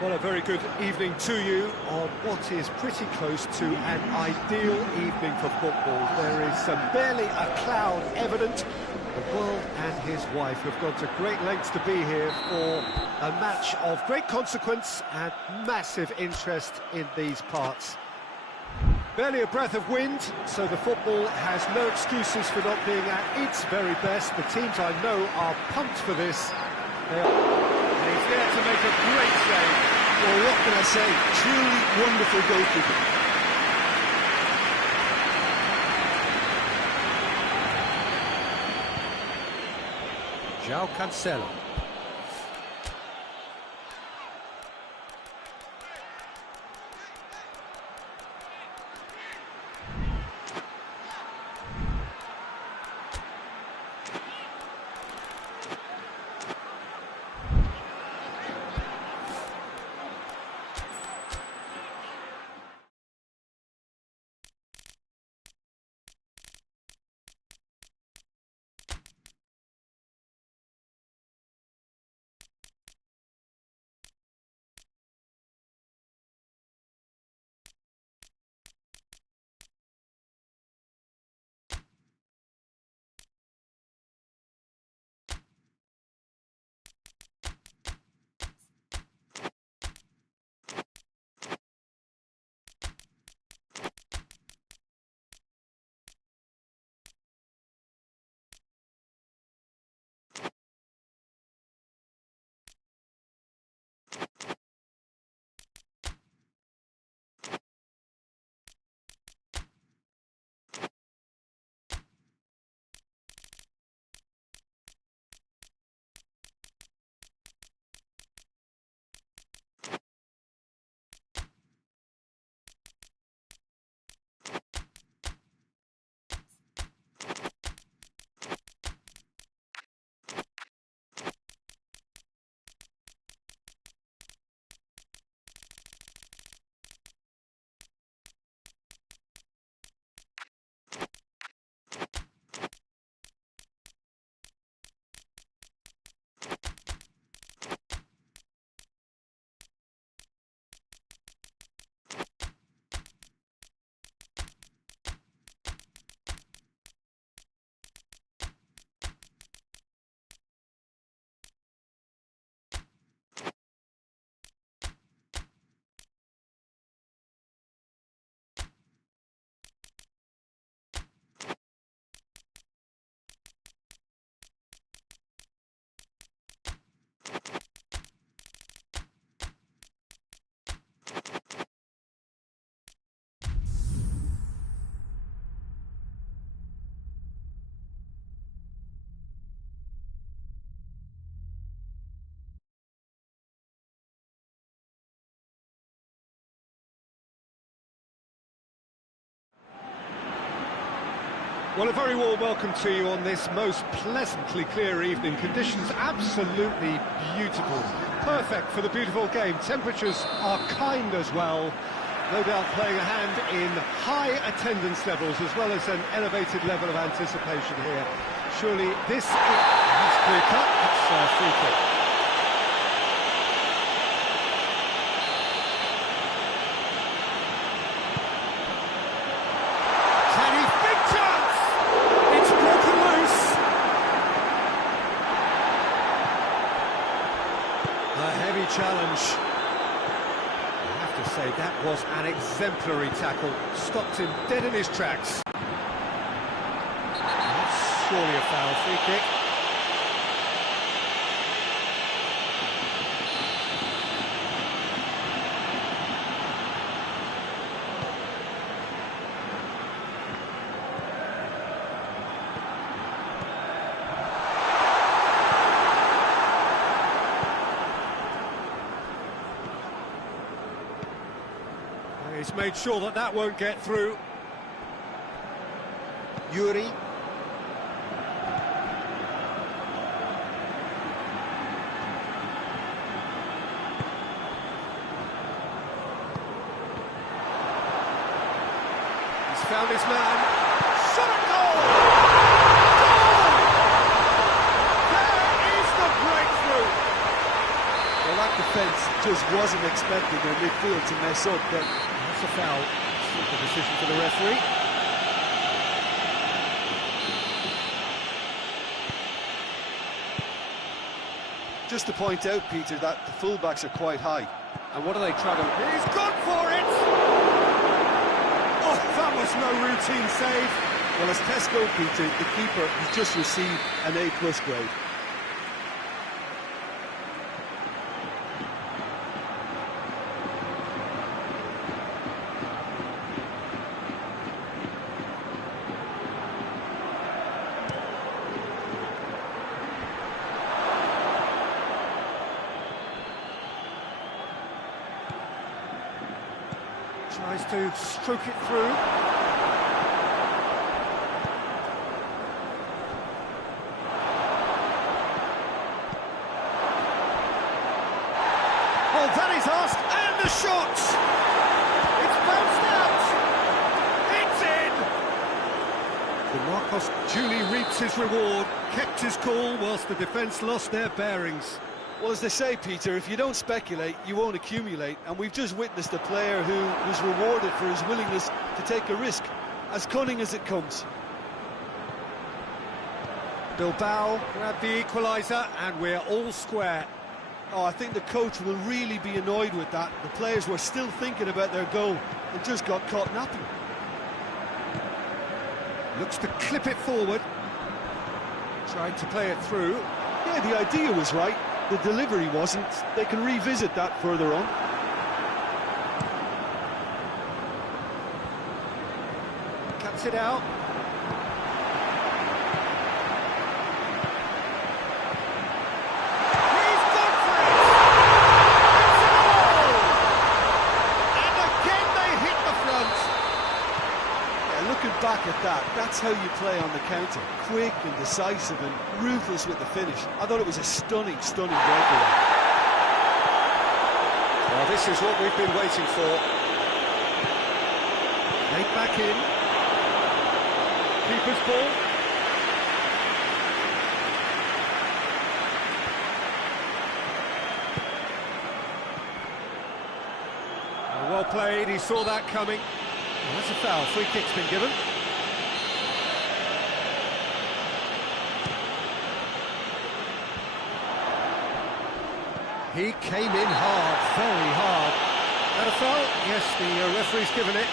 Well, a very good evening to you on what is pretty close to an ideal evening for football. There is barely a cloud evident. The world and his wife have gone to great lengths to be here for a match of great consequence and massive interest in these parts. Barely a breath of wind, so the football has no excuses for not being at its very best. The teams I know are pumped for this. And he's there to make a great save. Well, what can I say? Truly wonderful goalkeeping. João Cancelo. Well, a very warm welcome to you on this most pleasantly clear evening. Conditions absolutely beautiful. Perfect for the beautiful game. Temperatures are kind as well. No doubt playing a hand in high attendance levels as well as an elevated level of anticipation here. Surely this has clear cut. It's a free kick. Challenge. I have to say that was an exemplary tackle. Stopped him dead in his tracks. That's surely a foul. Free kick. He's made sure that that won't get through. Yuri. He's found his man. Shot at goal! Goal! There is the breakthrough! Well, like the defence just wasn't expecting their midfield to mess up, but That's a foul. Simple decision for the referee. just to point out, Peter, that the fullbacks are quite high. And what are they trying to... He's gone for it! Oh, that was no routine save. Well, as tests go, Peter, the keeper has just received an A+ grade. Tries to stroke it through. Oh, that is asked, and the shot! It's bounced out! It's in! DeMarcos duly reaps his reward, kept his cool whilst the defence lost their bearings. Well, as they say, Peter, if you don't speculate, you won't accumulate. And we've just witnessed a player who was rewarded for his willingness to take a risk, as cunning as it comes. Bilbao grabbed the equaliser, and we're all square. Oh, I think the coach will really be annoyed with that. The players were still thinking about their goal and just got caught napping. Looks to clip it forward. Tried to play it through. Yeah, the idea was right. The delivery wasn't. They can revisit that further on. Cuts it out. He's gone for it! It's a goal! And again they hit the front. Yeah, looking back at that, that's how you play on the counter. Quick and decisive and ruthless with the finish. I thought it was a stunning breakaway. Well, this is what we've been waiting for. Made back in. Keeper's ball. Well played, he saw that coming. Well, that's a foul, free kick's been given. He came in hard, very hard. That a foul? Yes, the referee's given it.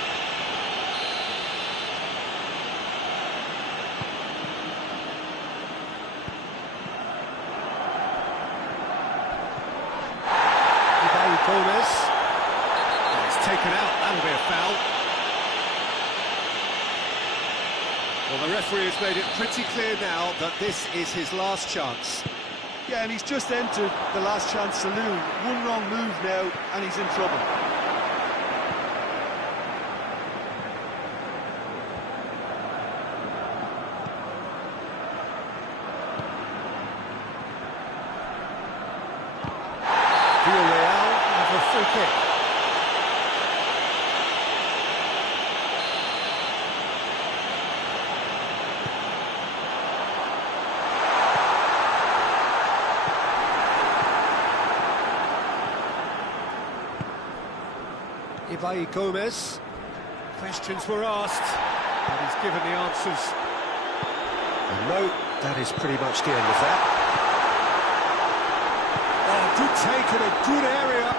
Gomez. Oh, it's taken out, that'll be a foul. Well, the referee has made it pretty clear now that this is his last chance. Yeah, and he's just entered the last chance saloon. One wrong move now, and he's in trouble. Villarreal have a free kick. Ibai Gomez. Questions were asked, and he's given the answers. And no, that is pretty much the end of that. Oh, good take in a good area.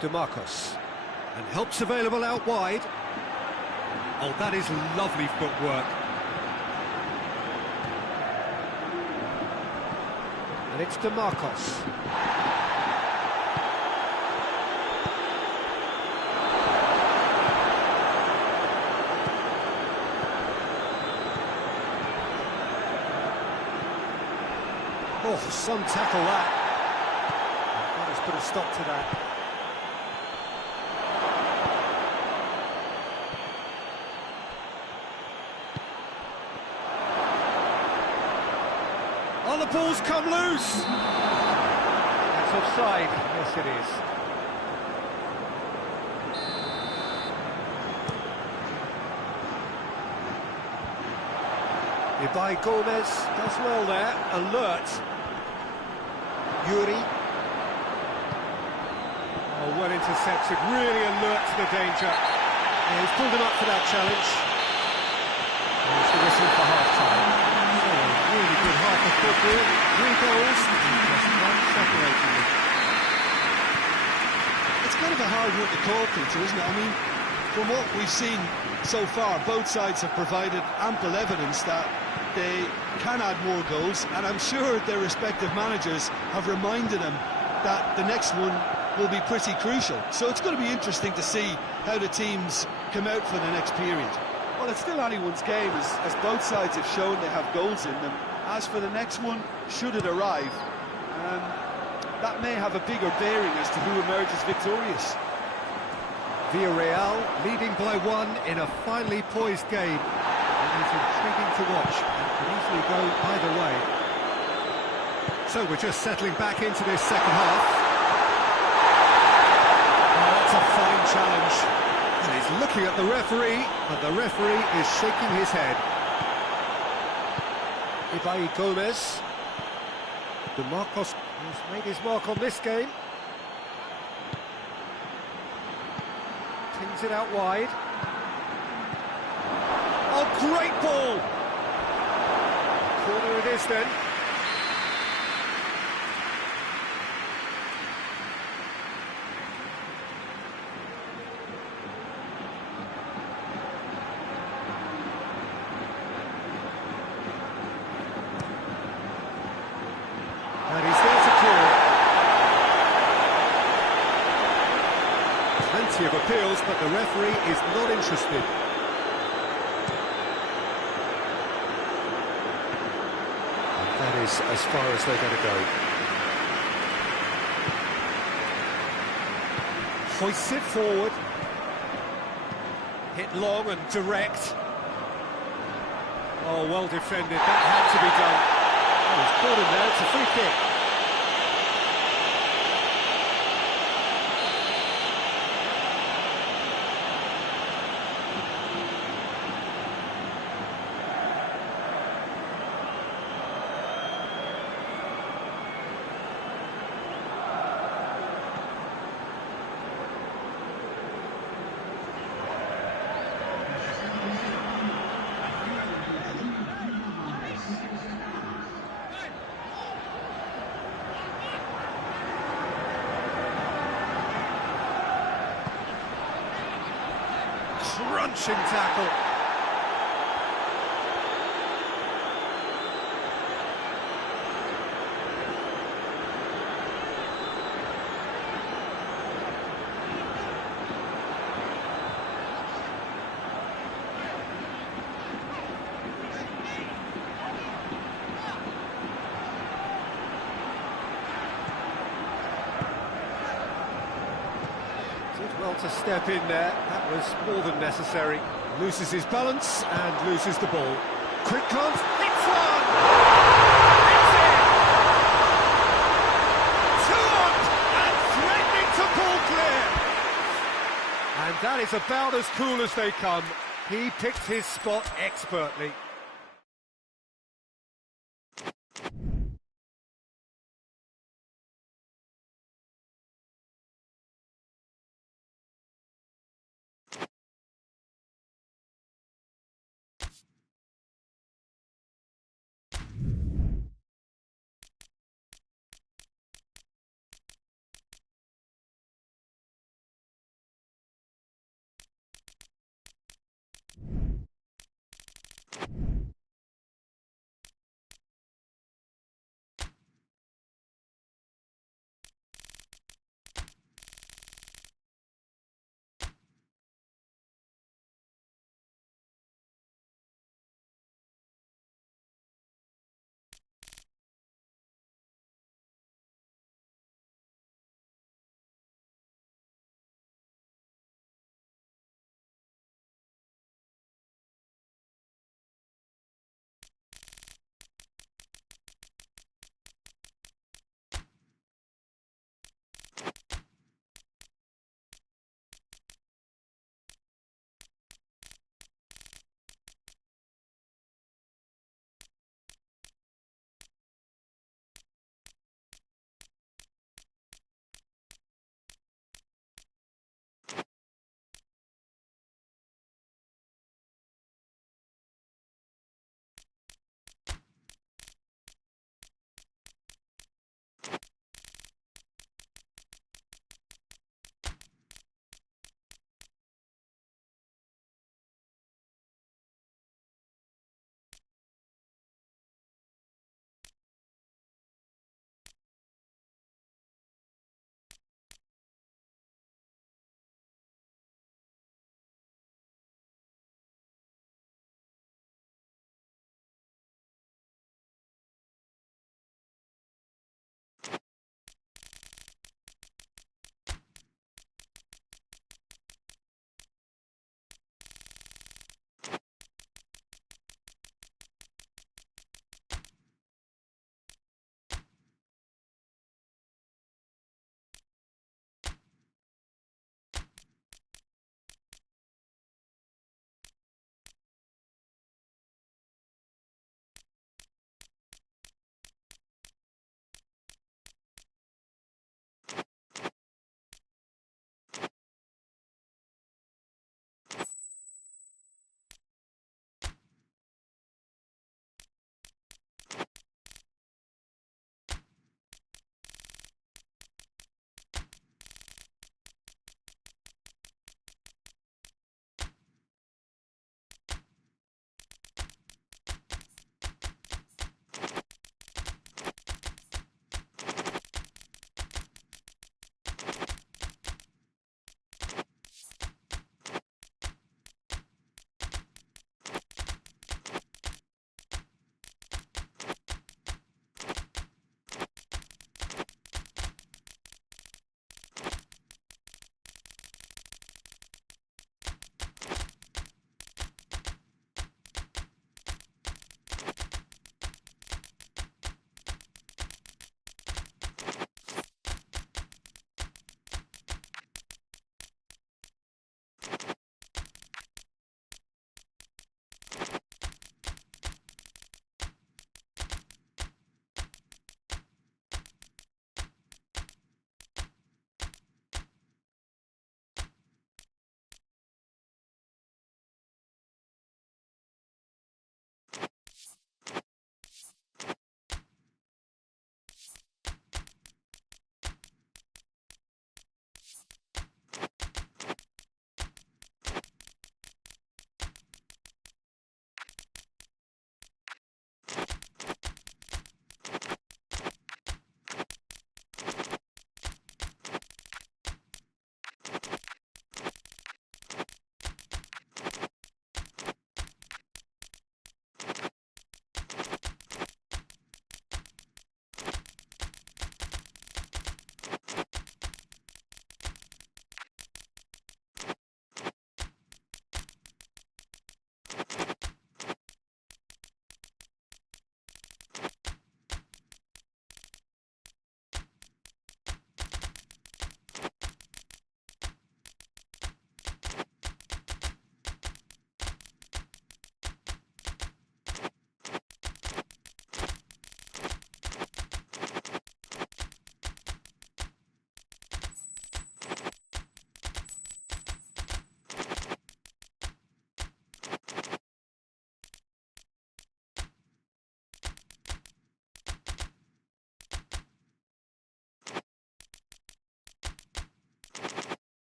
DeMarcos. And help's available out wide. Oh, that is lovely footwork. And it's DeMarcos. Oh, some tackle that. That has put a stop to that. Oh, the ball's come loose! That's offside. Yes, it is. Ibai Gomez does well there, alert. Yuri. Oh, well intercepted, really alert to the danger. Yeah, he's pulled him up for that challenge. There's the whistle for half-time. So a really good half of football. 3 goals, and just one separating them. It's kind of a hard one to call, Peter, isn't it? I mean, from what we've seen so far, both sides have provided ample evidence that they can add more goals, and I'm sure their respective managers have reminded them that the next one will be pretty crucial. So it's going to be interesting to see how the teams come out for the next period. Well, it's still anyone's game, as both sides have shown they have goals in them. As for the next one, should it arrive, that may have a bigger bearing as to who emerges victorious. Villarreal leading by 1 in a finely poised game. It is intriguing to watch and could easily go either way. So we're just settling back into this second half. Oh, that's a fine challenge. And he's looking at the referee, but the referee is shaking his head. Ibai Gomez. DeMarcos has made his mark on this game. Pins it out wide. Oh, great ball! Corner it is then. And he's there to clear it. Plenty of appeals, but the referee is not interested. And that is as far as they're going to go. Hoists it forward. Hit long and direct. Oh, well defended. That had to be done. Oh, he's caught him there. It's a free kick. Crunching tackle. Did well to step in there. That was more than necessary. Loses his balance and loses the ball. Quick glance, it's one! It's in! 2 up and threatening to pull clear! And that is about as cool as they come. He picked his spot expertly.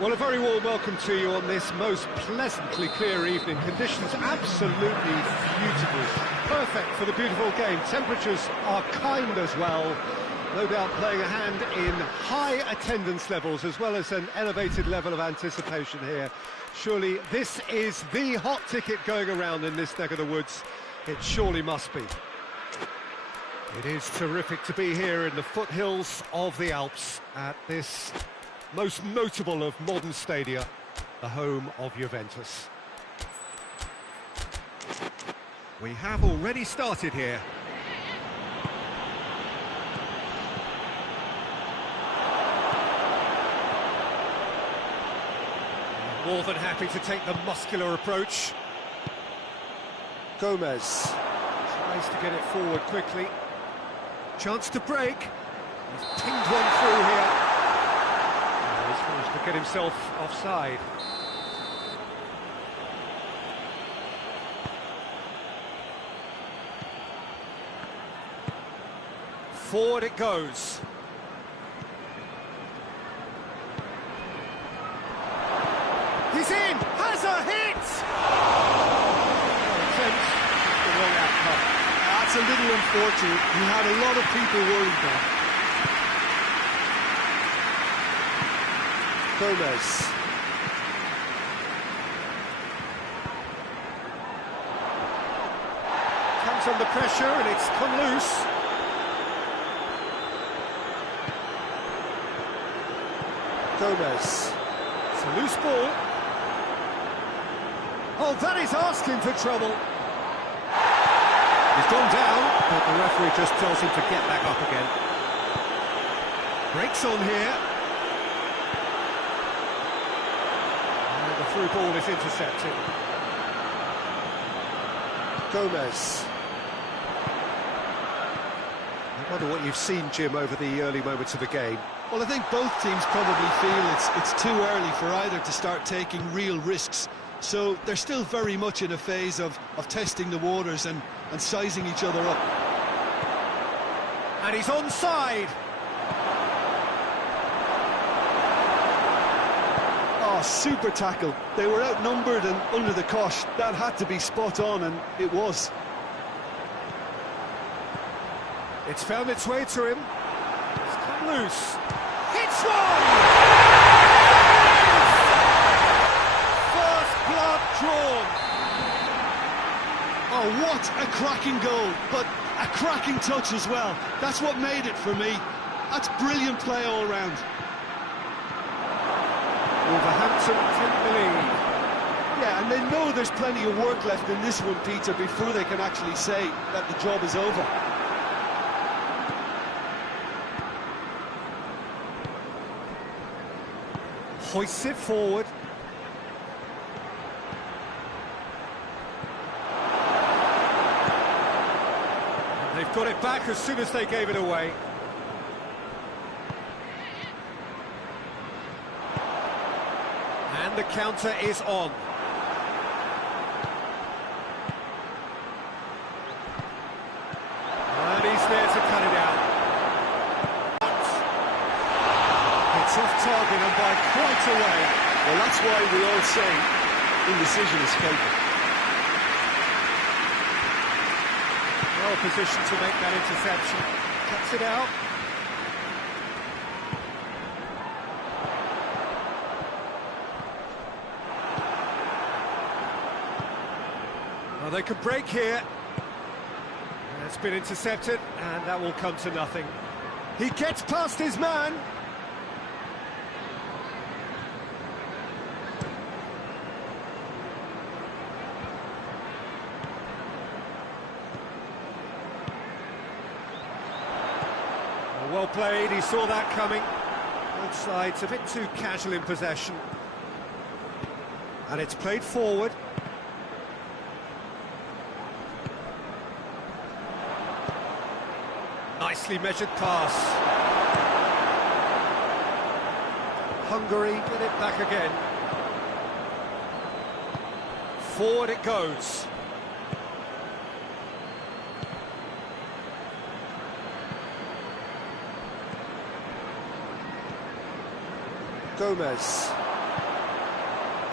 Well, a very warm welcome to you on this most pleasantly clear evening. Conditions absolutely beautiful. Perfect for the beautiful game. Temperatures are kind as well. No doubt playing a hand in high attendance levels as well as an elevated level of anticipation here. Surely this is the hot ticket going around in this neck of the woods. It surely must be. It is terrific to be here in the foothills of the Alps at this most notable of modern stadia, the home of Juventus. We have already started here. More than happy to take the muscular approach. Gomez tries to get it forward quickly. Chance to break. He's pinged one through here. He's managed to get himself offside. Forward it goes. He's in! Has a hit! The wrong outcome. That's a little unfortunate. He had a lot of people worried there. Gomez. Comes under pressure and it's come loose. Gomez. It's a loose ball. Oh, that is asking for trouble. He's gone down, but the referee just tells him to get back up again. Breaks on here. And the through ball is intercepted. Gomez. I wonder what you've seen, Jim, over the early moments of the game. Well, I think both teams probably feel it's too early for either to start taking real risks. So they're still very much in a phase of testing the waters and sizing each other up. And he's onside. Oh, super tackle. They were outnumbered and under the cosh. That had to be spot on, and it was. It's found its way to him. It's come loose. Hits one! Drawn. Oh, what a cracking goal, but a cracking touch as well. That's what made it for me. That's brilliant play all round. Wolverhampton take the lead. Yeah, and they know there's plenty of work left in this one, Peter, before they can actually say that the job is over. Hoists it forward. They've got it back as soon as they gave it away. And the counter is on. And he's there to cut it out. It's off target and by quite a way. Well, that's why we all say indecision is fatal. Well positioned to make that interception. Cuts it out. Well, they could break here. It's been intercepted, and that will come to nothing. He gets past his man. Well played, he saw that coming. Both sides a bit too casual in possession. And it's played forward. Nicely measured pass. Hungary get it back again. Forward it goes. Gomez.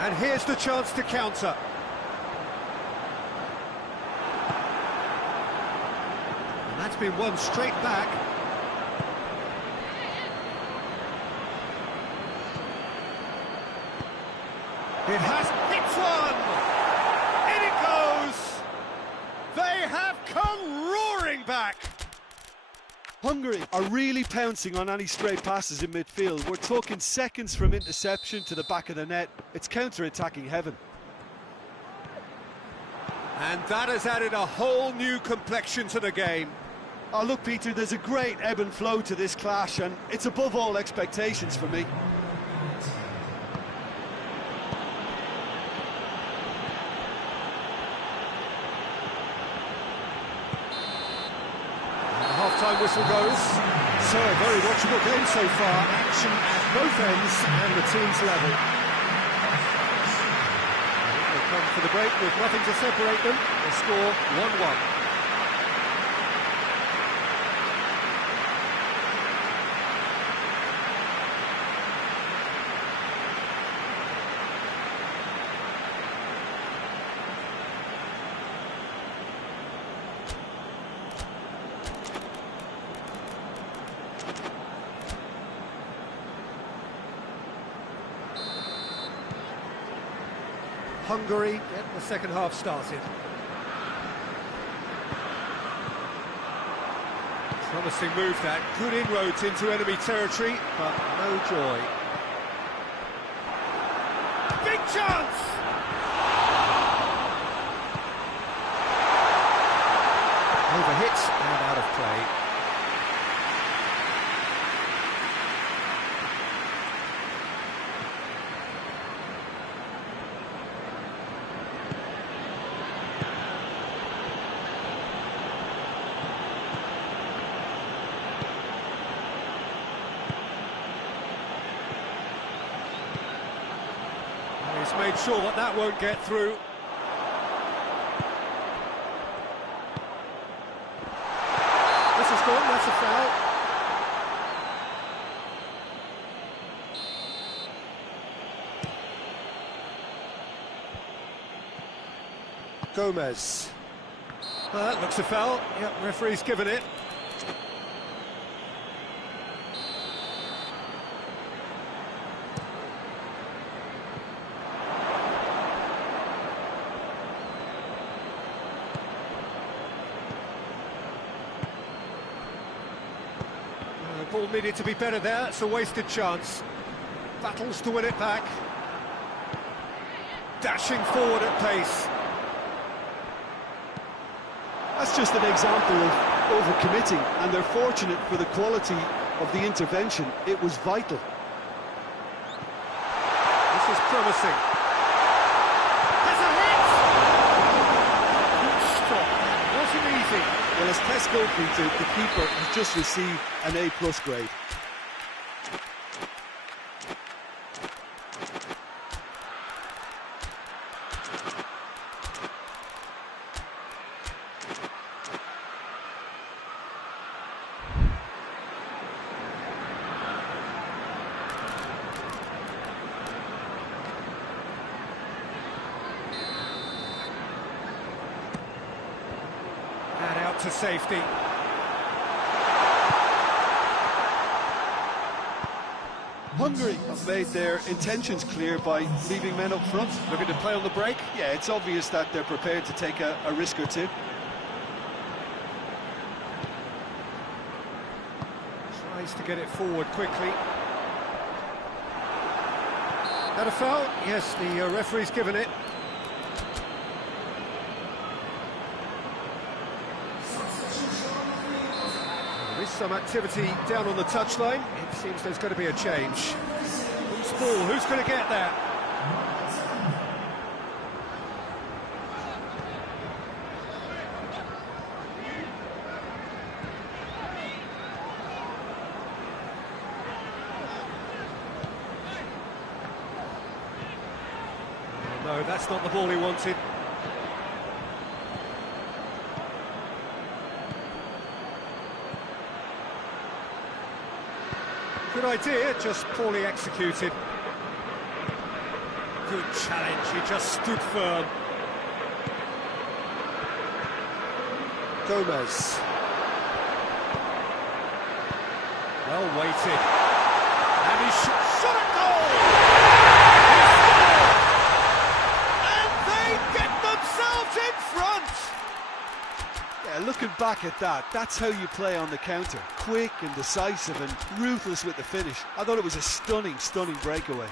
And here's the chance to counter. And that's been won straight back. It has hit one! In it goes! They have come roaring back! Hungary are really pouncing on any stray passes in midfield. We're talking seconds from interception to the back of the net. It's counter-attacking heaven. And that has added a whole new complexion to the game. Oh, look, Peter, there's a great ebb and flow to this clash, and it's above all expectations for me. Half-time whistle goes. So, a very watchable game so far. Action at both ends and the team's level. They come for the break with nothing to separate them. The score 1-1. Hungary get the second half started. Promising move that, good inroads into enemy territory, but no joy. Big chance! Overhit and out of play. He's made sure that that won't get through. This is gone, that's a foul. Gomez. That looks a foul. Yep, referee's given it. The ball needed to be better there, it's a wasted chance. Battles to win it back. Dashing forward at pace. That's just an example of overcommitting, and they're fortunate for the quality of the intervention. It was vital. This is promising. Has a hit! Good stop. Wasn't easy. Well, as test goalkeeper, the keeper has just received an A+ grade. And out to safety. Hungary have made their intentions clear by leaving men up front. Looking to play on the break. Yeah, it's obvious that they're prepared to take a risk or two. Tries to get it forward quickly. That a foul? Yes, the referee's given it. There is some activity down on the touchline. It seems there's going to be a change. Who's ball? Who's going to get that? No, that's not the ball he wanted. Good idea, just poorly executed. Good challenge, he just stood firm. Gomez. Well weighted. And he shot a goal! And they get themselves in front! Yeah, looking back at that, that's how you play on the counter. Quick and decisive and ruthless with the finish. I thought it was a stunning, stunning breakaway.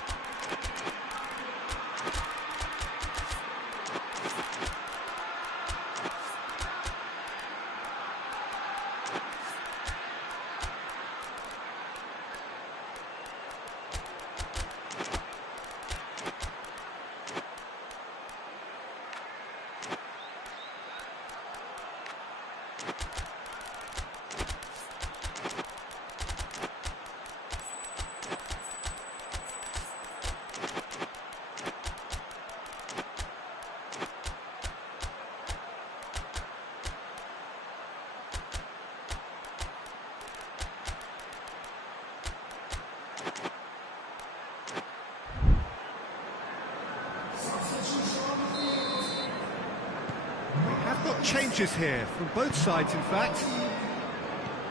Changes here from both sides, in fact.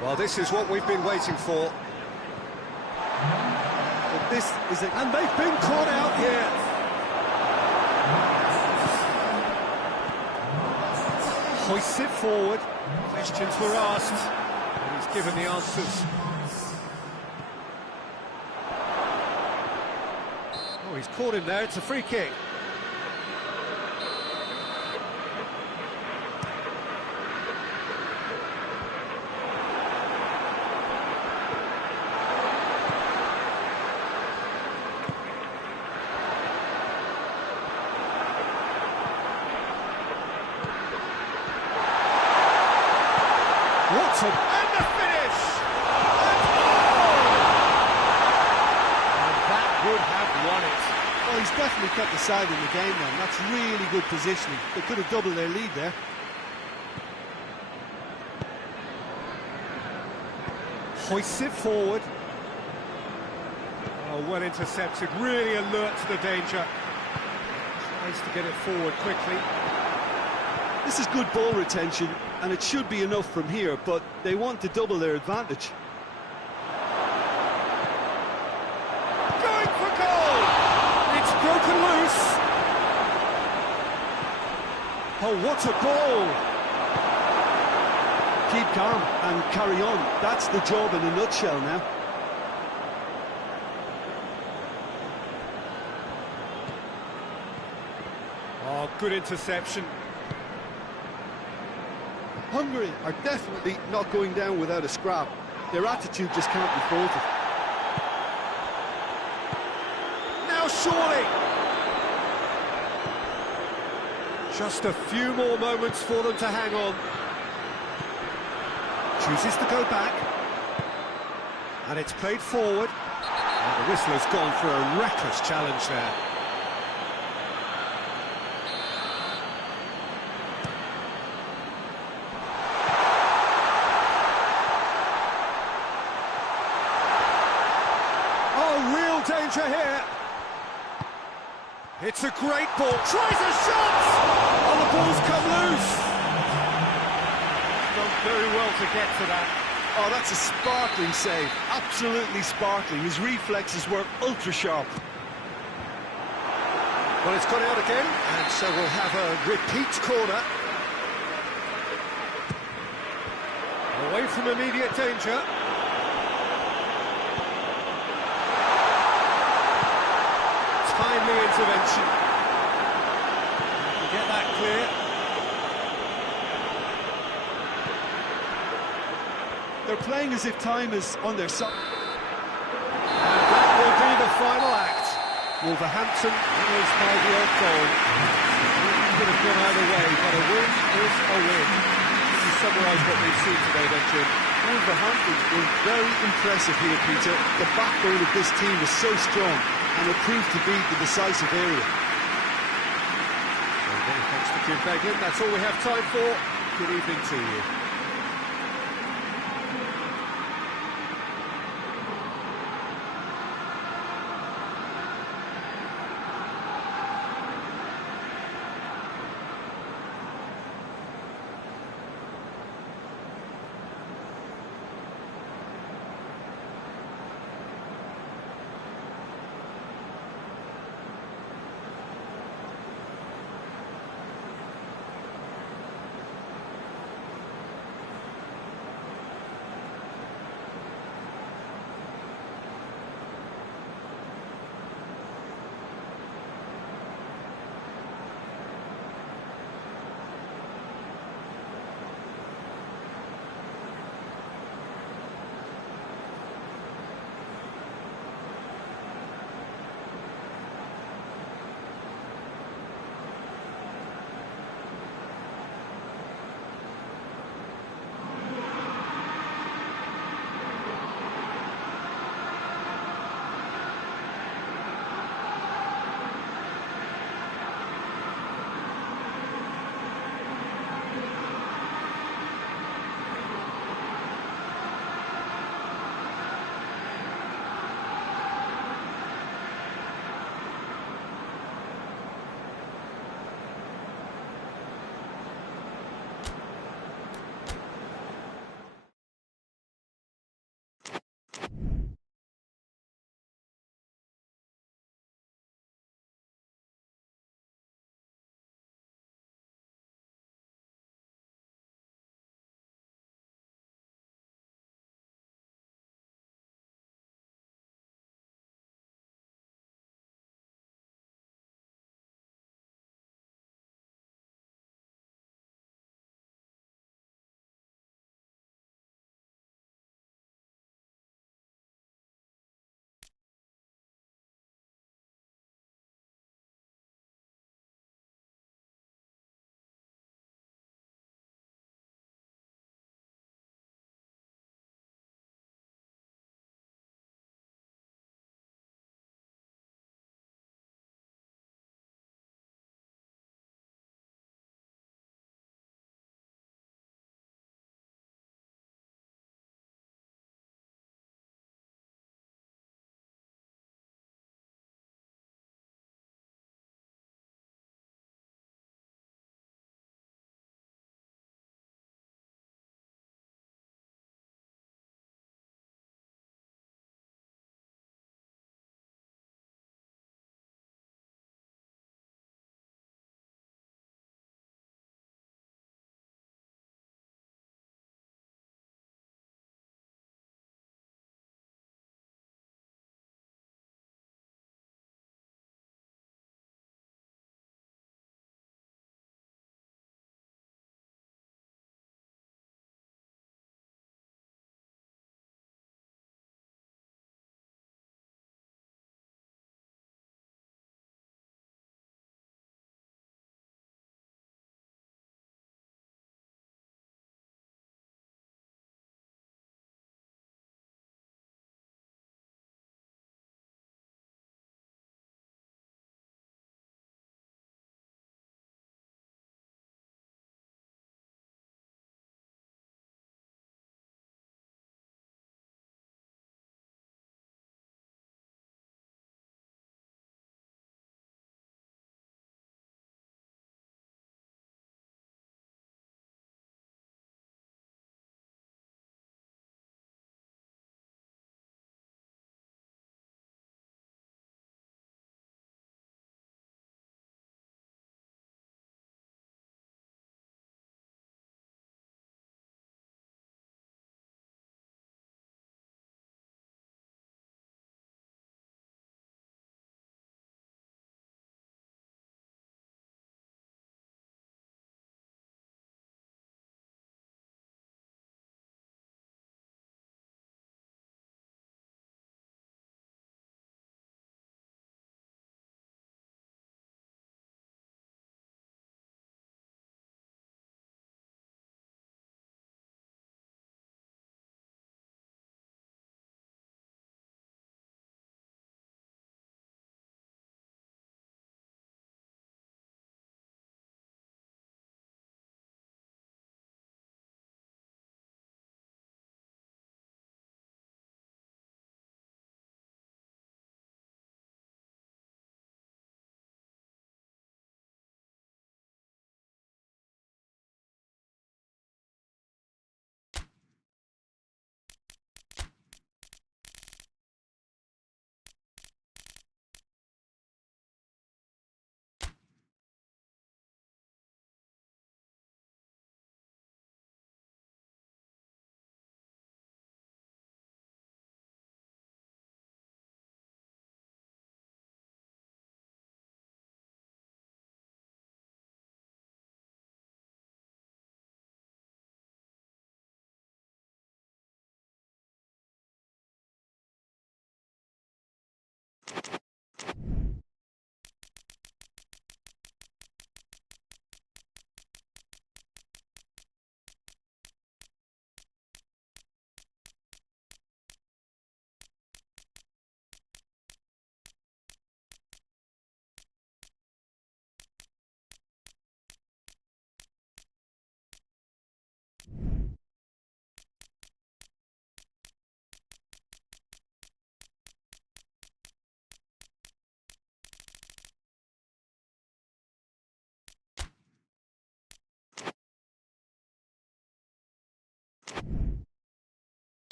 Well, this is what we've been waiting for. But this is it, and they've been caught out here. Hoists it forward. Questions were asked, and he's given the answers. Oh, he's caught him there. It's a free kick. And the finish! And that would have won it. Well, he's definitely kept the side in the game then. That's really good positioning. They could have doubled their lead there. Hoists it forward. Oh, well intercepted, really alert to the danger. Tries to get it forward quickly. This is good ball retention, and it should be enough from here, but they want to double their advantage. Going for goal! It's broken loose. Oh, what a ball! Keep calm and carry on. That's the job in a nutshell now. Oh, good interception. Hungary are definitely not going down without a scrap. Their attitude just can't be faulted. Now surely! Just a few more moments for them to hang on. Chooses to go back. And it's played forward. And the whistler's gone for a reckless challenge there. Danger here. It's a great ball. Tries a shot! Oh, the ball's come loose. Done very well to get to that. Oh, that's a sparkling save. Absolutely sparkling. His reflexes were ultra sharp. Well, it's gone out again, and so we'll have a repeat corner. Away from immediate danger. Timely intervention. To get that clear. They're playing as if time is on their side. And that will be the final act. Wolverhampton is by the odd goal. It could have gone either way, but a win is a win. To summarise what we've seen today, then, Jim. Wolverhampton were very impressive here, Peter. The backbone of this team is so strong, and it proved to be the decisive area. Well, many thanks to Jim Beglin. That's all we have time for. Good evening to you.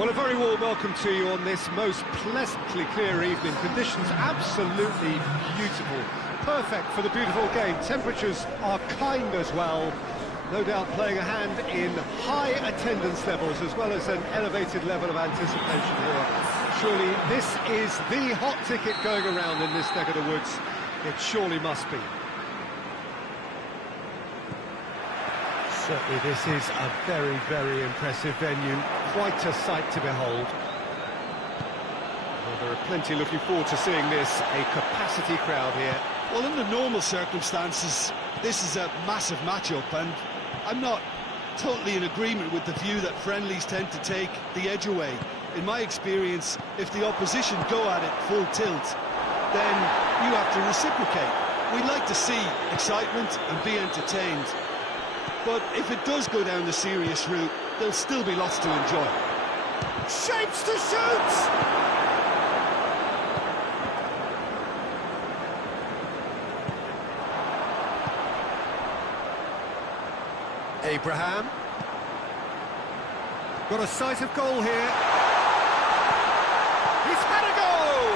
Well, a very warm welcome to you on this most pleasantly clear evening. Conditions absolutely beautiful. Perfect for the beautiful game. Temperatures are kind as well. No doubt playing a hand in high attendance levels as well as an elevated level of anticipation here. Surely this is the hot ticket going around in this neck of the woods. It surely must be. Certainly this is a very, very impressive venue. Quite a sight to behold. Well, there are plenty looking forward to seeing this. A capacity crowd here. Well, under normal circumstances, this is a massive matchup, and I'm not totally in agreement with the view that friendlies tend to take the edge away. In my experience, if the opposition go at it full tilt, then you have to reciprocate. We'd like to see excitement and be entertained. But if it does go down the serious route, there'll still be lots to enjoy. Shapes to shoot! Abraham. Got a sight of goal here. He's had a goal!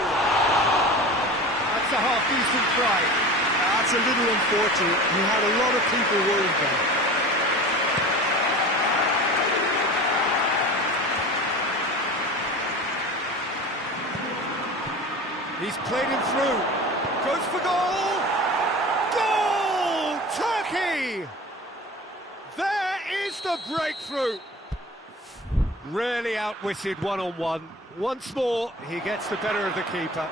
That's a half-decent try. That's a little unfortunate. He had a lot of people worried there. He's played him through. Goes for goal! Goal! Turkey! There is the breakthrough. Really outwitted one-on-one. Once more, he gets the better of the keeper.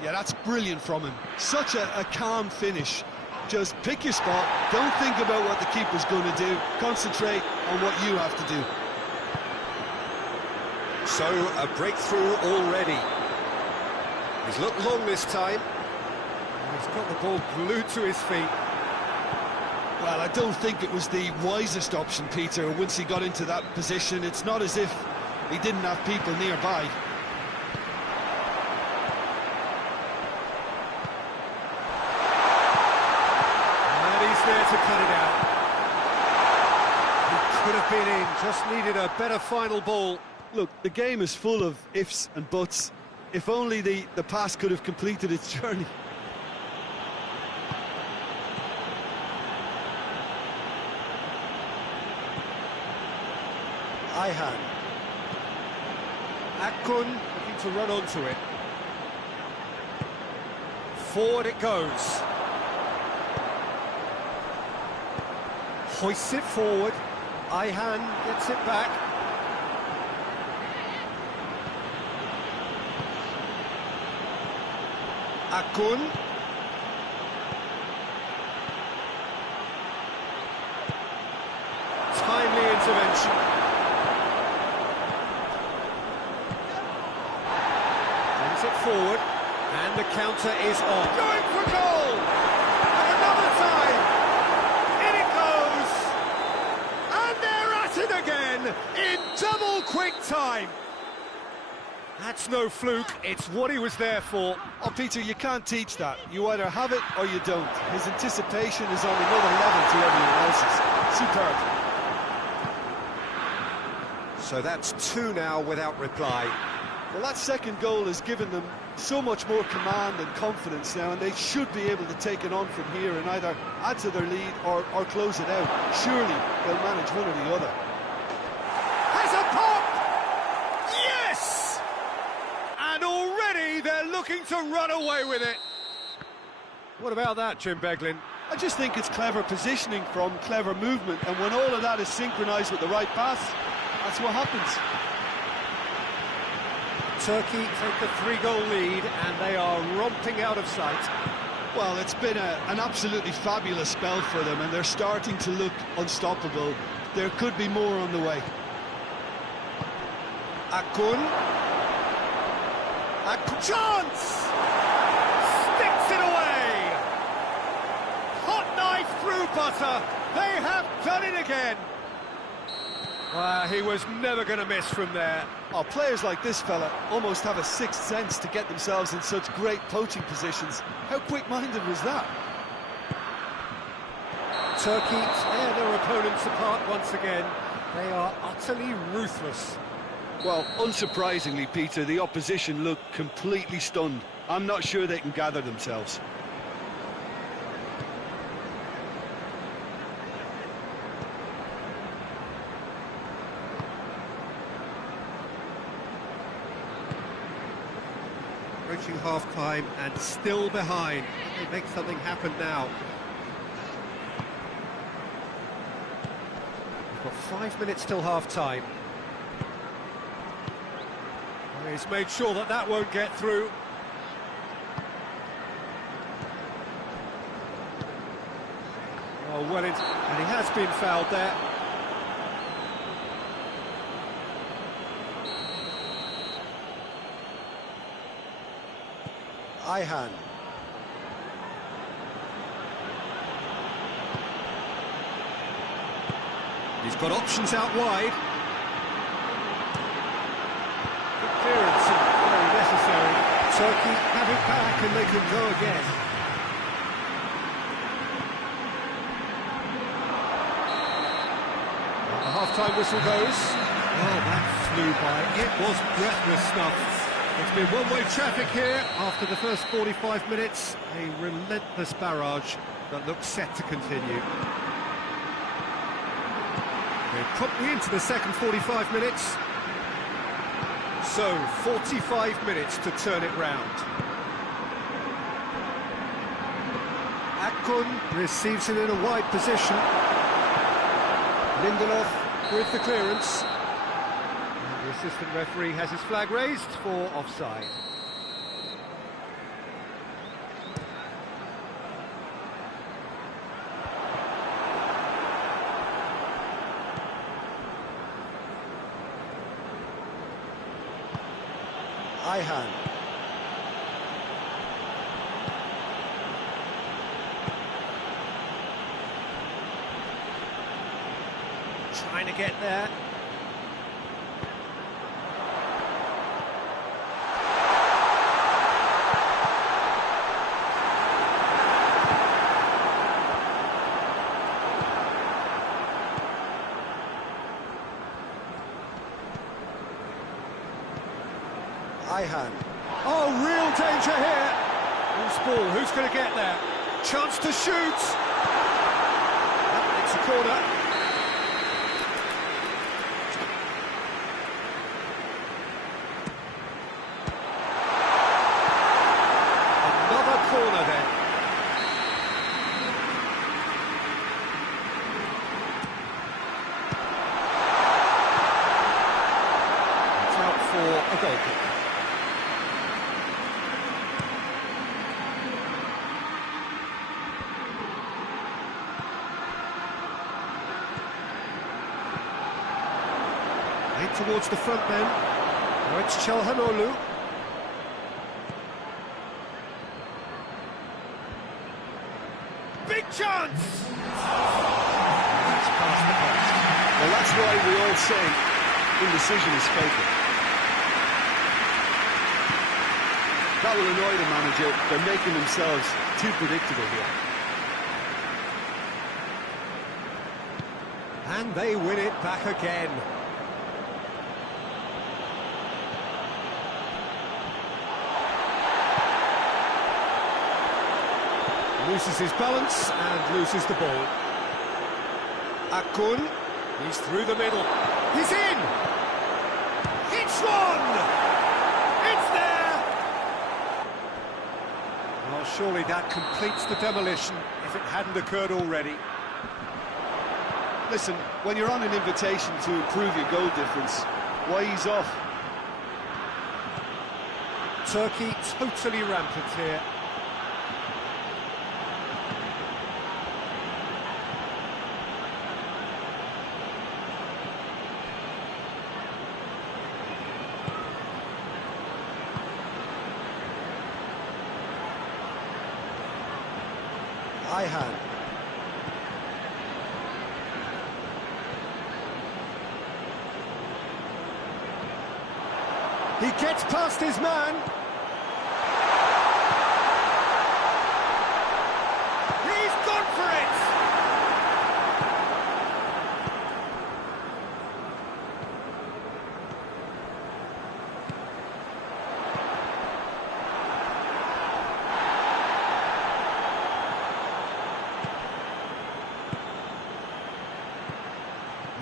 Yeah, that's brilliant from him. Such a calm finish. Just pick your spot. Don't think about what the keeper's going to do. Concentrate on what you have to do. So, a breakthrough already. He's looked long this time. He's got the ball glued to his feet. Well, I don't think it was the wisest option, Peter, once he got into that position. It's not as if he didn't have people nearby. And he's there to cut it out. He could have been in, just needed a better final ball. Look, the game is full of ifs and buts. If only the pass could have completed its journey. Ihan. Akun looking to run onto it. Forward it goes. Hoists it forward. Ihan gets it back. Akun. Timely intervention. Brings it forward, and the counter is on. Going for goal! And another time! In it goes! And they're at it again, in double quick time! That's no fluke, it's what he was there for. Oh, Peter, you can't teach that. You either have it or you don't. His anticipation is on another level to everyone else's. Superb. So that's two now without reply. Well, that second goal has given them so much more command and confidence now, and they should be able to take it on from here and either add to their lead or close it out. Surely they'll manage one or the other. Has a pop! Yes! And already they're looking to run away with it. What about that, Jim Beglin? I just think it's clever positioning from clever movement, and when all of that is synchronised with the right pass, that's what happens. Turkey take the 3-goal lead, and they are romping out of sight. Well, it's been an absolutely fabulous spell for them, and they're starting to look unstoppable. There could be more on the way. Akun. Chance! Sticks it away! Hot knife through butter. They have done it again. He was never going to miss from there. Oh, players like this fella almost have a sixth sense to get themselves in such great poaching positions. How quick-minded was that? Turkey tear their opponents apart once again. They are utterly ruthless. Well, unsurprisingly, Peter, the opposition look completely stunned. I'm not sure they can gather themselves. Approaching half-time and still behind. They make something happen now. We've got 5 minutes till half-time. He's made sure that that won't get through. Oh, well, and he has been fouled there. Ihan. He's got options out wide. Good clearance and very necessary. Turkey have it back and they can go again. The half-time whistle goes. Oh, that flew by. It was breathless stuff. It's been one-way traffic here after the first 45 minutes. A relentless barrage that looks set to continue. We're promptly into the second 45 minutes. So, 45 minutes to turn it round. Akun receives it in a wide position. Lindelof with the clearance. The assistant referee has his flag raised for offside. Ihan. Trying to get there. Ihan. Oh, real danger here. Loose ball, who's going to get there? Chance to shoot. It's a corner. Another corner then. It's out for a goal kick. Towards the front then. Now it's Çalhanoğlu. Big chance! That's past the post. Well, that's why we all say indecision is spoken. That will annoy the manager. They're making themselves too predictable here. And they win it back again. Loses his balance and loses the ball. Akun, he's through the middle. He's in! It's one! It's there! Well, surely that completes the demolition if it hadn't occurred already. Listen, when you're on an invitation to improve your goal difference, why ease off? Turkey totally rampant here. Ihan. He gets past his man. He's gone for it.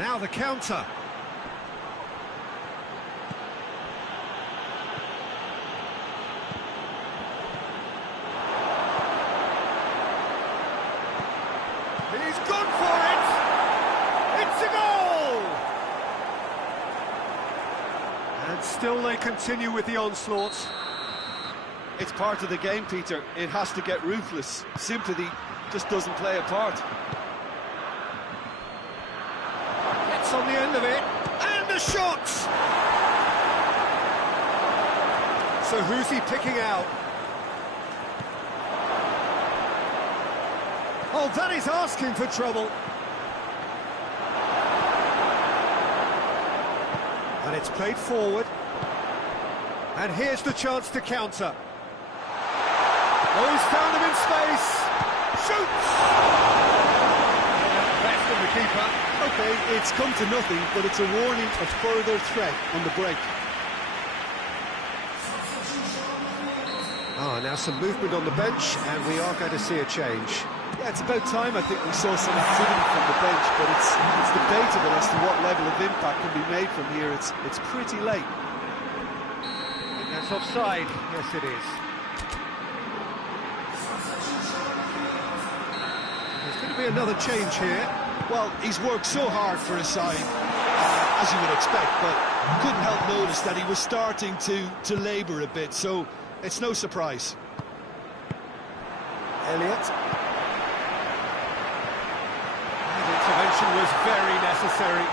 Now the counter. He's gone for it! It's a goal! And still they continue with the onslaught. It's part of the game, Peter. It has to get ruthless. Sympathy just doesn't play a part. Gets on the end of it, and a shot! So who's he picking out? Oh, that is asking for trouble. And it's played forward. And here's the chance to counter. Oh, he's found him in space. Shoots! Best from the keeper. Okay, it's come to nothing, but it's a warning of further threat on the break. Ah, now some movement on the bench, and we are going to see a change. Yeah, it's about time I think we saw some activity from the bench, but it's debatable as to what level of impact can be made from here. It's pretty late. And that's offside. Yes, it is. There's going to be another change here. Well, he's worked so hard for his side, as you would expect, but couldn't help notice that he was starting to labour a bit, so it's no surprise. Elliott. The intervention was very necessary.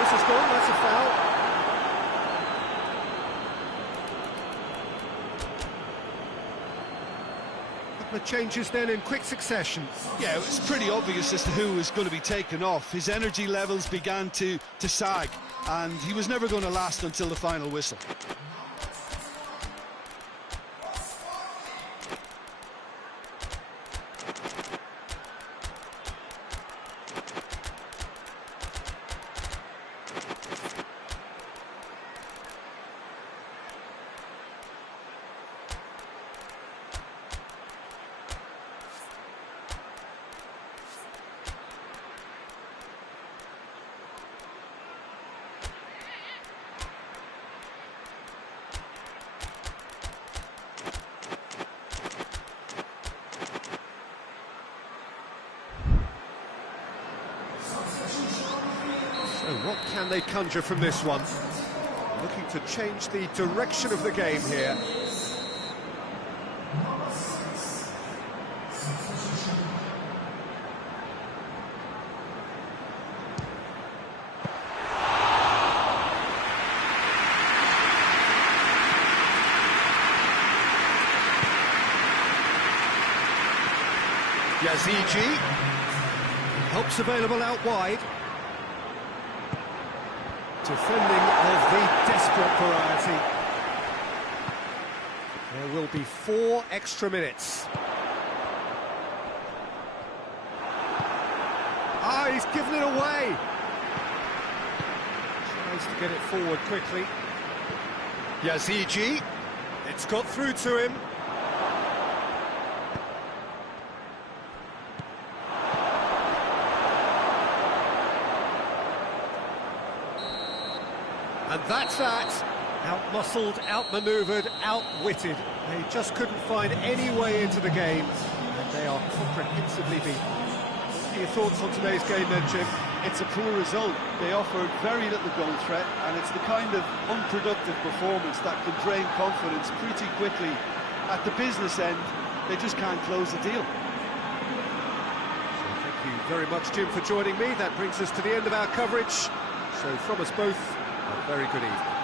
This is gone, that's a foul. The changes then in quick succession. Yeah, it was pretty obvious as to who was going to be taken off. His energy levels began to sag, and he was never going to last until the final whistle. So what can they conjure from this one? Looking to change the direction of the game here. Diachi. Help's available out wide. Defending of the desperate variety. There will be 4 extra minutes. Ah, he's given it away. Tries to get it forward quickly. Diachi. It's got through to him. And that's that. Out-muscled, out-manoeuvred, outwitted. They just couldn't find any way into the game, and they are comprehensively beaten. What are your thoughts on today's game then, Jim? It's a poor result. They offered very little goal threat, and it's the kind of unproductive performance that can drain confidence pretty quickly. At the business end, they just can't close the deal. So thank you very much, Jim, for joining me. That brings us to the end of our coverage. So from us both, a very good evening.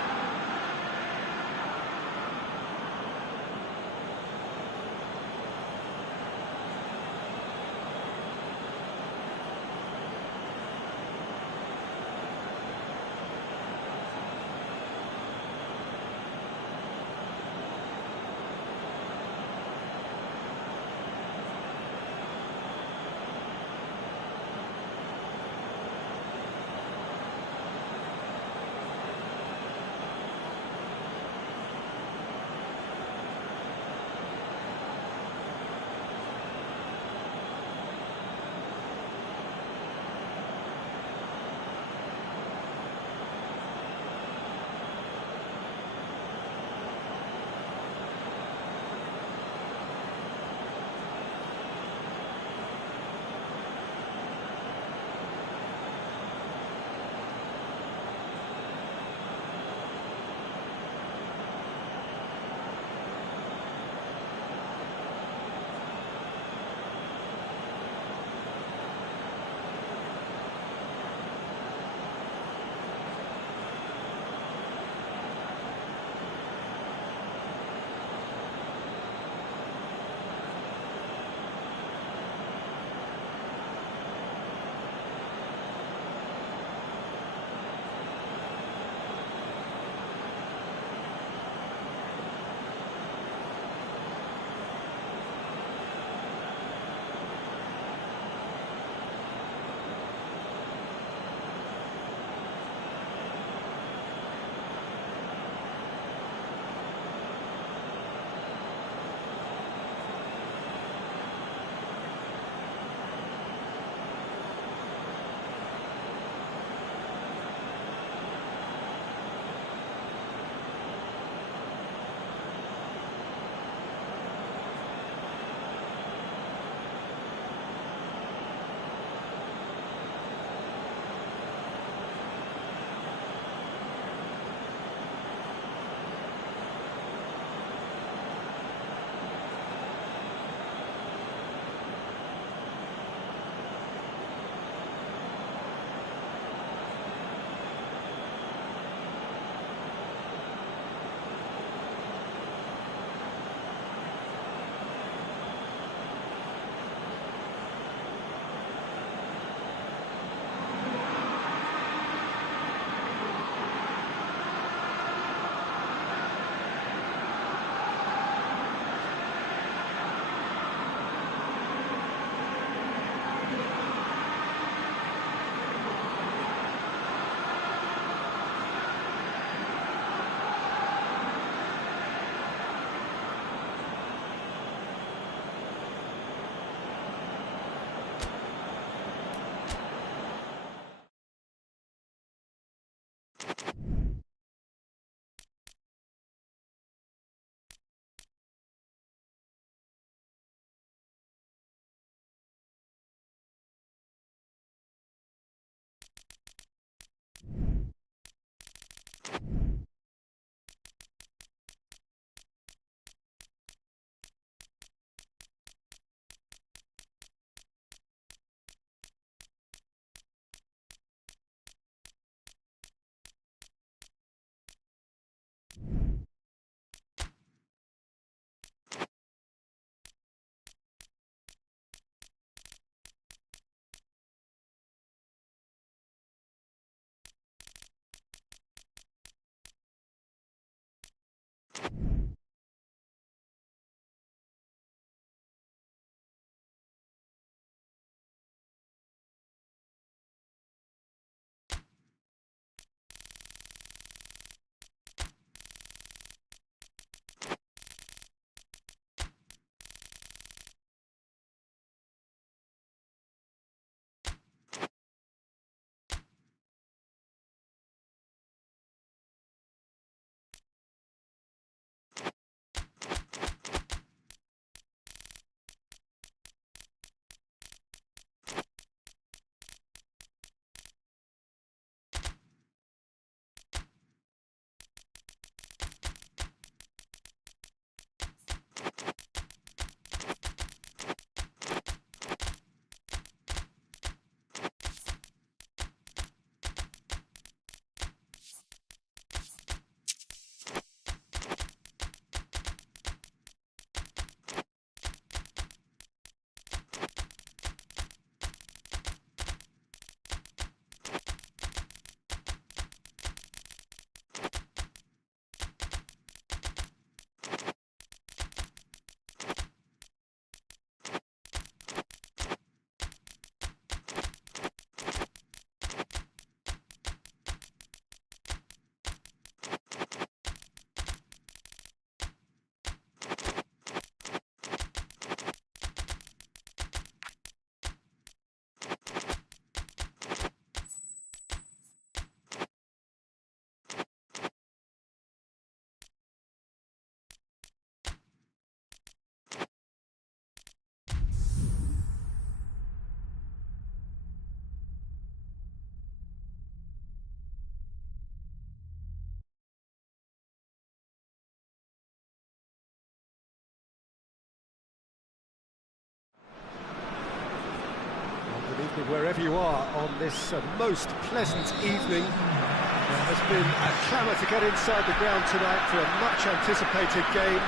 wherever you are on this most pleasant evening. There has been a clamour to get inside the ground tonight for a much-anticipated game.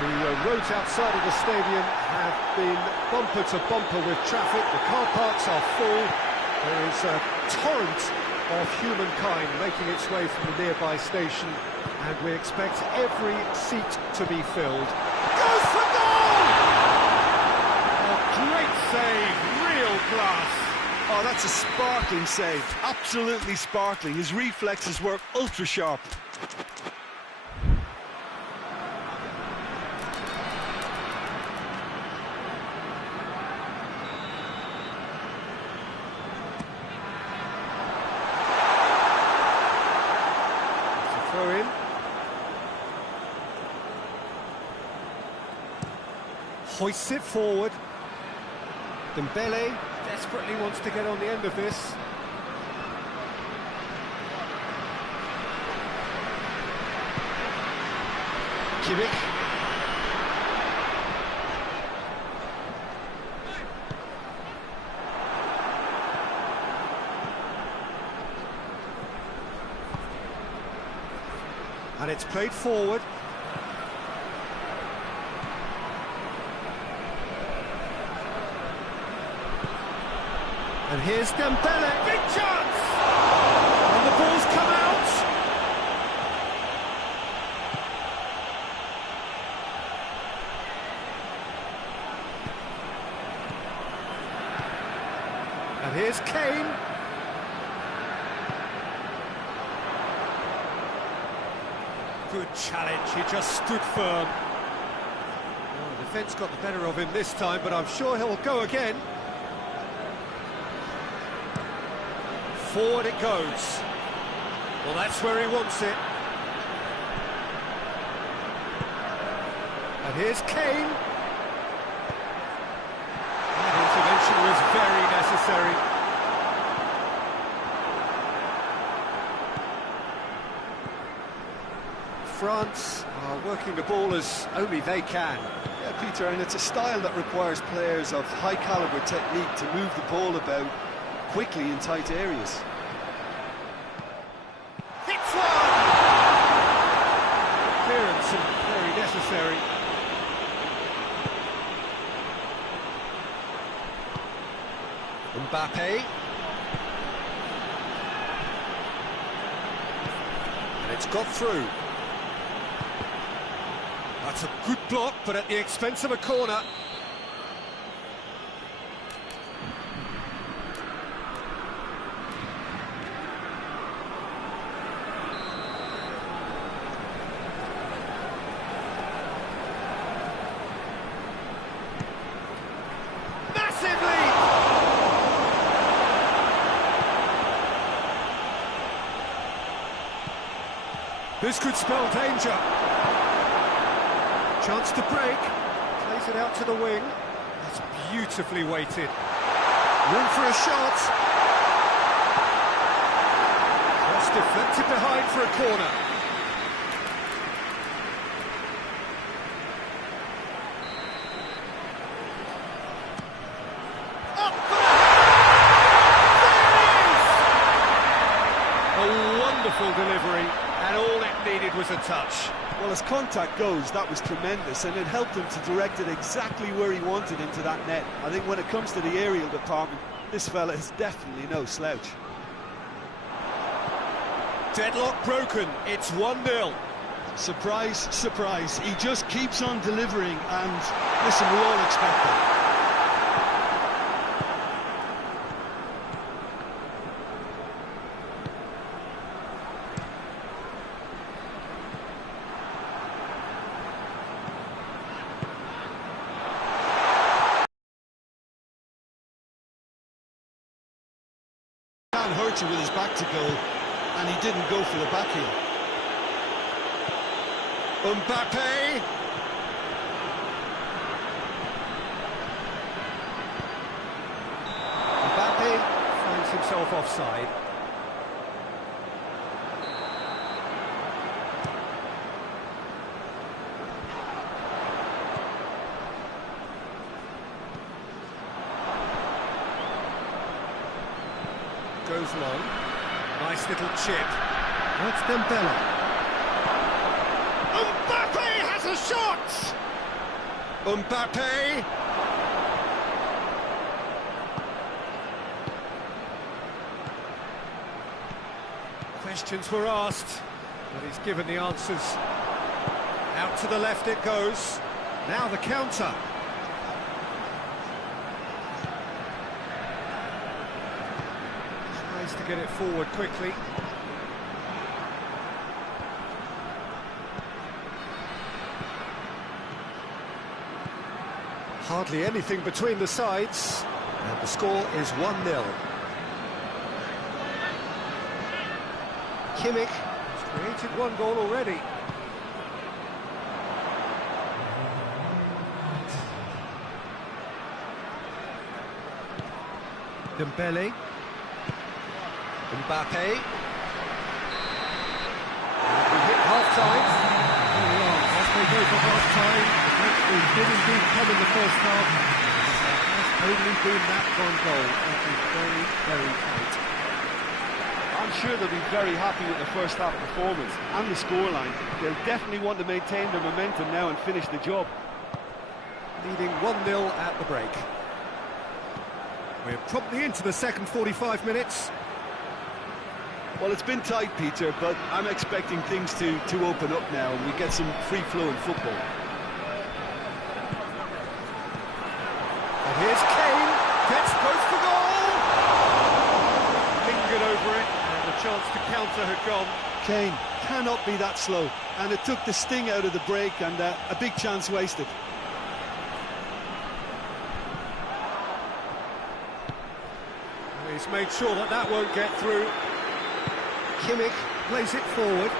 The roads outside of the stadium have been bumper to bumper with traffic. The car parks are full. There is a torrent of humankind making its way from the nearby station, and we expect every seat to be filled. Goes for goal! Oh, great save, real class. Oh, that's a sparkling save, absolutely sparkling. His reflexes were ultra sharp. Throw in. Hoists it forward. Dembele desperately wants to get on the end of this. Kimmich. And it's played forward. And here's Dembele, big chance! And the ball's come out! And here's Kane. Good challenge, he just stood firm. Well, the defence got the better of him this time, but I'm sure he'll go again. Forward it goes. Well, that's where he wants it. And here's Kane. That intervention was very necessary. France are working the ball as only they can. Yeah, Peter, and it's a style that requires players of high caliber technique to move the ball about quickly in tight areas. Hits one! Clearance and very necessary. Mbappe. And it's got through. That's a good block, but at the expense of a corner. This could spell danger. Chance to break. Plays it out to the wing. That's beautifully weighted. Room for a shot. Cross deflected behind for a corner. Up for the... There it is! A wonderful delivery. And all it needed was a touch. Well, as contact goes, that was tremendous, and it helped him to direct it exactly where he wanted into that net. I think when it comes to the aerial department, this fella is definitely no slouch. Deadlock broken, it's 1-0. Surprise, surprise, he just keeps on delivering, and listen, we all expect that. Hurt you with his back to goal, and he didn't go for the backheel. Mbappe. Mbappe finds himself offside. goes long. Nice little chip. That's Dembele. Mbappe has a shot! Mbappe. Questions were asked, but he's given the answers. Out to the left it goes. Now the counter. Tries to get it forward quickly. Hardly anything between the sides, and the score is 1-0. Kimmich has created one goal already. Dembele. Mbappe. We hit half-time. Here we are, as they go for half-time. The breakthrough did indeed come in the first half. There has only been that one goal. That is very, very tight. I'm sure they'll be very happy with the first half performance and the scoreline. They'll definitely want to maintain their momentum now and finish the job. Leading 1-0 at the break. We're promptly into the second 45 minutes. Well, it's been tight, Peter, but I'm expecting things to open up now and we get some free-flowing football. And here's Kane, gets close to goal! Lingered over it, and the chance to counter had gone. Kane cannot be that slow, and it took the sting out of the break and a big chance wasted. He's made sure that that won't get through. Kimmich plays it forward.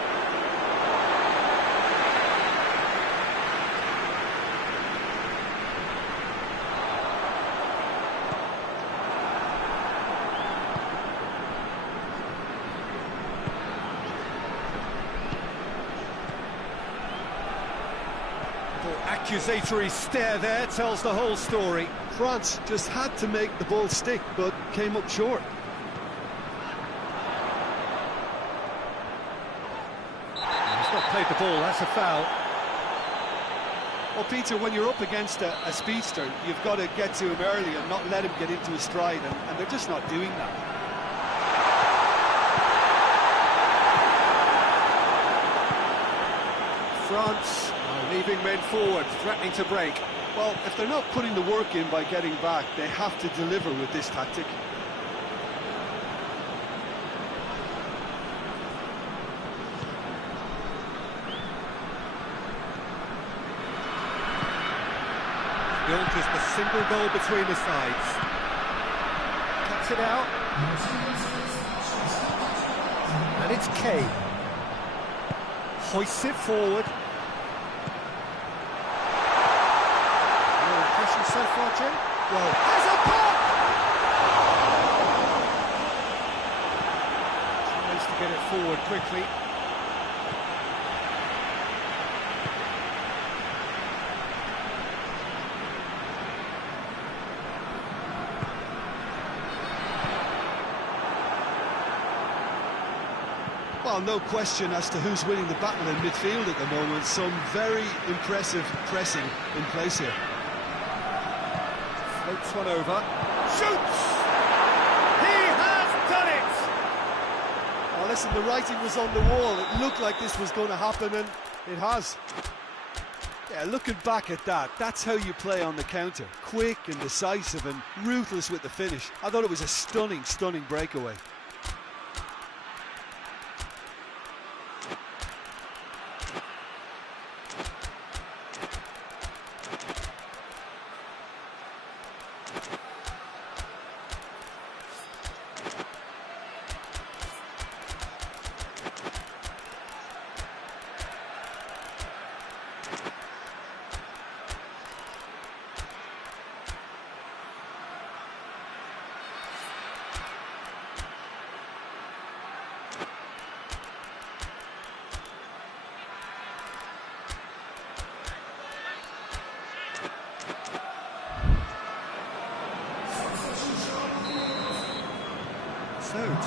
Little accusatory stare there tells the whole story. France just had to make the ball stick, but came up short. He's not played the ball, that's a foul. Well, Peter, when you're up against a speedster, you've got to get to him early and not let him get into a stride, and they're just not doing that. France are leaving men forward, threatening to break. Well, if they're not putting the work in by getting back, they have to deliver with this tactic. Still just a single goal between the sides. Cuts it out. And it's Kane. Hoists it forward. Your impression so far, Jim? Well, there's a pop! Tries to get it forward quickly. Well, no question as to who's winning the battle in midfield at the moment. Some very impressive pressing in place here. Floats one over. Shoots! He has done it! Well, listen, the writing was on the wall. It looked like this was going to happen, and it has. Yeah, looking back at that, that's how you play on the counter. Quick and decisive and ruthless with the finish. I thought it was a stunning, stunning breakaway.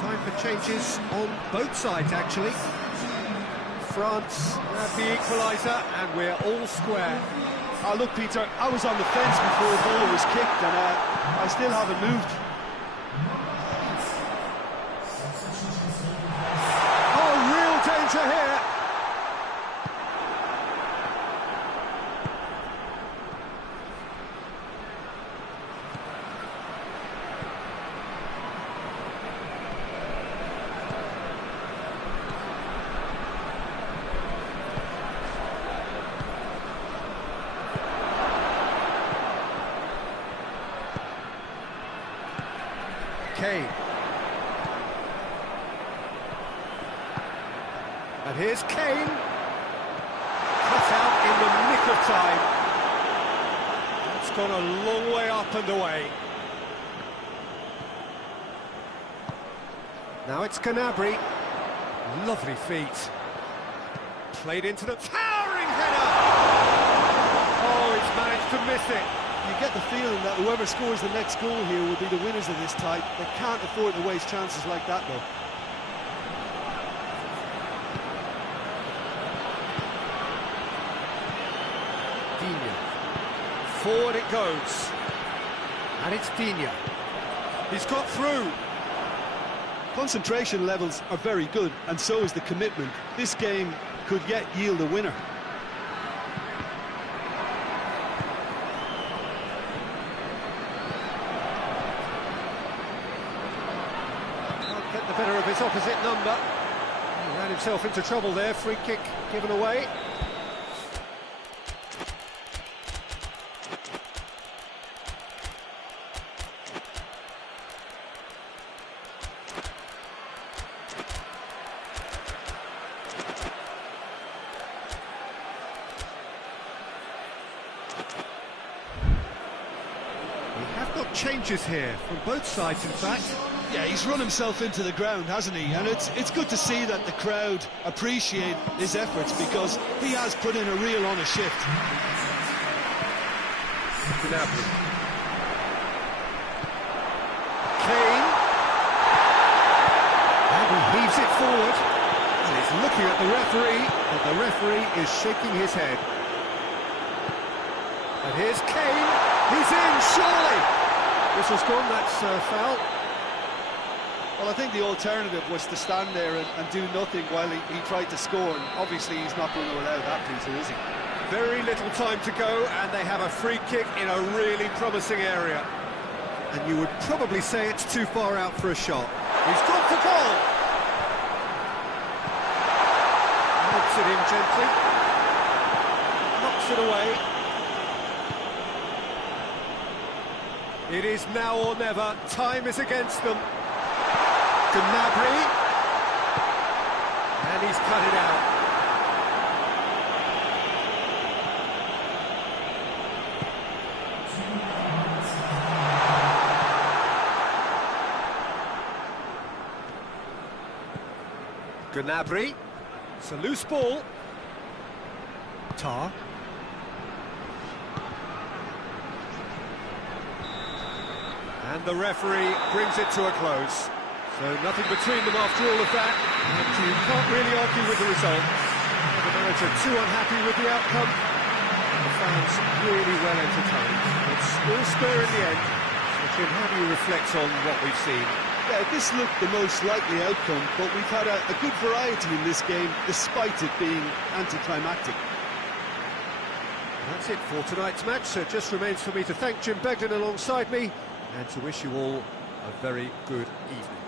Time for changes on both sides, actually. France have the equaliser, and we're all square. Oh, look, Peter, I was on the fence before the ball was kicked, and I still haven't moved. Oh, real danger here. Kane. And here's Kane. Cut out in the nick of time. That's gone a long way up and away. Now it's Gnabry. Lovely feet. Played into the towering header. Oh, he's managed to miss it. You get the feeling that whoever scores the next goal here will be the winners of this tie. They can't afford to waste chances like that, though. Digne. Forward it goes. And it's Digne. He's got through. Concentration levels are very good, and so is the commitment. This game could yet yield a winner. Get the better of his opposite number. He ran himself into trouble there. Free kick given away. We have got changes here from both sides, in fact. Yeah, he's run himself into the ground, hasn't he? And it's good to see that the crowd appreciate his efforts, because he has put in a real honest shift. Gnabry. Kane. And he heaves it forward. And he's looking at the referee, but the referee is shaking his head. And here's Kane. He's in, surely. This has gone, that's foul. Well, I think the alternative was to stand there and do nothing while he tried to score, and obviously he's not going to allow that, Peter, is he? Very little time to go, and they have a free kick in a really promising area. And you would probably say it's too far out for a shot. He's gone for goal! Knocks it in gently. Knocks it away. It is now or never. Time is against them. Gnabry, and he's cut it out. Gnabry, it's a loose ball. Tar. And the referee brings it to a close. So nothing between them after all of that, and you can't really argue with the result. The manager too unhappy with the outcome, and the fans really well entertained. It's all square in the end. So Jim, how do you reflect on what we've seen? Yeah, this looked the most likely outcome, but we've had a good variety in this game, despite it being anticlimactic. That's it for tonight's match, so it just remains for me to thank Jim Begden alongside me, and to wish you all a very good evening.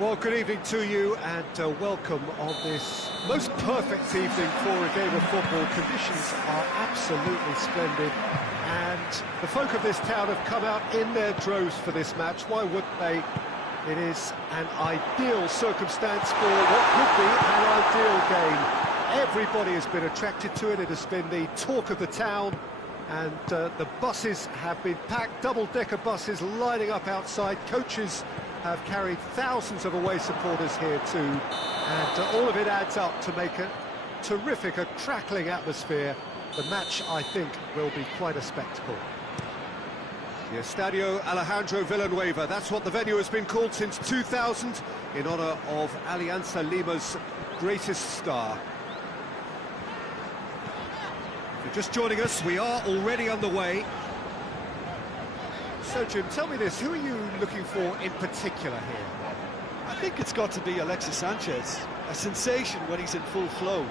Well, good evening to you and welcome on this most perfect evening for a game of football. Conditions are absolutely splendid and the folk of this town have come out in their droves for this match. Why wouldn't they? It is an ideal circumstance for what could be an ideal game. Everybody has been attracted to it. It has been the talk of the town. And the buses have been packed, double-decker buses lining up outside. Coaches have carried thousands of away supporters here too. And all of it adds up to make a terrific, a crackling atmosphere. The match, I think, will be quite a spectacle. The Estadio Alejandro Villanueva, that's what the venue has been called since 2000, in honour of Alianza Lima's greatest star. If you're just joining us, we are already underway. So, Jim, tell me this, who are you looking for in particular here? I think it's got to be Alexis Sanchez, a sensation when he's in full flow.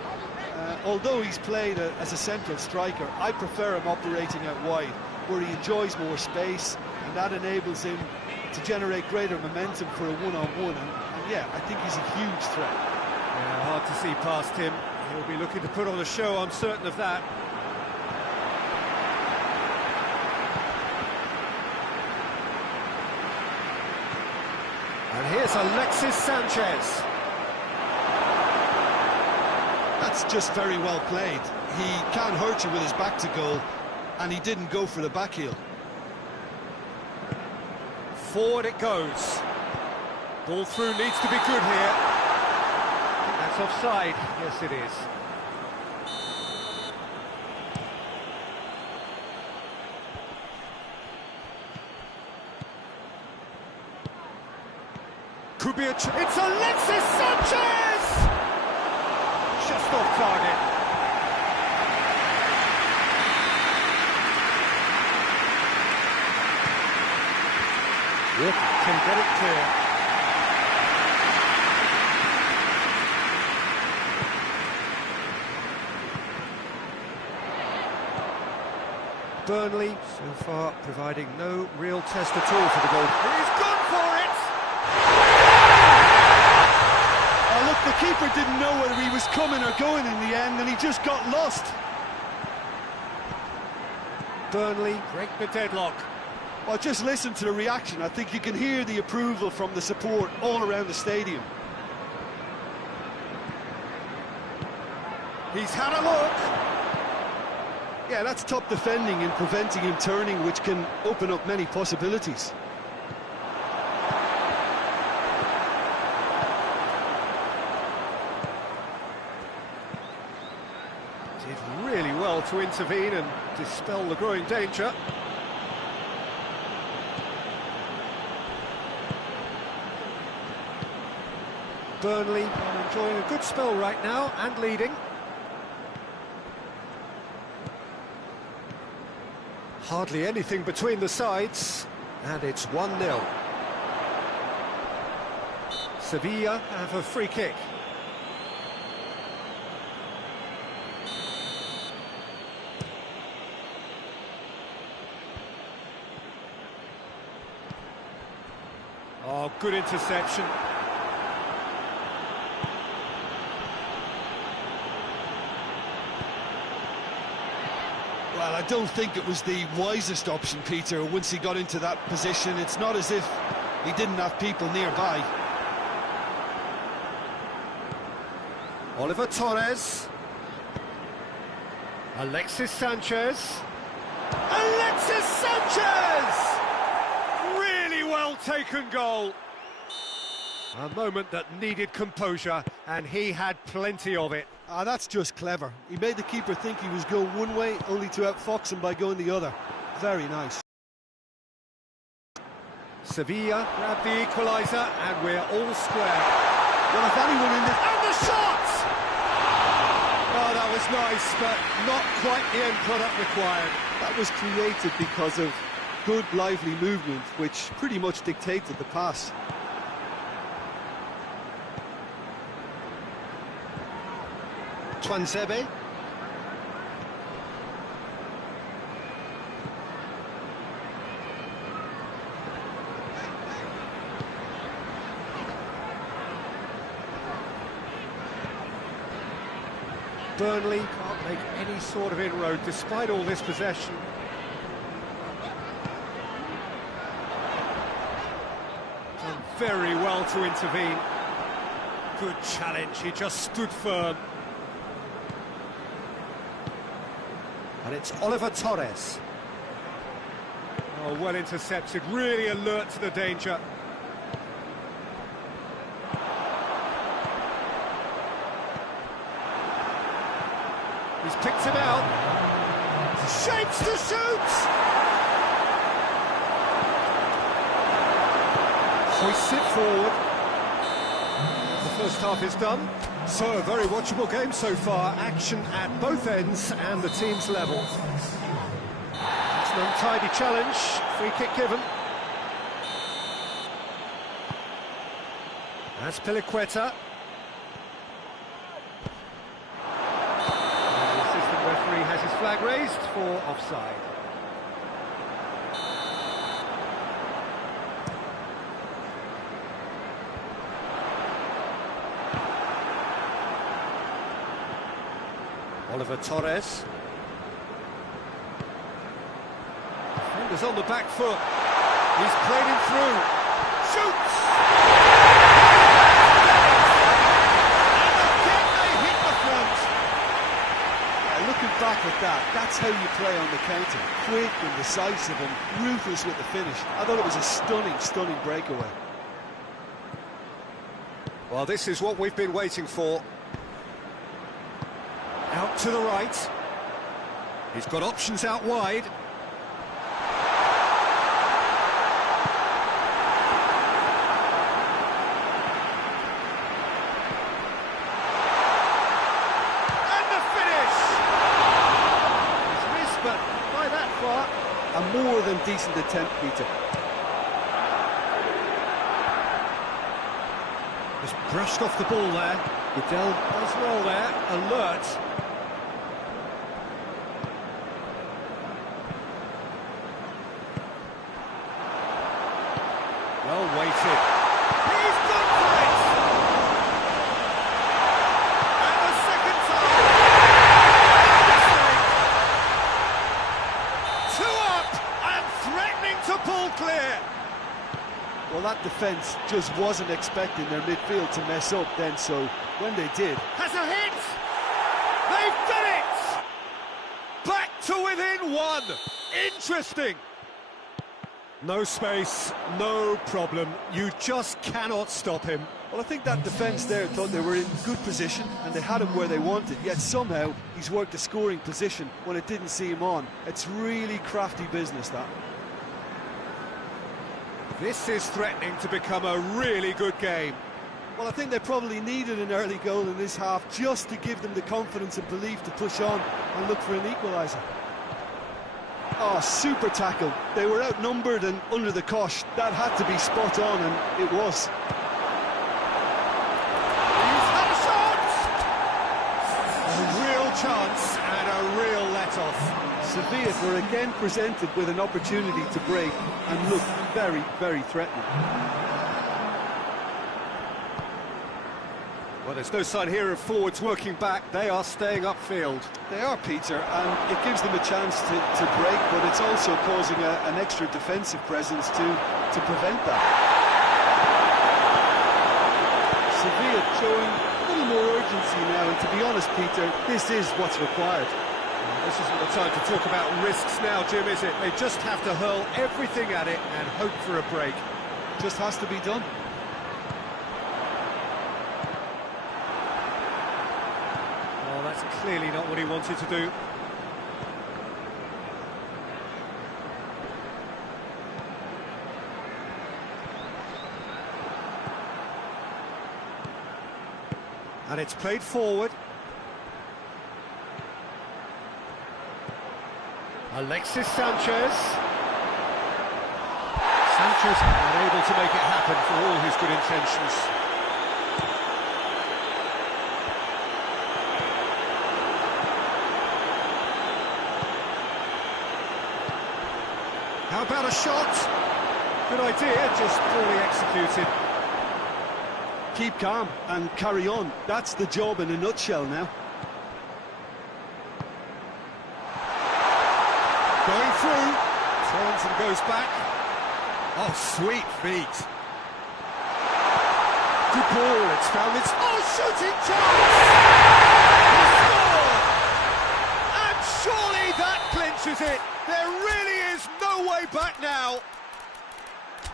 Although he's played as a central striker, I prefer him operating out wide, where he enjoys more space, and that enables him to generate greater momentum for a one-on-one. And yeah, I think he's a huge threat. Yeah, hard to see past him. He'll be looking to put on a show, I'm certain of that. And here's Alexis Sanchez. That's just very well played. He can't hurt you with his back to goal, and he didn't go for the back heel. Forward it goes. Ball through needs to be good here. That's offside. Yes, it is. Could be it's Alexis Sanchez! Just off target. Yep, can get it clear. Burnley, so far, providing no real test at all for the goal. He's gone for it! Oh, look, the keeper didn't know whether he was coming or going in the end, and he just got lost. Burnley break the deadlock. Well, just listen to the reaction. I think you can hear the approval from the support all around the stadium. He's had a look. Yeah, that's top defending and preventing him turning, which can open up many possibilities. Did really well to intervene and dispel the growing danger. Burnley are enjoying a good spell right now and leading. Hardly anything between the sides, and it's 1-0. Sevilla have a free kick. Oh, good interception. Well, I don't think it was the wisest option, Peter, once he got into that position. It's not as if he didn't have people nearby. Oliver Torres. Alexis Sanchez. Alexis Sanchez! Really well taken goal. A moment that needed composure, and he had plenty of it. Ah, that's just clever. He made the keeper think he was going one way, only to outfox him by going the other. Very nice. Sevilla grab the equaliser, and we're all square. Well, if anyone in the... And the shot! Oh, that was nice, but not quite the end product required. That was created because of good, lively movement, which pretty much dictated the pass. Tuanzebe. Burnley can't make any sort of inroad despite all this possession. Done very well to intervene. Good challenge, he just stood firm. And it's Oliver Torres. Oh, well intercepted, really alert to the danger. He's picked him out. Shapes to shoot! Hoists it forward. The first half is done. So, a very watchable game so far. Action at both ends and the team's level. It's an untidy challenge. Free kick given. That's Piliqueta. And the assistant referee has his flag raised for offside. Oliver Torres. Defender's on the back foot. He's played him through. Shoots! And again they hit the front. Yeah, looking back at that, that's how you play on the counter. Quick and decisive and ruthless with the finish. I thought it was a stunning, stunning breakaway. Well, this is what we've been waiting for. Out to the right. He's got options out wide. And the finish! He's missed, but by that far. A more than decent attempt, Peter. Just brushed off the ball there. Goodell does well there, alert. Well weighted. He's gone for it! And the second time! Two up and threatening to pull clear. Well, that defence just wasn't expecting their midfield to mess up then, so when they did... Has a hit! They've done it! Back to within one! Interesting! No space, no problem. You just cannot stop him. Well, I think that defence there thought they were in good position and they had him where they wanted, yet somehow he's worked a scoring position when it didn't see him on. It's really crafty business, that. This is threatening to become a really good game. Well, I think they probably needed an early goal in this half just to give them the confidence and belief to push on and look for an equaliser. Oh, super tackle. They were outnumbered and under the cosh. That had to be spot on, and it was. He's had a shot! A real chance and a real let-off. Sevilla were again presented with an opportunity to break and looked very, very threatening. Well, there's no sign here of forwards working back. They are staying upfield. They are, Peter, and it gives them a chance to break, but it's also causing an extra defensive presence to prevent that. Sevilla showing a little more urgency now, and to be honest, Peter, this is what's required. This isn't the time to talk about risks now, Jim, is it? They just have to hurl everything at it and hope for a break. Just has to be done. Well, that's clearly not what he wanted to do. And it's played forward. Alexis Sanchez. Sanchez unable to make it happen for all his good intentions. How about a shot? Good idea, just poorly executed. Keep calm and carry on. That's the job in a nutshell now. through. Turns and goes back. Oh, sweet feet. Good ball, it's found its... Oh, shooting chance! He scored! And surely that clinches it. There really is no way back now.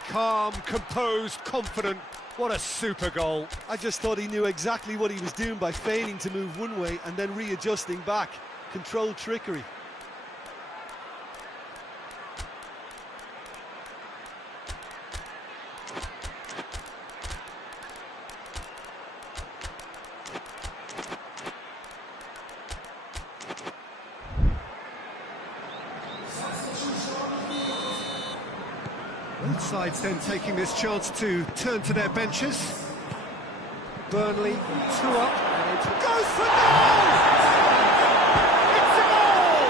Calm, composed, confident. What a super goal. I just thought he knew exactly what he was doing by feigning to move one way and then readjusting back. Controlled trickery. Both sides then taking this chance to turn to their benches. Burnley 2 up, and it goes for goal! It's a goal!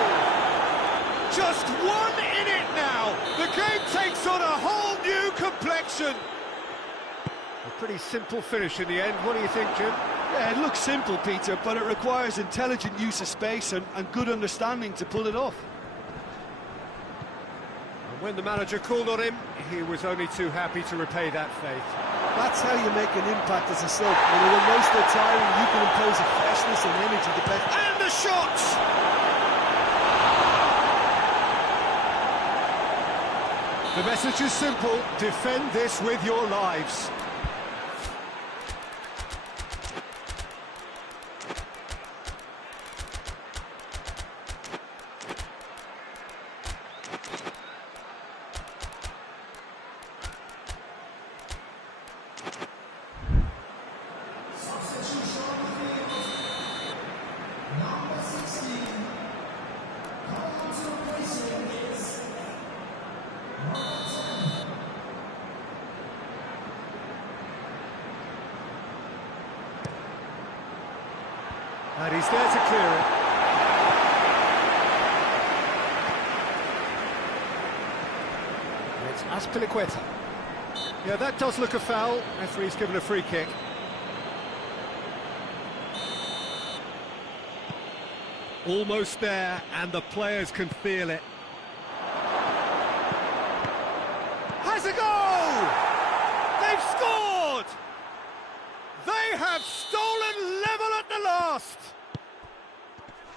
Just one in it now. The game takes on a whole new complexion. A pretty simple finish in the end. What do you think, Jim? Yeah, it looks simple, Peter, but it requires intelligent use of space and good understanding to pull it off. When the manager called on him, he was only too happy to repay that faith. That's how you make an impact as a sub. When most of the time you can impose a freshness and energy the best. And the shot! The message is simple: defend this with your lives. And he's there to clear it. It's Azpilicueta. Yeah, that does look a foul. Referee's given a free kick. Almost there, and the players can feel it. Has a goal! They've scored! They have stolen level at the last!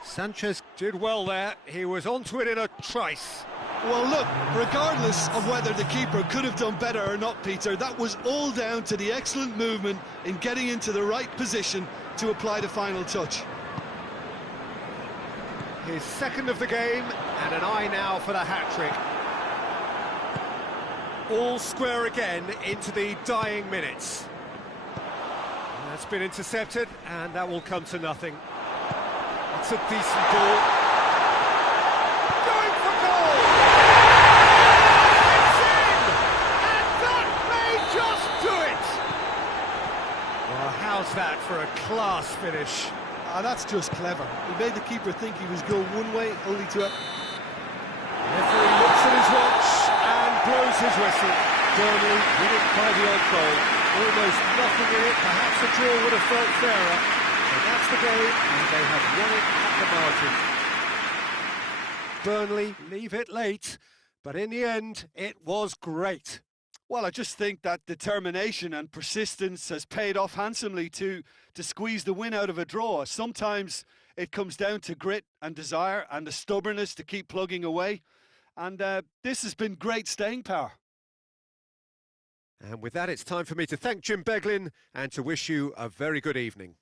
Sanchez did well there. He was onto it in a trice. Well, look, regardless of whether the keeper could have done better or not, Peter, that was all down to the excellent movement in getting into the right position to apply the final touch. His second of the game, and an eye now for the hat-trick. All square again into the dying minutes. That's been intercepted, and that will come to nothing. It's a decent ball. Going for goal! It's in! And that may just do it! Well, how's that for a class finish? That's just clever. He made the keeper think he was going one way, only to... Referee looks at his watch and blows his whistle. Burnley winning by the odd goal. Almost nothing in it. Perhaps a draw would have felt fairer. So that's the game, and they have won it at the margin. Burnley leave it late, but in the end, it was great. Well, I just think that determination and persistence has paid off handsomely to squeeze the win out of a draw. Sometimes it comes down to grit and desire and the stubbornness to keep plugging away. And this has been great staying power. And with that, it's time for me to thank Jim Beglin and to wish you a very good evening.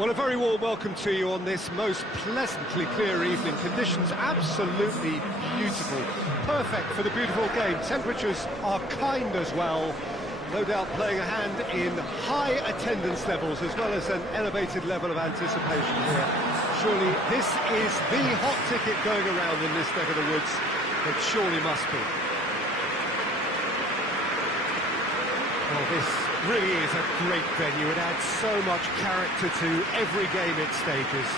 Well, a very warm welcome to you on this most pleasantly clear evening. Conditions absolutely beautiful. Perfect for the beautiful game. Temperatures are kind as well. No doubt playing a hand in high attendance levels as well as an elevated level of anticipation here. Surely this is the hot ticket going around in this neck of the woods. It surely must be. Well, this really is a great venue. It adds so much character to every game it stages.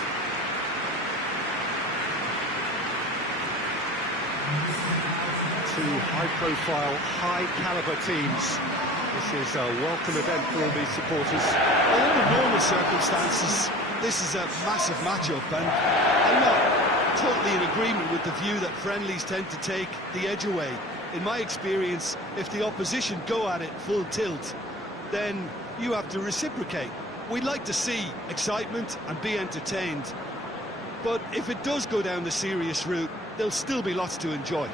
Two high-profile, high-caliber teams. This is a welcome event for all these supporters. Well, under normal circumstances, this is a massive matchup, and I'm not totally in agreement with the view that friendlies tend to take the edge away. In my experience, if the opposition go at it full tilt, then you have to reciprocate. we'd like to see excitement and be entertained. But if it does go down the serious route, there'll still be lots to enjoy.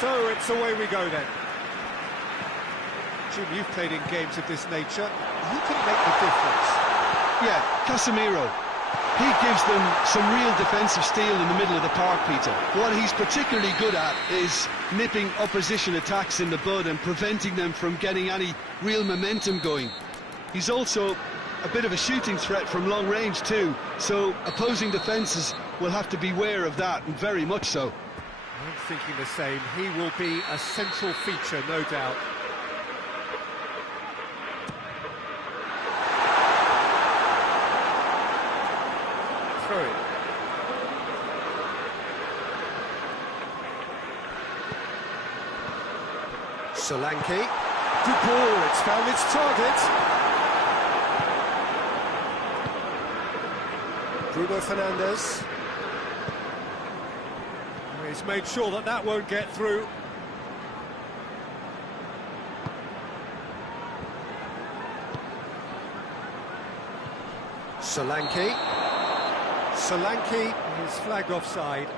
So it's away we go then. Jim, you've played in games of this nature. Who can make the difference? Yeah, Casemiro. He gives them some real defensive steel in the middle of the park, Peter. What he's particularly good at is nipping opposition attacks in the bud and preventing them from getting any real momentum going. He's also a bit of a shooting threat from long range too, so opposing defences will have to beware of that, and very much so. I'm thinking the same. He will be a central feature, no doubt. Throw it. Solanke. Good ball, it's found its target. Bruno Fernandes. He's made sure that that won't get through. Solanke. Solanke is flagged offside.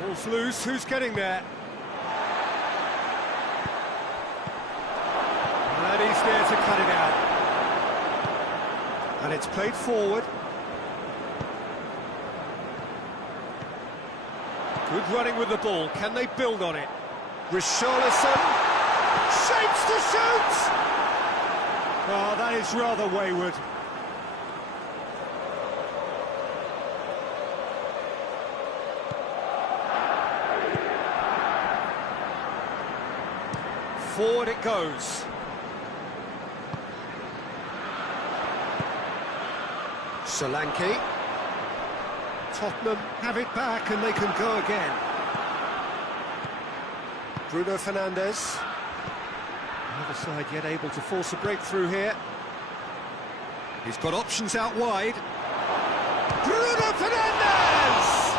Ball's loose, who's getting there? And he's there to cut it out. And it's played forward. Good running with the ball, can they build on it? Richarlison shapes to shoot! Oh, that is rather wayward. Forward it goes. Solanke. Tottenham have it back and they can go again. Bruno Fernandes. The other side yet able to force a breakthrough here. He's got options out wide. Bruno Fernandes!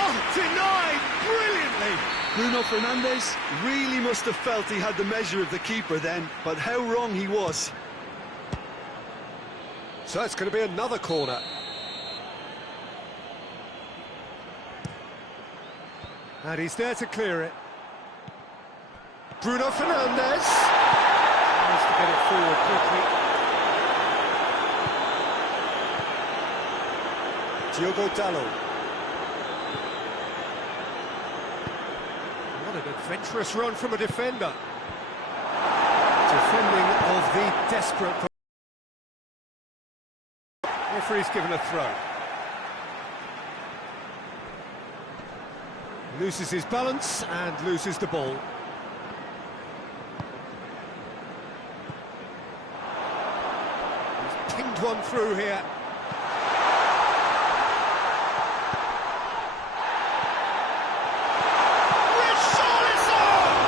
Oh, denied brilliantly! Bruno Fernandes really must have felt he had the measure of the keeper then, but how wrong he was. So it's going to be another corner. And he's there to clear it. Bruno Fernandes. Tries to get it forward quickly. Diogo Dalot. What an adventurous run from a defender. Defending of the desperate. Referee's given a throw. Loses his balance and loses the ball. He's pinged one through here. Richarlison!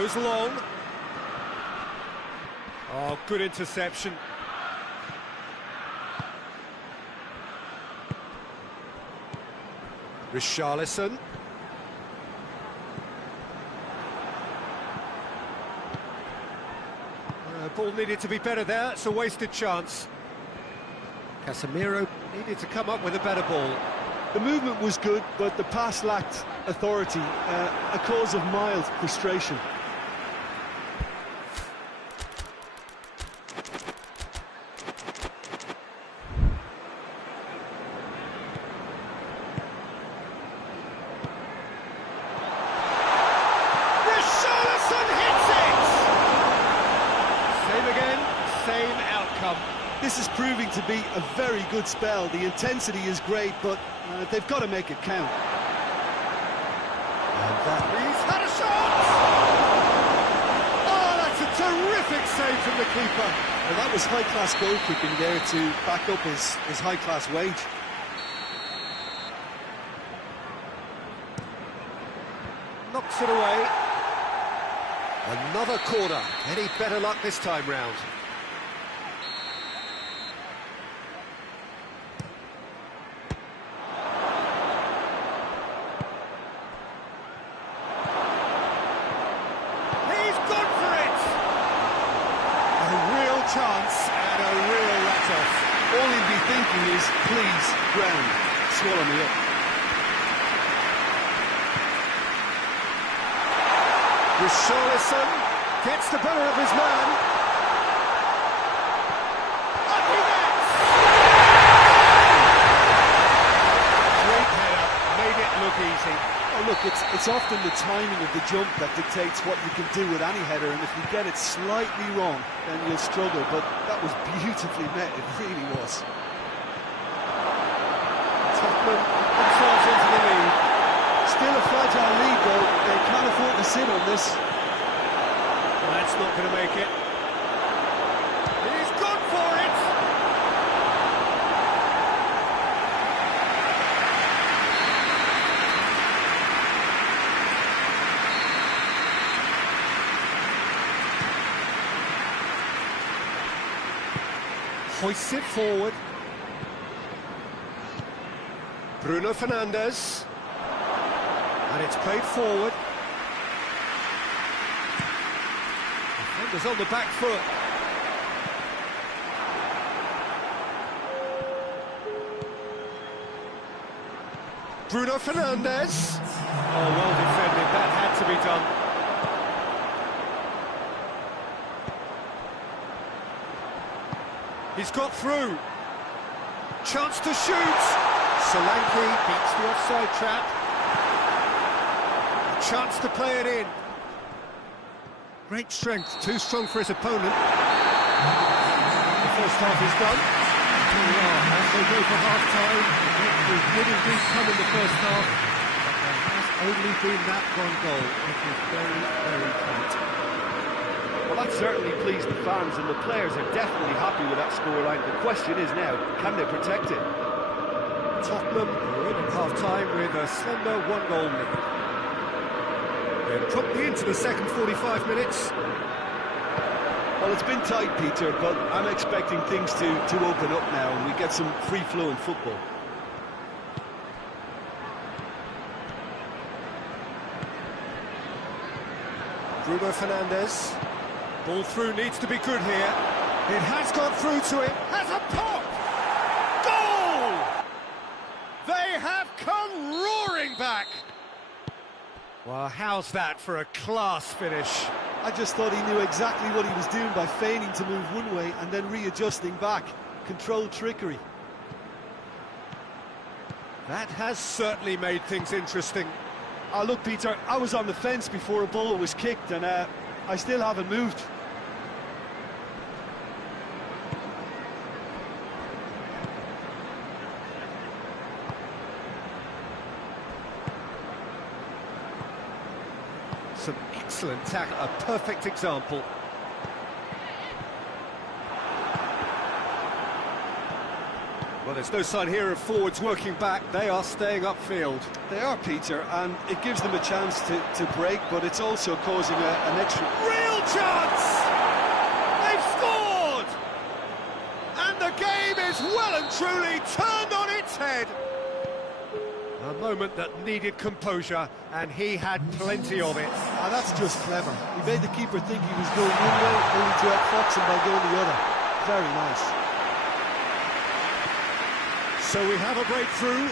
Goes long. Oh, good interception. Richarlison. Ball needed to be better there, it's a wasted chance. Casemiro needed to come up with a better ball. The movement was good, but the pass lacked authority, a cause of mild frustration. This is proving to be a very good spell. The intensity is great, but they've got to make it count. And he's had a shot! Oh, that's a terrific save from the keeper. Well, that was high-class goal-kicking there to back up his high-class wage. Knocks it away. Another corner. Any better luck this time round? Chance and a real let-off. All he'd be thinking is, please, ground, swallow me up. Richarlison gets the better of his man. Up he gets! Great header, made it look easy. Oh, look, it's often the timing of the jump that dictates what you can do with any header, and if you get it slightly wrong, then you'll struggle, but that was beautifully met, it really was. Tottenham themselves into the lead. Still a fragile lead, though. They can't afford to sit on this. That's not going to make it. He's gone for it! Hoists it forward. Bruno Fernandes. And it's played forward. Defenders on the back foot. Bruno Fernandes. Oh, well defended. That had to be done. He's got through. Chance to shoot. Solanke beats the offside trap. A chance to play it in. Great strength, too strong for his opponent. The first half is done. Here we are, as they go for half-time. It did indeed come in the first half, but there has only been that one goal. It is very, very tight. Well, that certainly pleased the fans, and the players are definitely happy with that scoreline. The question is now, can they protect it? Tottenham are in at half-time with a slender one-goal lead. They're promptly into the second 45 minutes. Well, it's been tight, Peter, but I'm expecting things to open up now and we get some free-flowing football. Bruno Fernandes. Ball through needs to be good here. It has got through to him. Has a pop! Goal! They have come roaring back. Well, how's that for a class finish? I just thought he knew exactly what he was doing by feigning to move one way and then readjusting back. Controlled trickery. That has certainly made things interesting. Oh, look, Peter, I was on the fence before a ball was kicked and I still haven't moved. Some excellent tackle, a perfect example. Well, there's no sign here of forwards working back. They are staying upfield. They are, Peter, and it gives them a chance to break, but it's also causing an extra... Real chance! They've scored! And the game is well and truly turned on its head. A moment that needed composure, and he had plenty of it. And that's just clever. He made the keeper think he was going one way, only to outfox him by going the other. Very nice. So we have a breakthrough.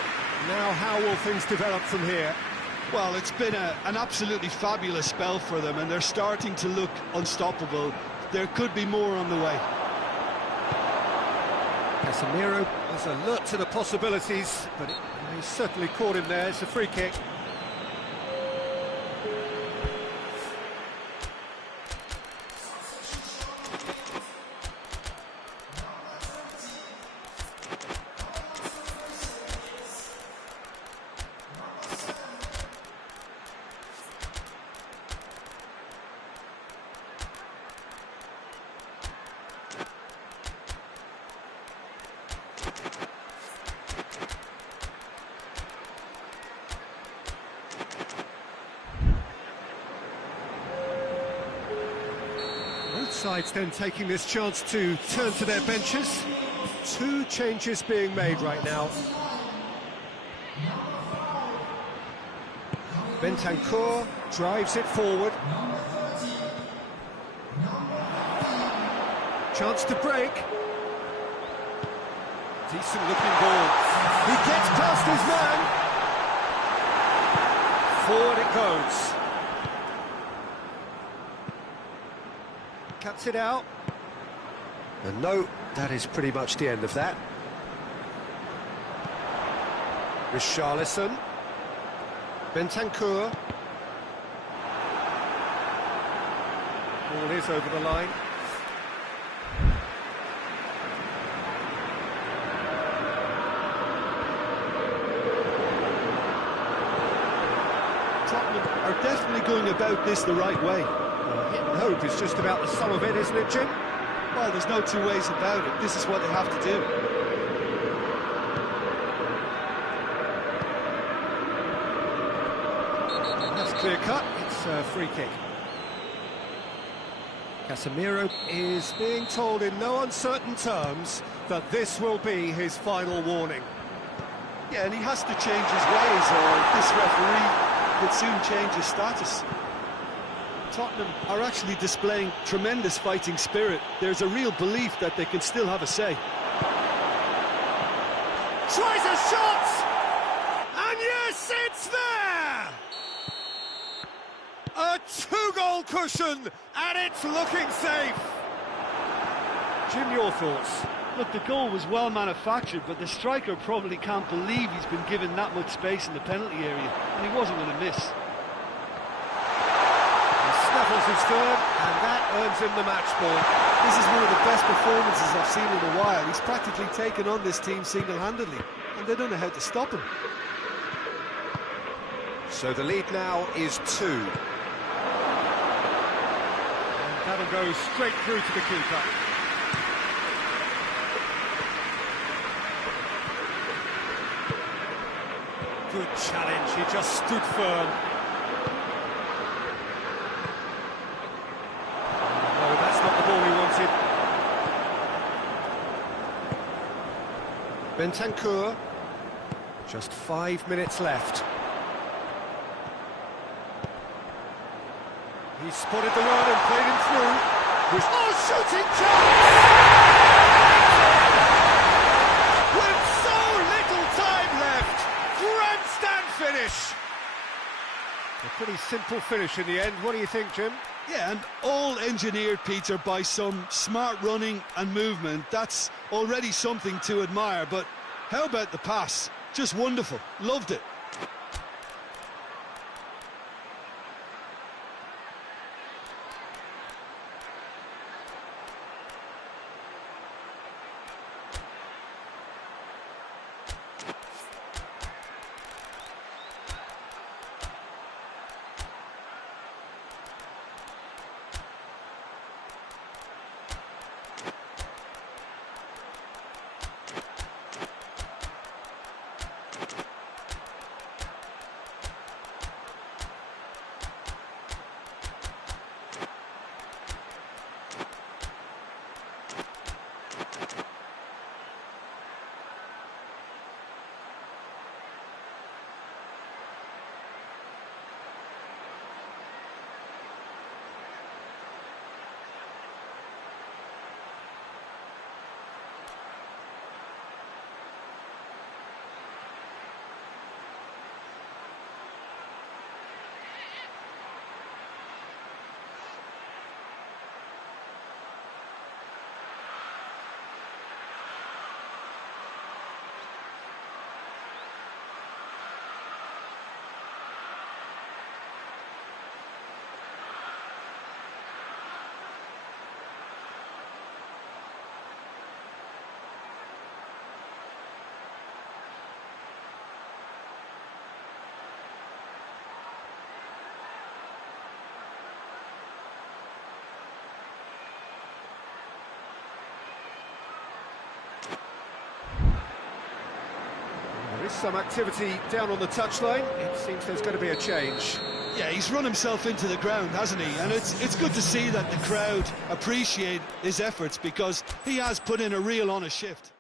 Now how will things develop from here? Well, it's been an absolutely fabulous spell for them, and they're starting to look unstoppable. There could be more on the way. Casemiro is alert to the possibilities, but he's certainly caught him there. It's a free kick. Both sides then taking this chance to turn to their benches. Two changes being made right now. Bentancur drives it forward. Chance to break. Decent looking ball. He gets past his man. Forward it goes. Cuts it out. And no, that is pretty much the end of that. Richarlison. Bentancur. Ball is over the line. Tottenham are definitely going about this the right way. Hit and hope is just about the sum of it, isn't it, Jim? Well, there's no two ways about it. This is what they have to do. That's clear cut. It's a free kick. Casemiro is being told in no uncertain terms that this will be his final warning. Yeah, and he has to change his ways, or this referee would soon change his status. Tottenham are actually displaying tremendous fighting spirit. There's a real belief that they can still have a say. Tries a shot! And yes, it's there! A two-goal cushion, and it's looking safe. Jim, your thoughts? Look, the goal was well manufactured, but the striker probably can't believe he's been given that much space in the penalty area, and he wasn't going to miss. Snuffles his third, and that earns him the match ball. This is one of the best performances I've seen in a while. He's practically taken on this team single-handedly, and they don't know how to stop him. So the lead now is 2. And that'll go straight through to the keeper. Good challenge, he just stood firm. Bentancur, just 5 minutes left. He spotted the run and played him through. Oh, shooting chance! With so little time left, grandstand finish. A pretty simple finish in the end. What do you think, Jim? Yeah, and all engineered, Peter, by some smart running and movement. That's already something to admire, but how about the pass? Just wonderful. Loved it. There's some activity down on the touchline. It seems there's going to be a change. Yeah, he's run himself into the ground, hasn't he? And it's good to see that the crowd appreciate his efforts, because he has put in a real honest shift.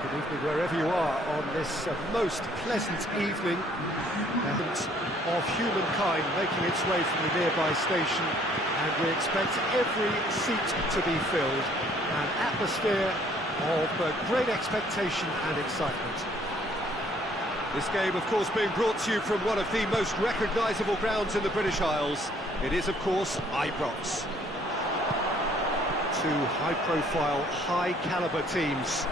Good evening wherever you are on this most pleasant evening of humankind making its way from the nearby station, and we expect every seat to be filled. An atmosphere of great expectation and excitement. This game, of course, being brought to you from one of the most recognisable grounds in the British Isles. It is, of course, Ibrox. Two high-profile, high-caliber teams.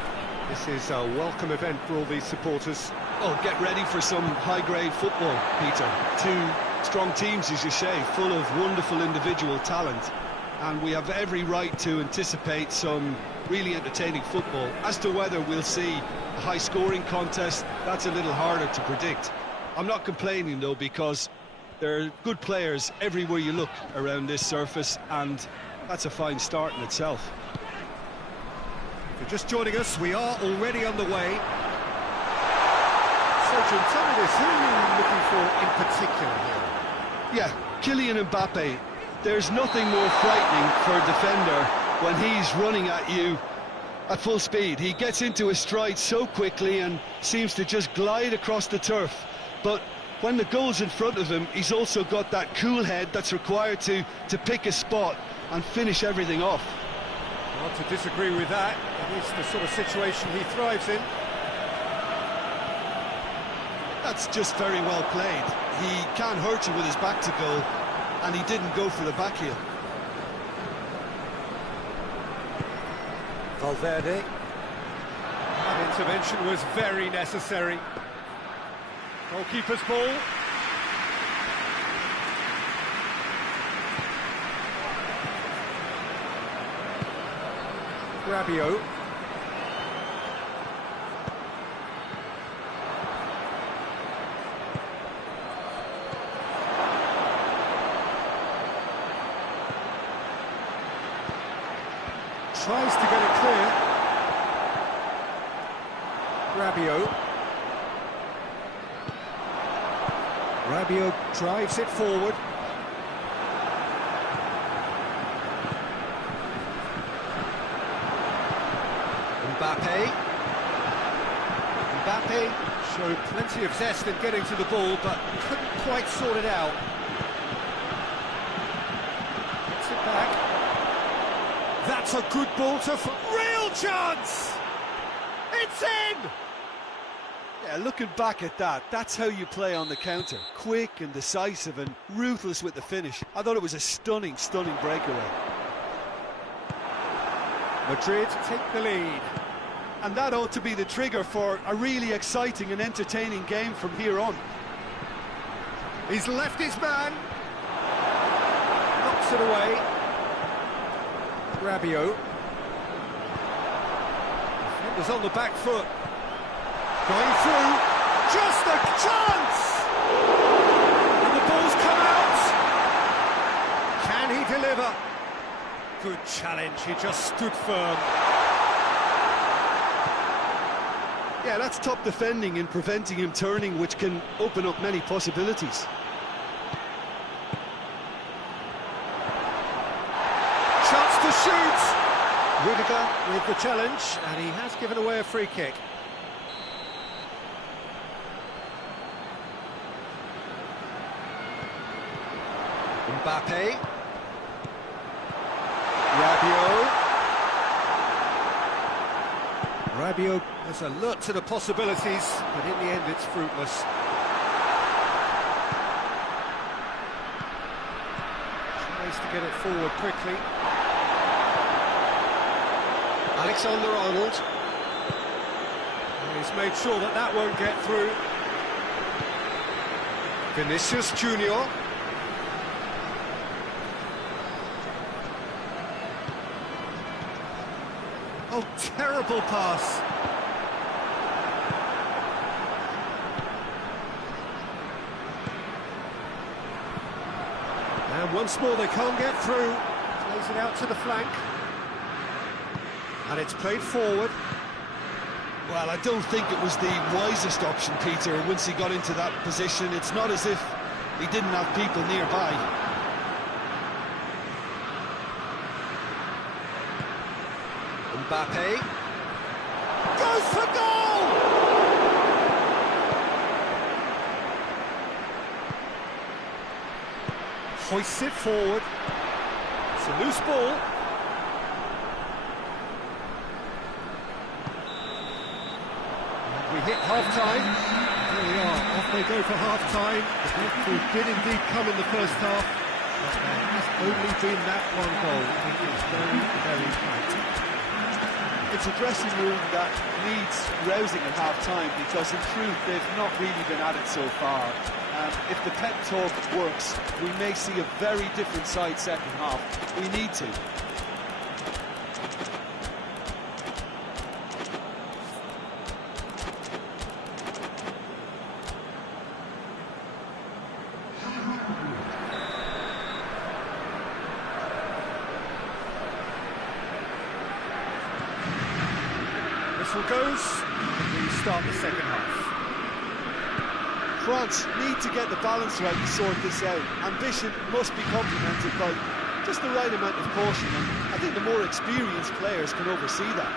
This is a welcome event for all these supporters. Oh, get ready for some high-grade football, Peter. Two strong teams, as you say, full of wonderful individual talent. And we have every right to anticipate some really entertaining football. As to whether we'll see a high-scoring contest, that's a little harder to predict. I'm not complaining, though, because there are good players everywhere you look around this surface, and that's a fine start in itself. If you're just joining us, we are already underway. So, Jim, tell me this, who are you looking for in particular here? Yeah, Kylian Mbappe. There's nothing more frightening for a defender when he's running at you at full speed. He gets into his stride so quickly and seems to just glide across the turf. But when the goal's in front of him, he's also got that cool head that's required to pick a spot and finish everything off. Hard to disagree with that. It is the sort of situation he thrives in. That's just very well played. He can't hurt you with his back to goal, and he didn't go for the back heel. Valverde. That intervention was very necessary. Goalkeeper's ball. Rabiot. Tries to get it clear. Rabiot. Rabiot drives it forward. Mbappe showed plenty of zest in getting to the ball, but couldn't quite sort it out. Gets it back. That's a good ball to... Real chance! It's in! Yeah, looking back at that, that's how you play on the counter. Quick and decisive and ruthless with the finish. I thought it was a stunning, stunning breakaway. Madrid take the lead. And that ought to be the trigger for a really exciting and entertaining game from here on. He's left his man. Knocks it away. Rabiot. Defenders on the back foot. Going through. Just a chance! And the ball's come out. Can he deliver? Good challenge. He just stood firm. Yeah, that's top defending and preventing him turning, which can open up many possibilities. Chance to shoot! Rudiger with the challenge, and he has given away a free kick. Mbappe. Rabiot has alert to the possibilities, but in the end it's fruitless. Tries to get it forward quickly. Alexander-Arnold. He's made sure that that won't get through. Vinicius Junior. Oh, terrible pass. And once more they can't get through. Plays it out to the flank. And it's played forward. Well, I don't think it was the wisest option, Peter, once he got into that position. It's not as if he didn't have people nearby. Mbappe goes for goal! Hoists it forward. It's a loose ball. And we hit half-time. There we are, off they go for half-time. The breakthrough did indeed come in the first half, but there has only been that one goal. It is very, very tight. It's a dressing room that needs rousing at half-time, because in truth they've not really been at it so far. If the pep talk works, we may see a very different side second half. We need to. Whistle goes, and we start the second half. France need to get the balance right to sort this out. Ambition must be complemented by just the right amount of caution, and I think the more experienced players can oversee that.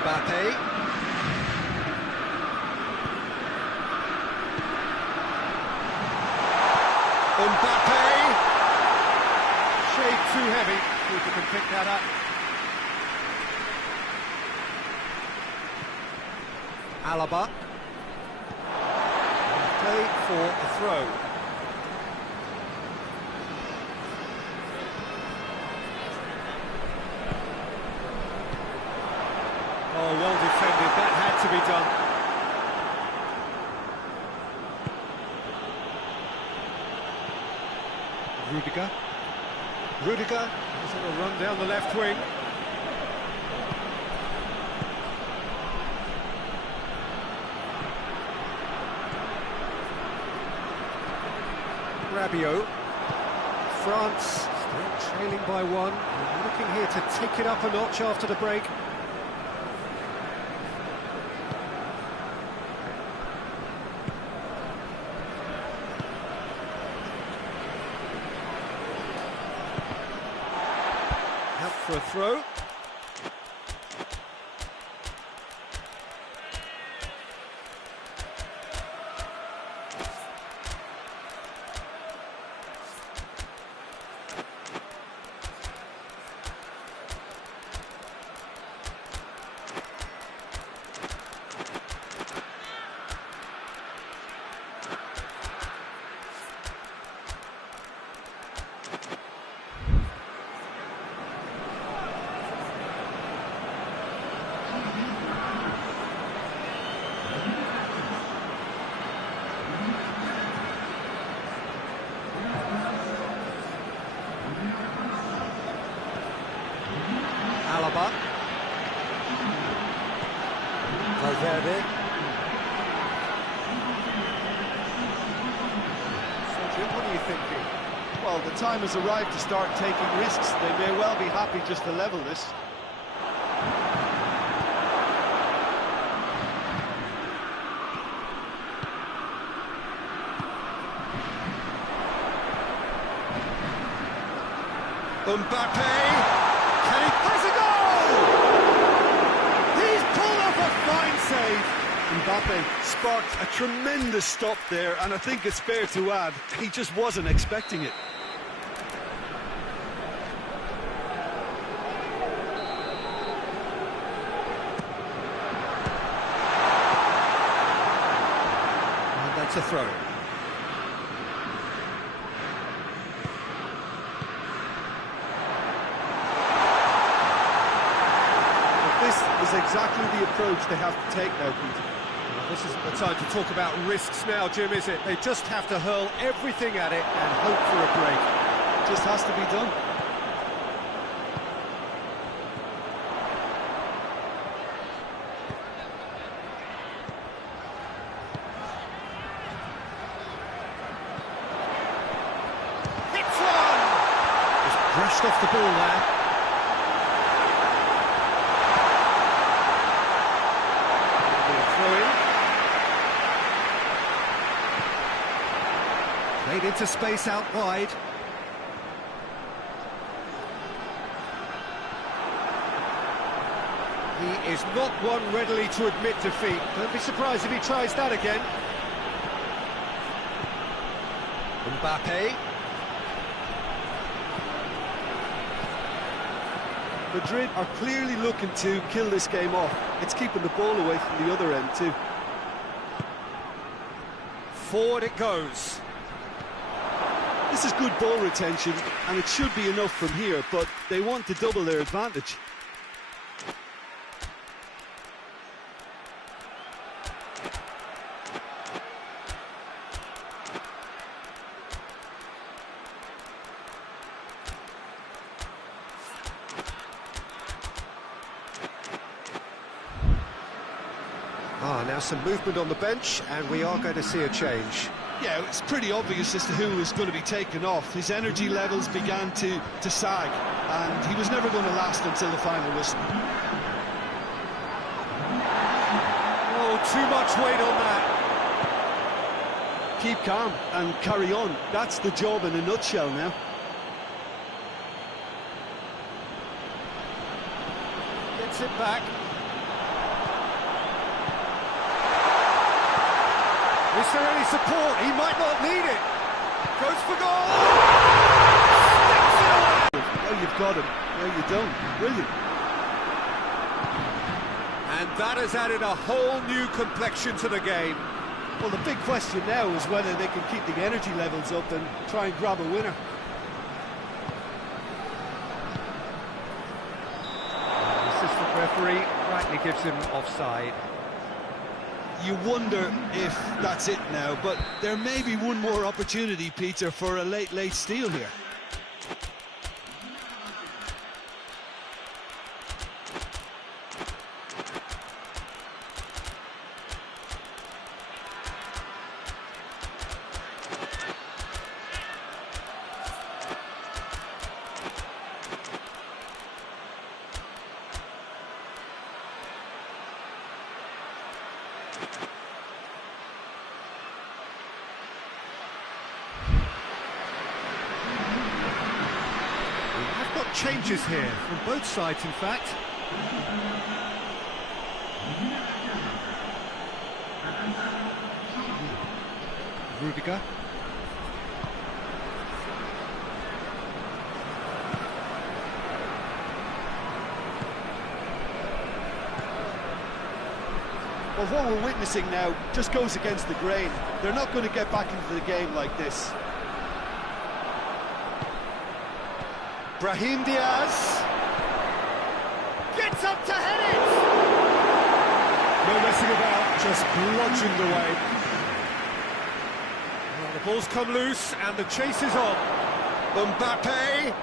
Mbappe. can pick that up. Alaba. Play for a throw. Oh, well defended. That had to be done. Rudiger is on a run down the left wing. Rabiot. France still trailing by one. Looking here to take it up a notch after the break. Out for a throw. Alaba. Valverde. So, Jim, what are you thinking? Well, the time has arrived to start taking risks. They may well be happy just to level this. Mbappe. Can he pass a goal? He's pulled off a fine save. Mbappe sparked a tremendous stop there, and I think it's fair to add, he just wasn't expecting it. And that's a throw. This is exactly the approach they have to take now, P.Tan. Well, this isn't the time to talk about risks now, Jim, is it? They just have to hurl everything at it and hope for a break. Just has to be done. Hits one! Just brushed off the ball there. Played into space out wide. He is not one readily to admit defeat. Don't be surprised if he tries that again. Mbappe. Madrid are clearly looking to kill this game off. It's keeping the ball away from the other end too. Forward it goes. This is good ball retention, and it should be enough from here, but they want to double their advantage. Now some movement on the bench, and we are going to see a change. Yeah, it's pretty obvious as to who was going to be taken off. His energy levels began to sag, and he was never going to last until the final whistle. Oh, too much weight on that. Keep calm and carry on. That's the job in a nutshell now. Gets it back. Is there any support? He might not need it. Goes for goal! Oh, you you've got him, now you don't. Brilliant. And that has added a whole new complexion to the game. Well, the big question now is whether they can keep the energy levels up and try and grab a winner. The assistant referee rightly gives him offside. You wonder if that's it now, but there may be one more opportunity, Peter, for a late steal here. I've got changes here from both sides, in fact. Rudiger. Well, what we're witnessing now just goes against the grain. They're not going to get back into the game like this. Brahim Diaz gets up to head it! No messing about, just bludgeoned away. Well, the ball's come loose and the chase is on. Mbappe.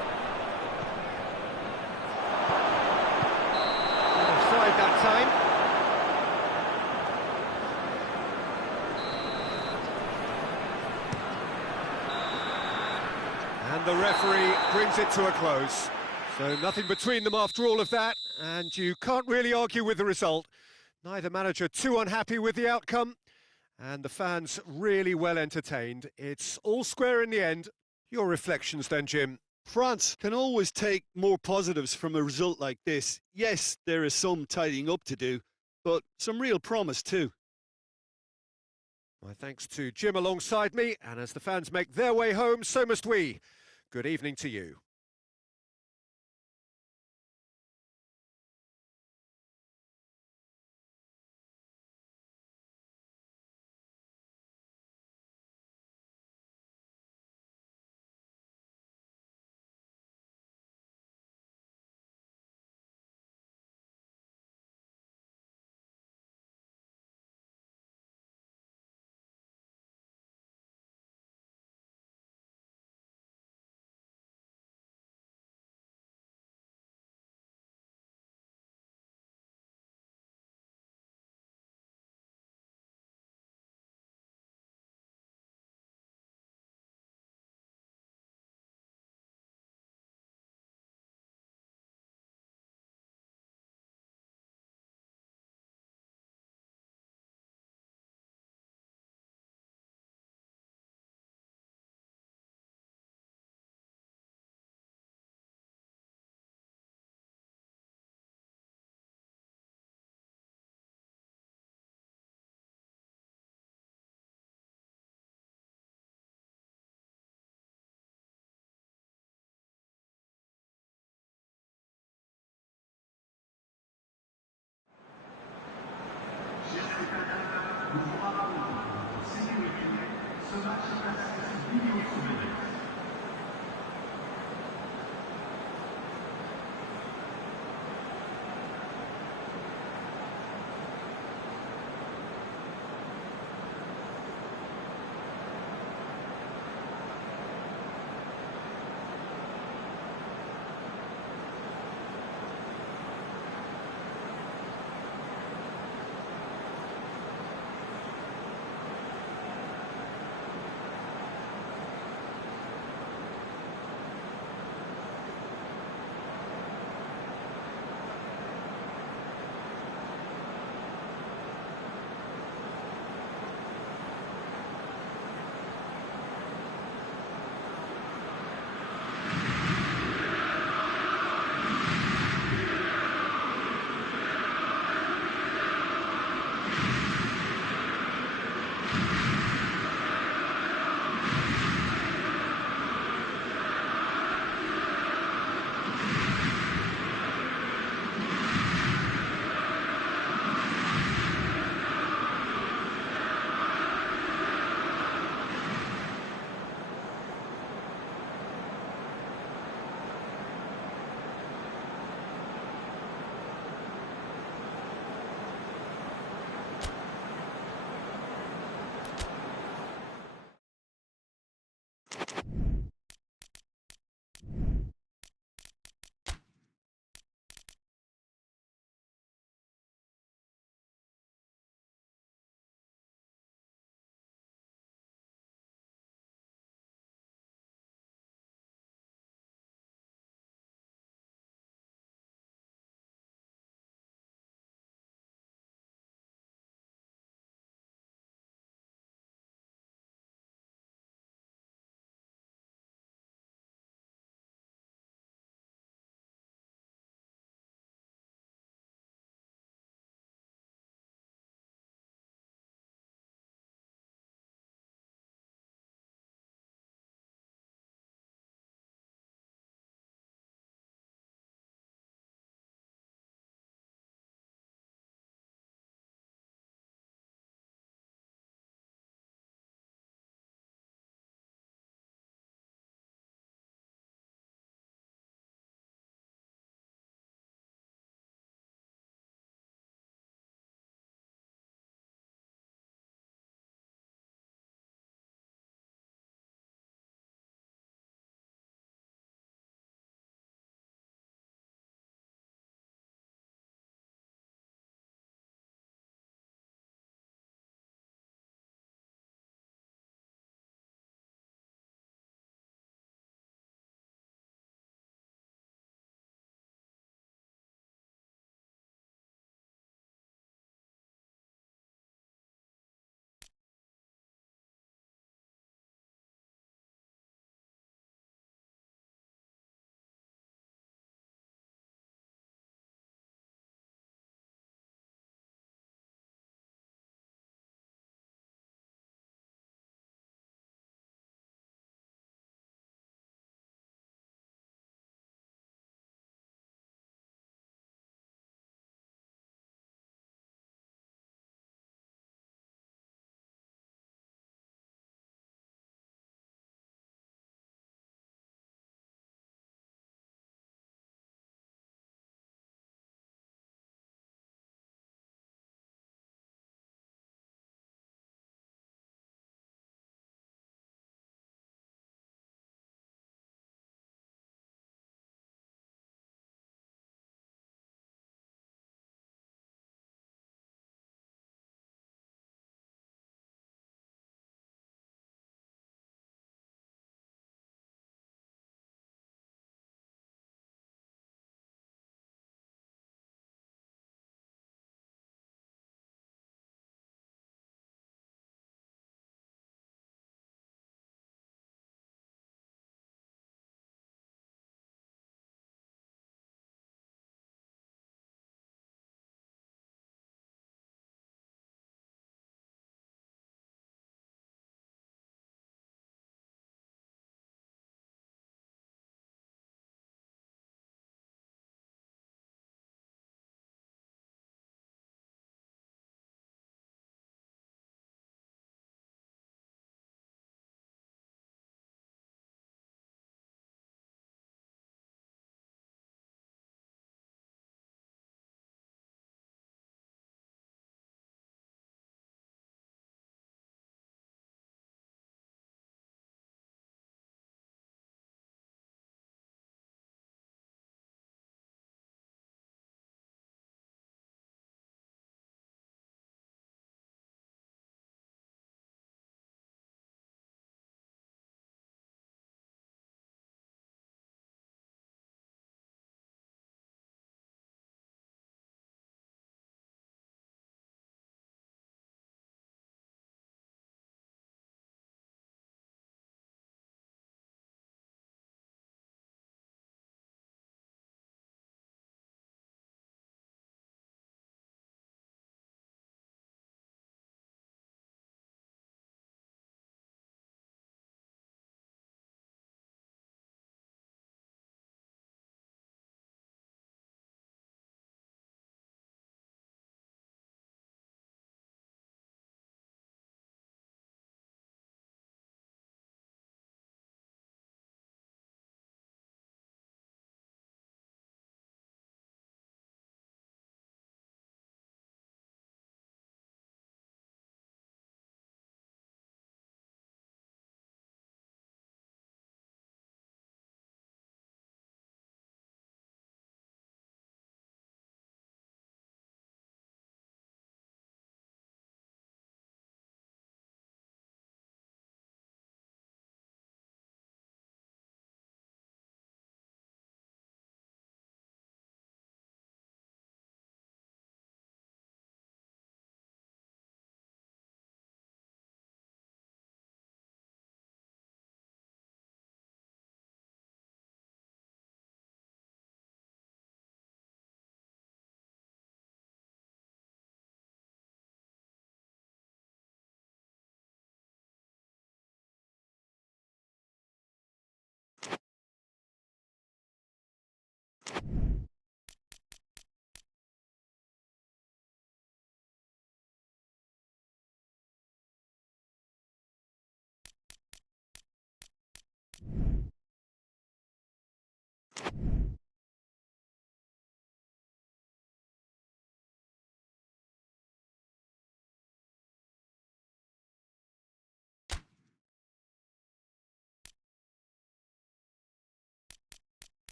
Offside that time. And the referee brings it to a close. So nothing between them after all of that, and you can't really argue with the result. Neither manager too unhappy with the outcome, and the fans really well entertained. It's all square in the end. Your reflections then, Jim? France can always take more positives from a result like this. Yes, there is some tidying up to do, but some real promise too. My thanks to Jim alongside me, and as the fans make their way home, so must we. Good evening to you.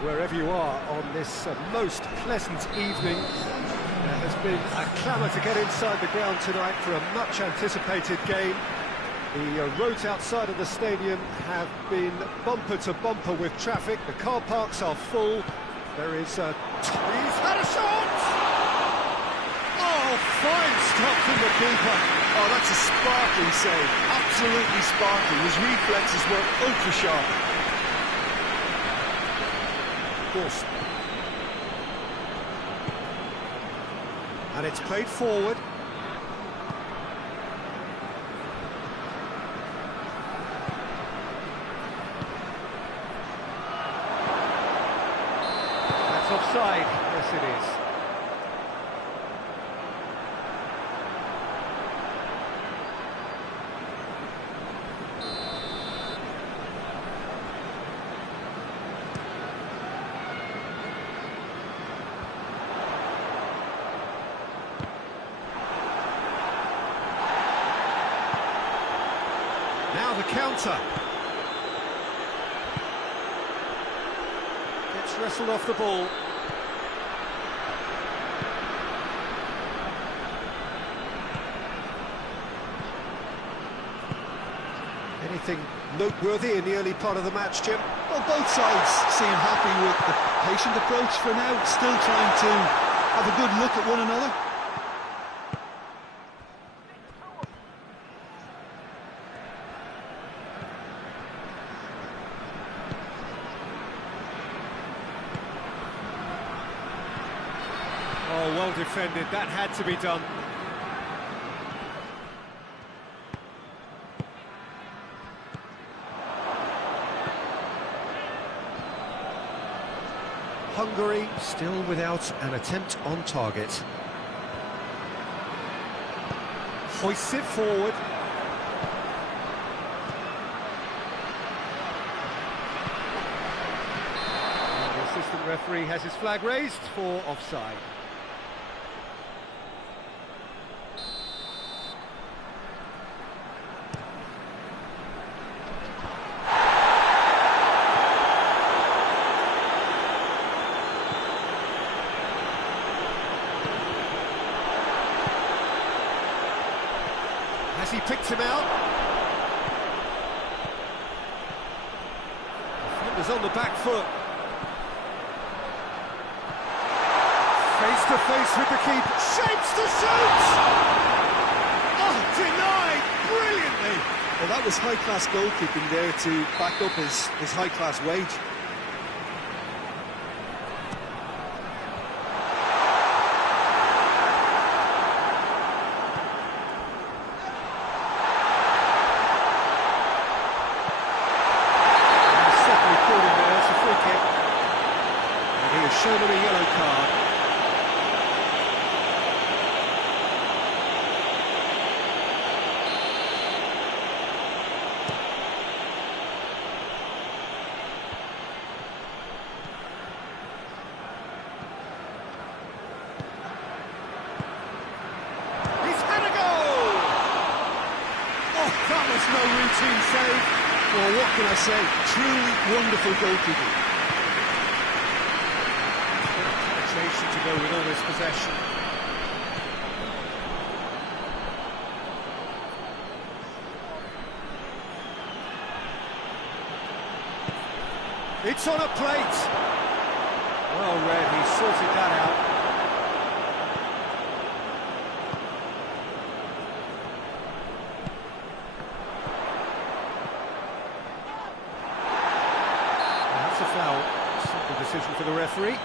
Wherever you are on this most pleasant evening, there has been a clamour to get inside the ground tonight for a much-anticipated game. The roads outside of the stadium have been bumper to bumper with traffic. The car parks are full. There is a... He's had a shot! Oh, fine stop from the keeper. Oh, that's a sparkling save. Absolutely sparkling. His reflexes were ultra-sharp. Of course. And it's played forward. That's offside. Yes, it is. Now the counter. Gets wrestled off the ball. Anything noteworthy in the early part of the match, Jim? Well, both sides seem happy with the patient approach for now, still trying to have a good look at one another. Oh, well defended. That had to be done. Hungary still without an attempt on target. Hoists it forward. And the assistant referee has his flag raised for offside. Has he picked him out? Defender's on the back foot. Face to face with the keeper. Shapes to shoot! Oh, denied brilliantly! Well, that was high-class goalkeeping there to back up his high-class wage. Shown him a yellow card. He's had a goal! Oh, that was no routine save. Well, what can I say? Truly wonderful goalkeeping. To go with all this possession. It's on a plate. Well read, he sorted that out. That's a foul. Simple decision for the referee.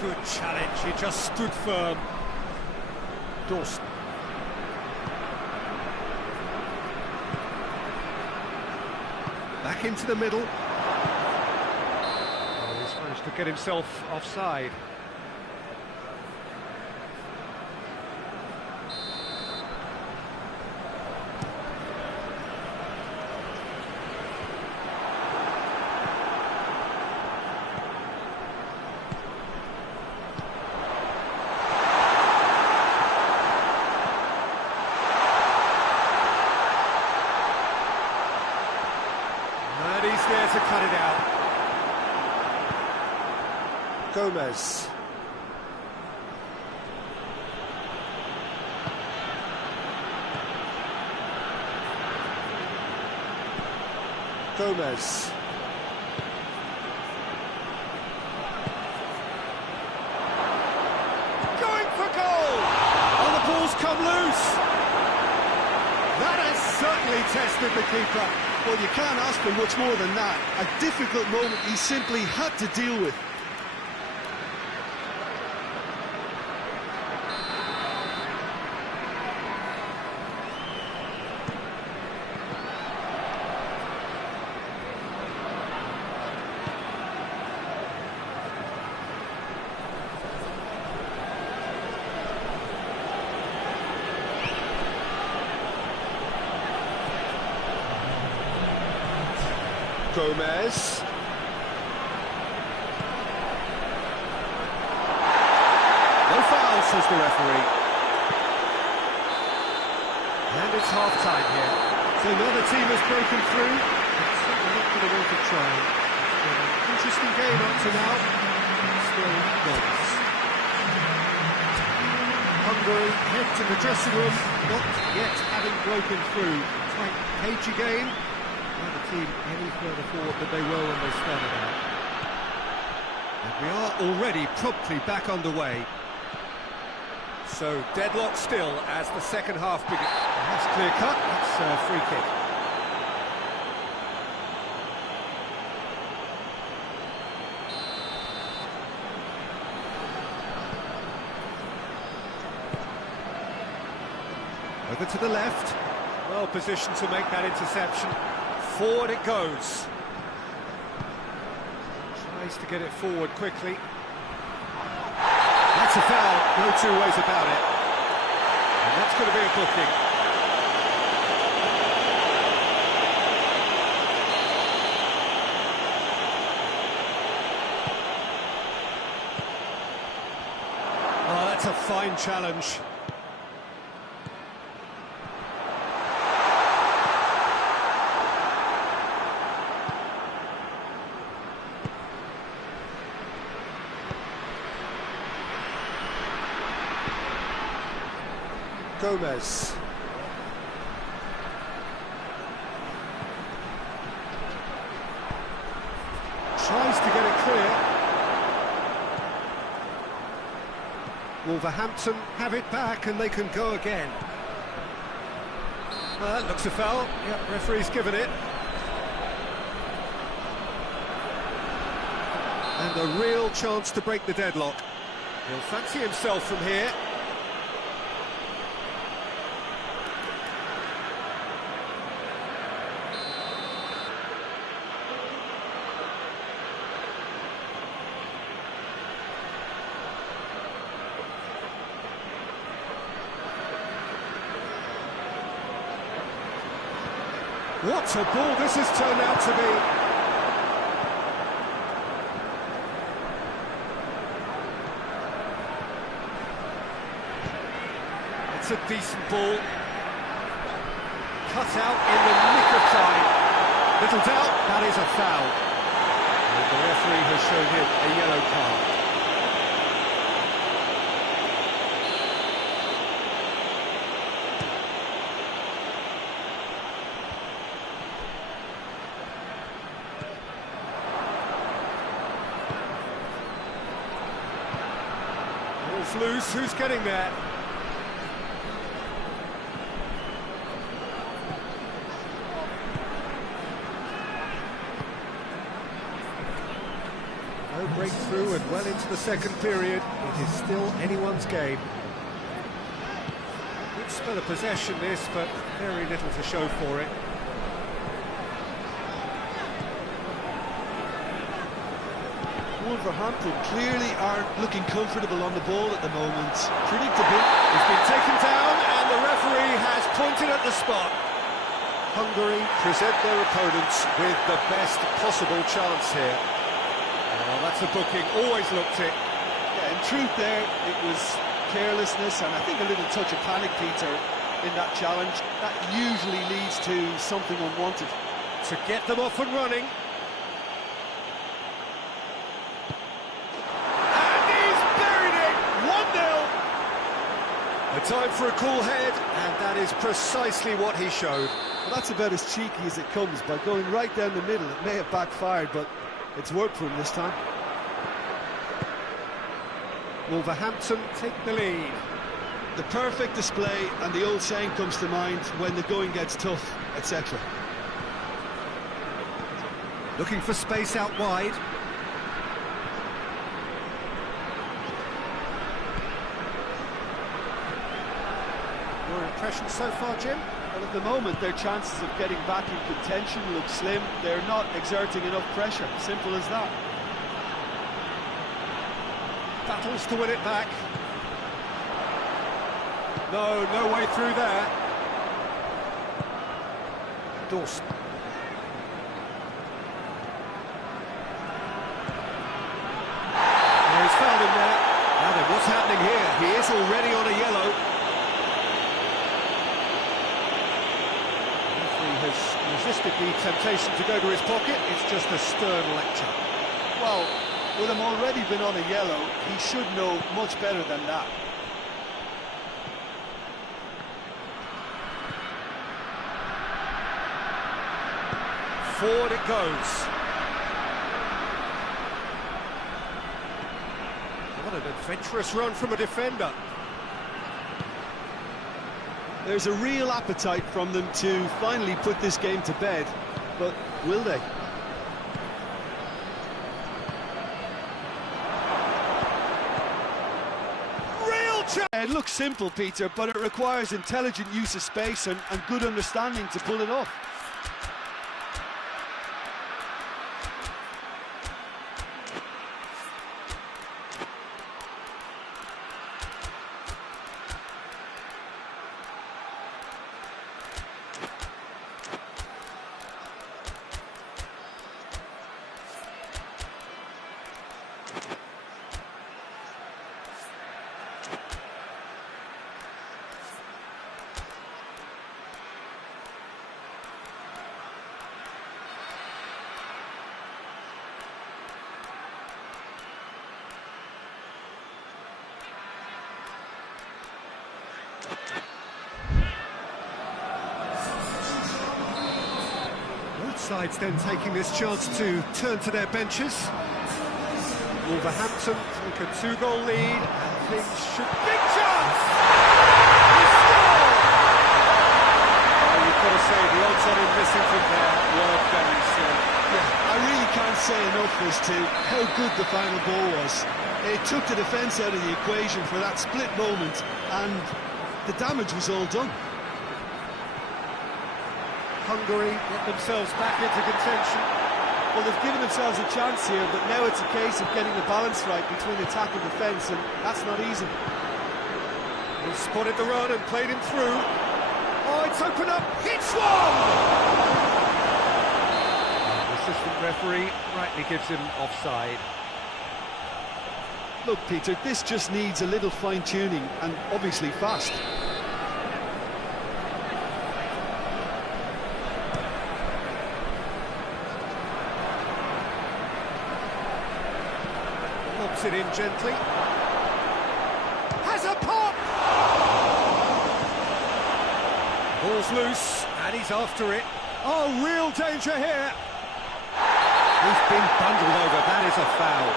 Good challenge, he just stood firm. Dawson. Back into the middle. Oh, he's managed to get himself offside. And he's there to cut it out. Gomez. Gomez. Going for goal! Oh, the ball's come loose! That has certainly tested the keeper. Well, you can't ask for much more than that. A difficult moment he simply had to deal with. Gomez. No foul, says the referee. And it's half-time here. So another team has broken through. It's certainly not going to want to try. It's been an interesting game up to now. Still goals. Hungary head to the dressing room, not yet having broken through. Tight, cagey game. The team any further forward than they were when they started out. And we are already promptly back underway. So deadlock still as the second half begins. That's clear cut. That's a free kick. Over to the left. Well positioned to make that interception. Forward it goes. Tries to get it forward quickly. That's a foul, no two ways about it. And that's going to be a booking. Oh, that's a fine challenge. Gomez. Tries to get it clear. Wolverhampton have it back and they can go again. Well, that looks a foul. Yep, referee's given it. And a real chance to break the deadlock. He'll fancy himself from here. What a ball this has turned out to be. It's a decent ball. Cut out in the nick of time. Little doubt, that is a foul. And the referee has shown him a yellow card. Loose, who's getting there? No breakthrough and well into the second period. It is still anyone's game. Good spell of possession this, but very little to show for it. Wolverhampton clearly aren't looking comfortable on the ball at the moment. Predictable. He's been taken down and the referee has pointed at the spot. Hungary present their opponents with the best possible chance here. Well, that's a booking, always looked it. Yeah, in truth there, it was carelessness and I think a little touch of panic, Peter, in that challenge. That usually leads to something unwanted. to get them off and running. And he's buried it! 1-0! A time for a cool head, and that is precisely what he showed. Well, that's about as cheeky as it comes. By going right down the middle, it may have backfired, but it's worked for him this time. Wolverhampton take the lead. The perfect display, and the old saying comes to mind: when the going gets tough, etc. Looking for space out wide. Your impression so far, Jim? Well, at the moment, their chances of getting back in contention look slim. They're not exerting enough pressure. Simple as that. Battles to win it back. No way through there. Dawson. Oh, he's fouled him there. Now then, what's happening here? He is already on a yellow. The referee has resisted the temptation to go to his pocket. It's just a stern lecture. Well, with him already been on a yellow, he should know much better than that. Forward it goes. What an adventurous run from a defender. There's a real appetite from them to finally put this game to bed, but will they? It looks simple, Peter, but it requires intelligent use of space and good understanding to pull it off. Sides then taking this chance to turn to their benches. Wolverhampton take a 2-goal lead, and things should... Big chance! He scored! Oh, you've got to say, the odds on him missing from there were very slim. Yeah, I really can't say enough as to how good the final ball was. It took the defence out of the equation for that split moment, and the damage was all done. Hungary get themselves back into contention. Well, they've given themselves a chance here, but now it's a case of getting the balance right between attack and defence, and that's not easy. He spotted the run and played him through. Oh, it's opened up. Hits one! The assistant referee rightly gives him offside. Look, Peter, this just needs a little fine-tuning, and obviously fast. It in gently. Has a pop! Ball's loose, and he's after it. Oh, real danger here. He's been bundled over. That is a foul.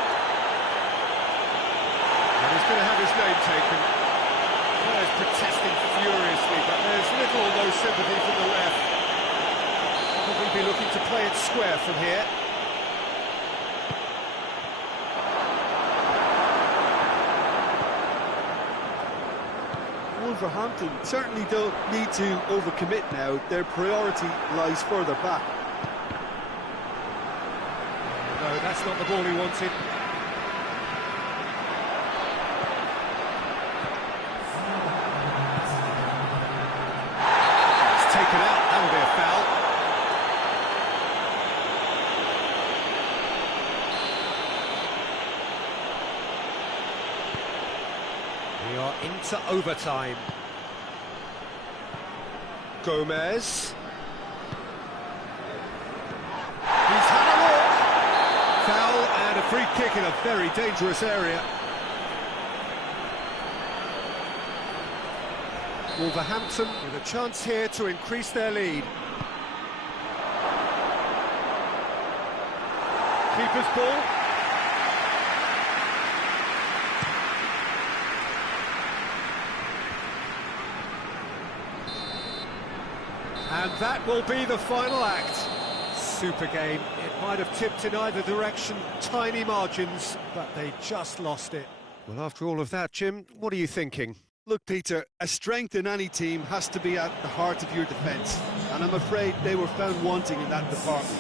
And he's going to have his name taken. Players protesting furiously, but there's little or no sympathy from the ref. Probably be looking to play it square from here. Wolverhampton certainly don't need to overcommit now. Their priority lies further back. No, that's not the ball he wanted. It's taken out. That'll be a foul. We are into overtime. Gomez. free kick in a very dangerous area. Wolverhampton with a chance here to increase their lead. Keeper's ball. And that will be the final act. Super game. It might have tipped in either direction, tiny margins, but they just lost it. Well, after all of that, Jim, what are you thinking? Look, Peter, a strength in any team has to be at the heart of your defence, and I'm afraid they were found wanting in that department.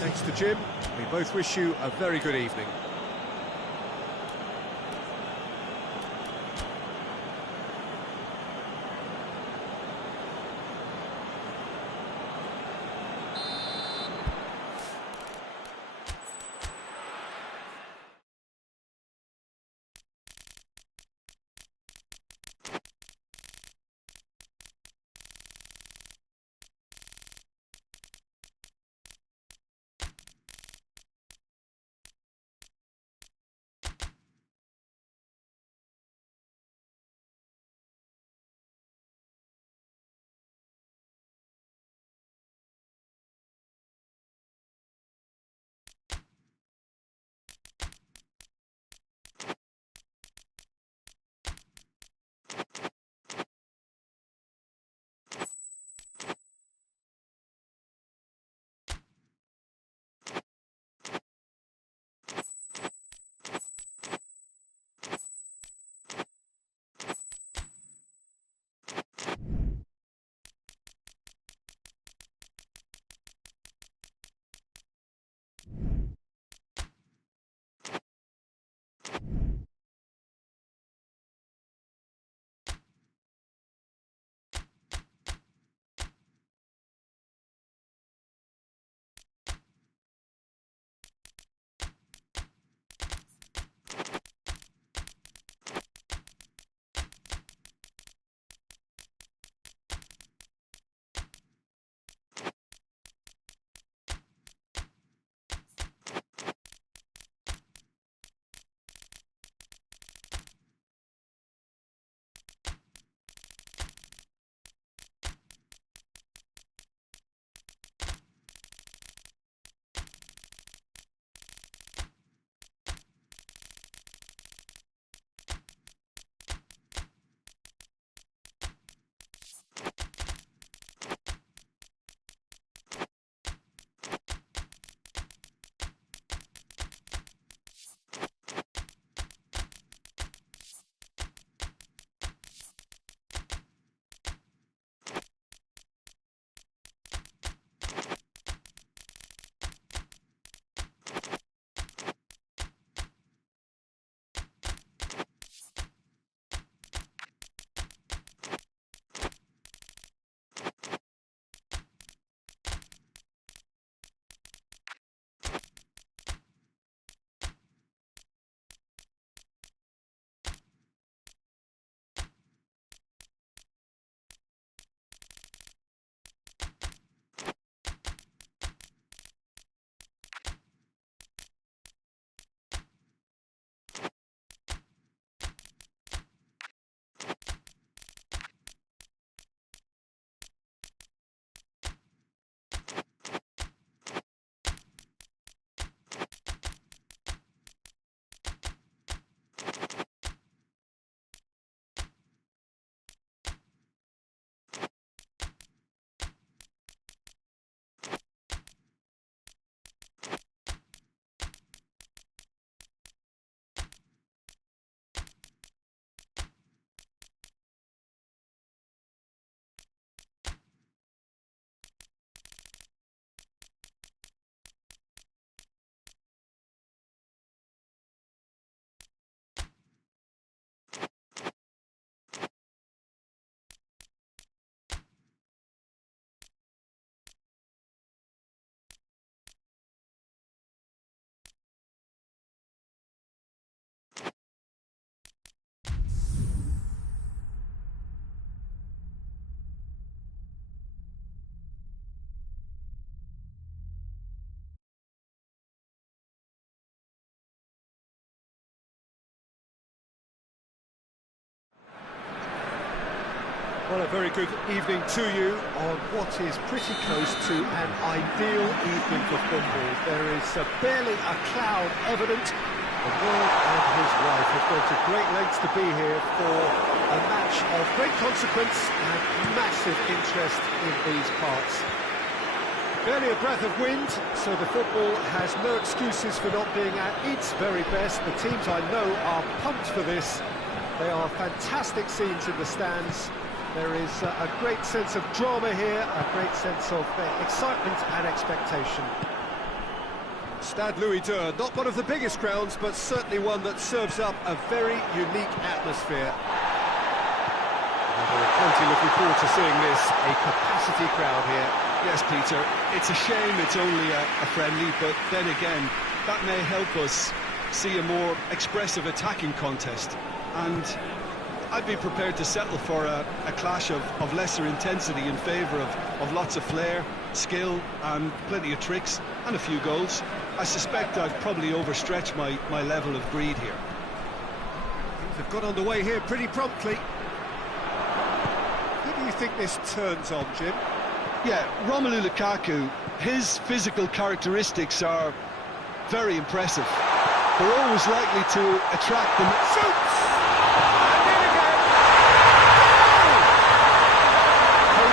Thanks to Jim. We both wish you a very good evening. Well, a very good evening to you on what is pretty close to an ideal evening for football. There is barely a cloud evident. The world and his wife have gone to great lengths to be here for a match of great consequence and massive interest in these parts. Barely a breath of wind, so the football has no excuses for not being at its very best. The teams I know are pumped for this. They are fantastic scenes in the stands. There is a great sense of drama here, a great sense of excitement and expectation. Stade Louis II, not one of the biggest grounds, but certainly one that serves up a very unique atmosphere. And we're plenty looking forward to seeing this, a capacity crowd here. Yes, Peter, it's a shame it's only a friendly, but then again, that may help us see a more expressive attacking contest. And I'd be prepared to settle for a clash of lesser intensity in favour of lots of flair, skill and plenty of tricks and a few goals. I suspect I've probably overstretched my level of greed here. Things have got underway here pretty promptly. Who do you think this turns on, Jim? Yeah, Romelu Lukaku, his physical characteristics are very impressive. They're always likely to attract them. Shoots! And in again! Goal!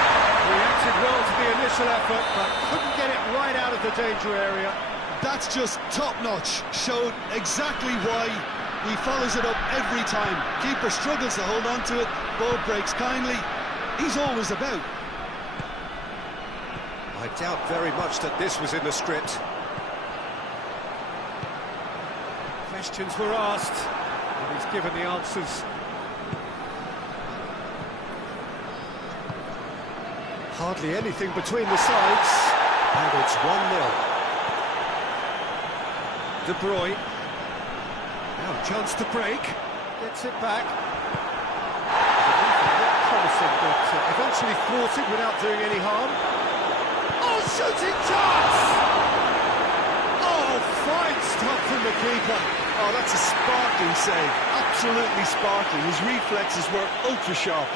Reacted well to the initial effort, but couldn't get it right out of the danger area. That's just top-notch. Showed exactly why he follows it up every time. Keeper struggles to hold on to it, ball breaks kindly. He's always about. I doubt very much that this was in the script. Questions were asked, and he's given the answers. Hardly anything between the sides, and it's 1-0. De Bruyne. Now a chance to break. Gets it back. Promising, but eventually thwarted without doing any harm. Oh, shooting chance! Oh, fine stop from the keeper. Oh, that's a sparkling save. Absolutely sparkling. His reflexes were ultra sharp.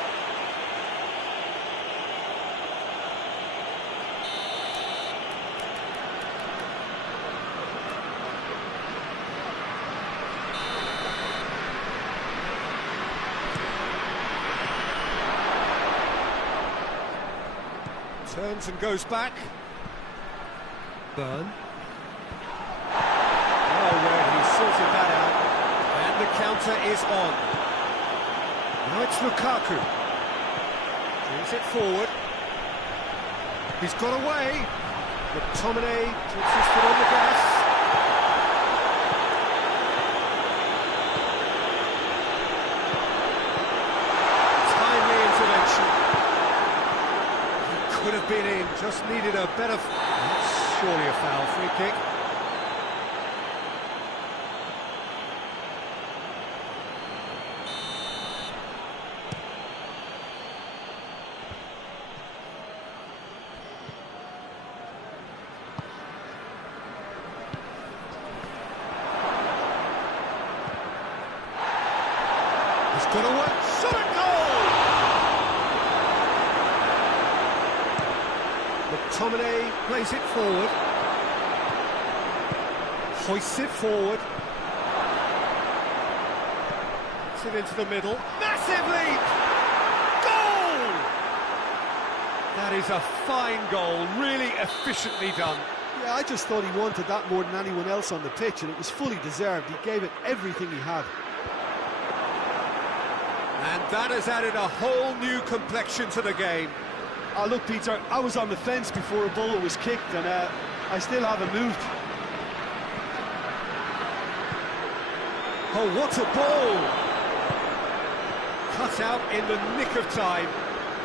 Turns and goes back. Burn. Oh, well, he sorted that out. And the counter is on. Now it's Lukaku. Brings it forward. He's got away. McTominay puts his foot on the gas. Timely intervention. Could have been in, just needed a better... That's surely a foul, free kick. He's got away, shot at goal! McTominay plays it forward. Hoists it forward. Puts it into the middle. Massive leap! Goal! That is a fine goal, really efficiently done. Yeah, I just thought he wanted that more than anyone else on the pitch, and it was fully deserved. He gave it everything he had. And that has added a whole new complexion to the game. Oh, look, Peter, I was on the fence before a ball was kicked, and I still haven't moved. Oh, what a ball! Cut out in the nick of time.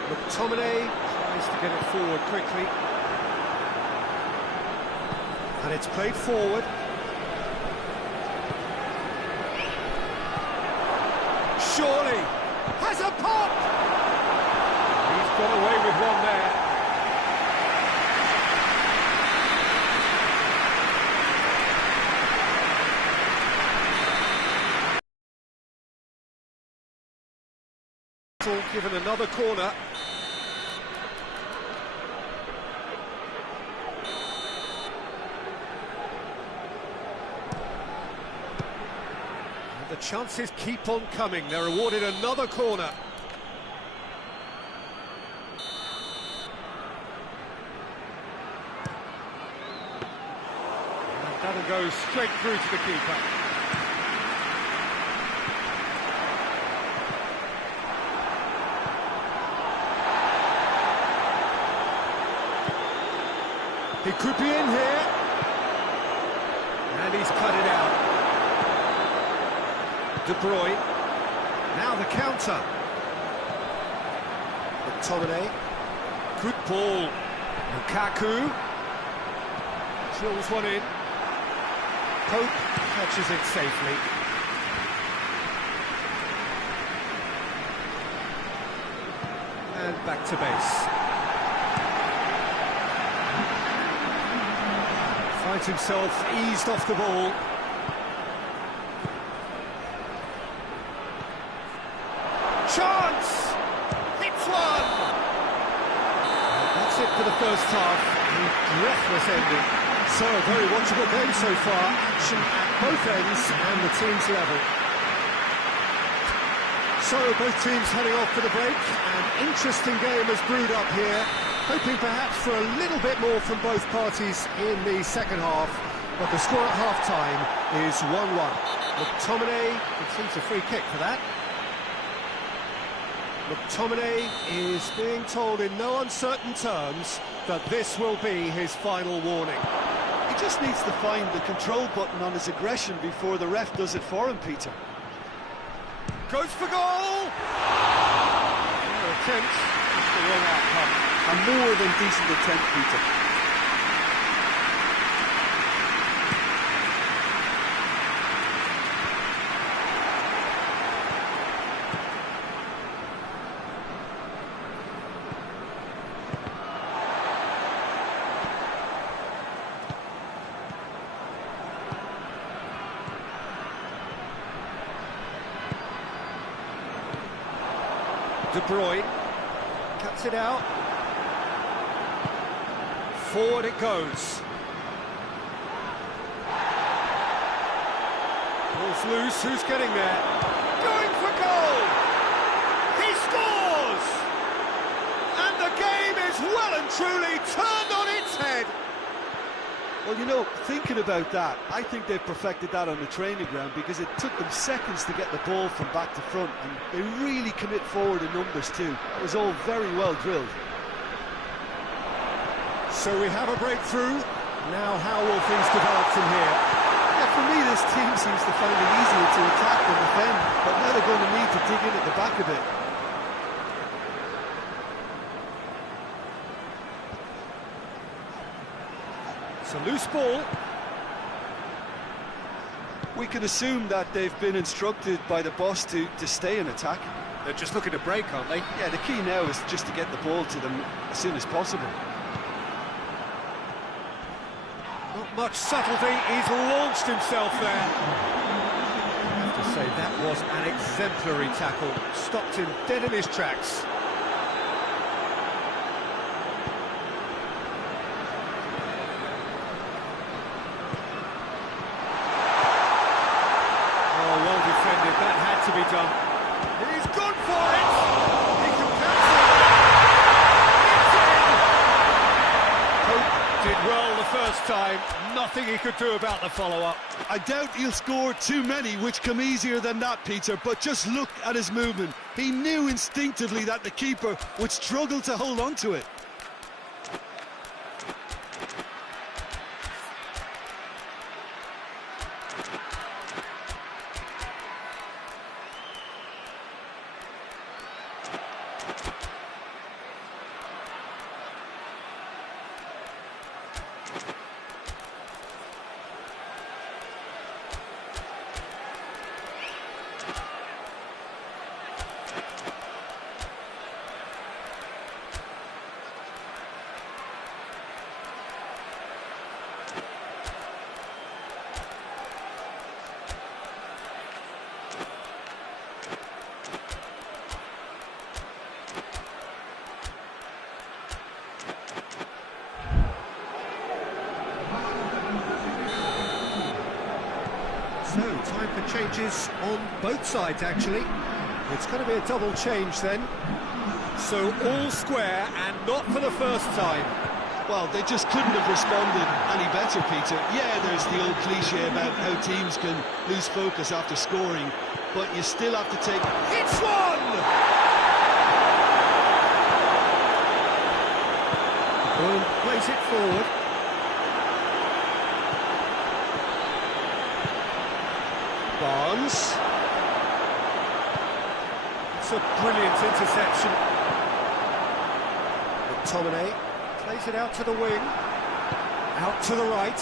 McTominay tries to get it forward quickly. And it's played forward. Surely has a pop! He's got away with one there. Given another corner. the chances keep on coming. They're awarded another corner. And that'll go straight through to the keeper. He could be in here. And he's cut it out. De Bruyne. Now the counter. McTominay. Good ball. Lukaku. Drills one in. Pope catches it safely. And back to base. Finds himself eased off the ball. Chance! Hits one! And that's it for the first half. A breathless ending. So, a very watchable game so far. Action at both ends and the team's level. So, both teams heading off for the break. An interesting game has brewed up here. Hoping perhaps for a little bit more from both parties in the second half. But the score at half-time is 1-1. McTominay receives a free kick for that. McTominay is being told in no uncertain terms that this will be his final warning. He just needs to find the control button on his aggression before the ref does it for him, Peter. Goes for goal! Their attempt is the wrong outcome. A more than decent attempt, Peter. De Bruyne cuts it out. Forward it goes. Ball's loose, who's getting there? Going for goal! He scores! And the game is well and truly turned on its head. Well, you know, thinking about that, I think they've perfected that on the training ground because it took them seconds to get the ball from back to front, and they really commit forward in numbers too. It was all very well drilled. So we have a breakthrough. Now how will things develop from here? Yeah, for me this team seems to find it easier to attack than defend, but now they're going to need to dig in at the back a bit. It's a loose ball. We can assume that they've been instructed by the boss to stay in attack. They're just looking to break, aren't they? Yeah, the key now is just to get the ball to them as soon as possible. Not much subtlety, he's launched himself there. I have to say, that was an exemplary tackle. Stopped him dead in his tracks. Oh, well defended, that had to be done. He's gone for it! He can cancel it! It's in! Pope did well the first time, nothing he could do about the follow-up. I doubt he'll score too many, which come easier than that, Peter, but just look at his movement. He knew instinctively that the keeper would struggle to hold on to it. So, time for changes on both sides, actually. It's going to be a double change then. So, all square, and not for the first time. Well, they just couldn't have responded any better, Peter. Yeah, there's the old cliche about how teams can lose focus after scoring, but you still have to take... It's one! Boom, plays it forward. Barnes. It's a brilliant interception. McTominay plays it out to the wing, out to the right.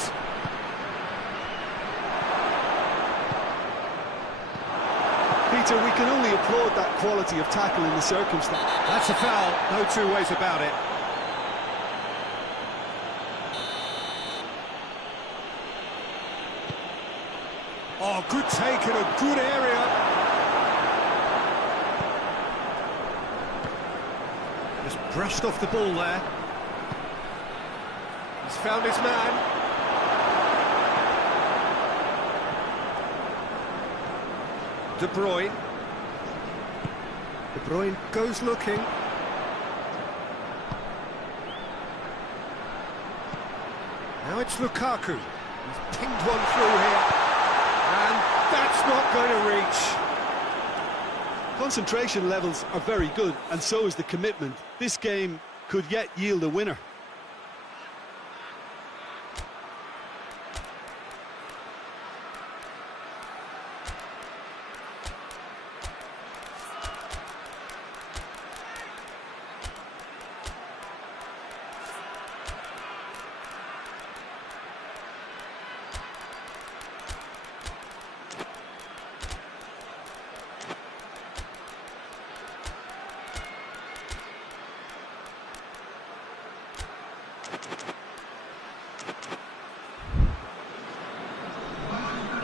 Peter, we can only applaud that quality of tackle in the circumstance. That's a foul, no two ways about it. Oh, good take in a good area. Just brushed off the ball there. He's found his man. De Bruyne. De Bruyne goes looking. Now it's Lukaku. He's pinged one through here. And that's not going to reach. Concentration levels are very good, and so is the commitment. This game could yet yield a winner.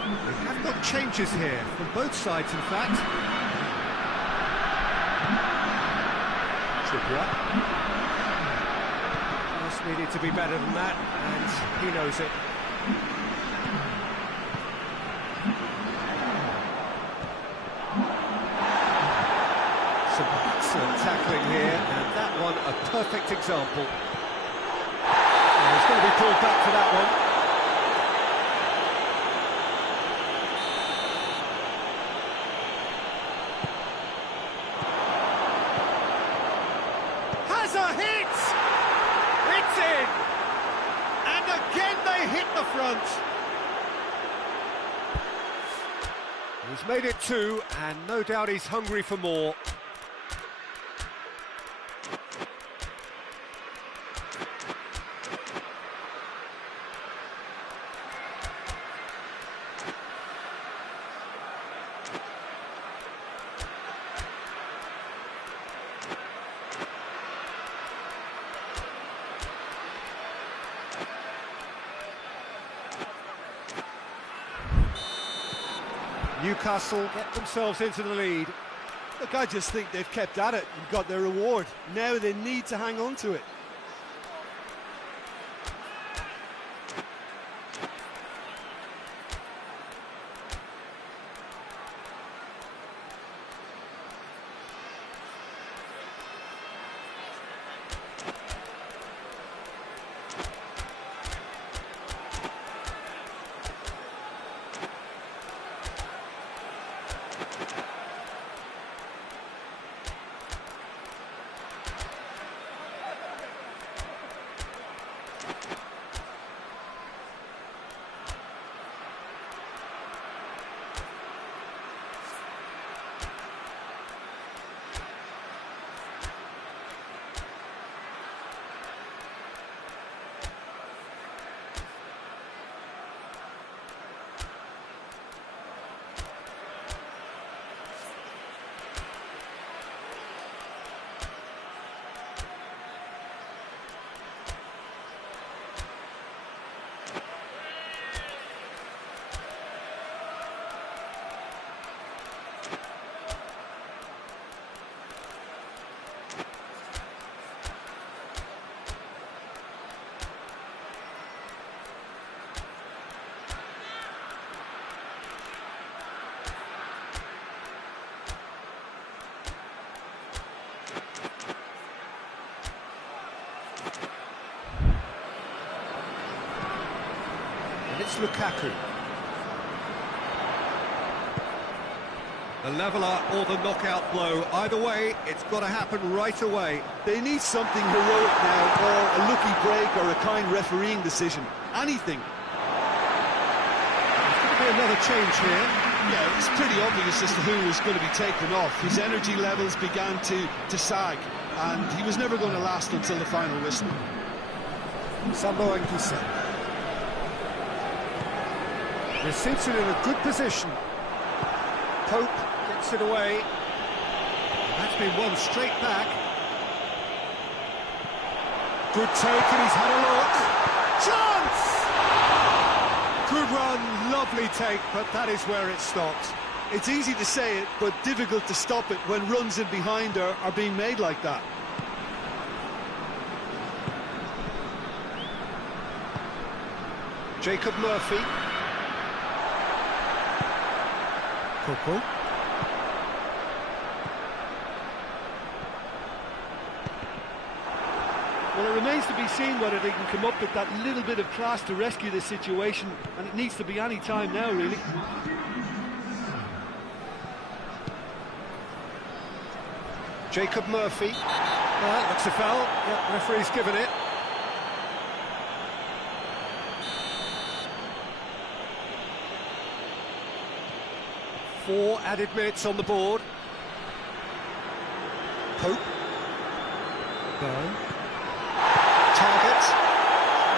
We have got changes here from both sides, in fact. Trippier. Just needed to be better than that, and he knows it. Some excellent tackling here, and that one a perfect example. He's going to be pulled back for that one. Has a hit! It's in! And again they hit the front. He's made it two, and no doubt he's hungry for more. Newcastle get themselves into the lead. Look, I just think they've kept at it and got their reward. Now they need to hang on to it. And it's Lukaku. The leveller or the knockout blow. Either way, it's got to happen right away. They need something heroic now, or a lucky break, or a kind refereeing decision. Anything. There's going to be another change here. Yeah, it's pretty obvious as to who was going to be taken off. His energy levels began to sag, and he was never going to last until the final whistle. DoanGioi. Receives it in a good position. Pope gets it away. That's been won straight back. Good take, and he's had a look. Chance! Good run, lovely take, but that is where it stopped. It's easy to say it, but difficult to stop it when runs in behind are being made like that. Jacob Murphy. Coco. Well, it remains to be seen whether they can come up with that little bit of class to rescue this situation, and it needs to be any time now, really. Jacob Murphy. Looks a foul. Yep, referee's given it. Four added minutes on the board. Pope. Burn. Target.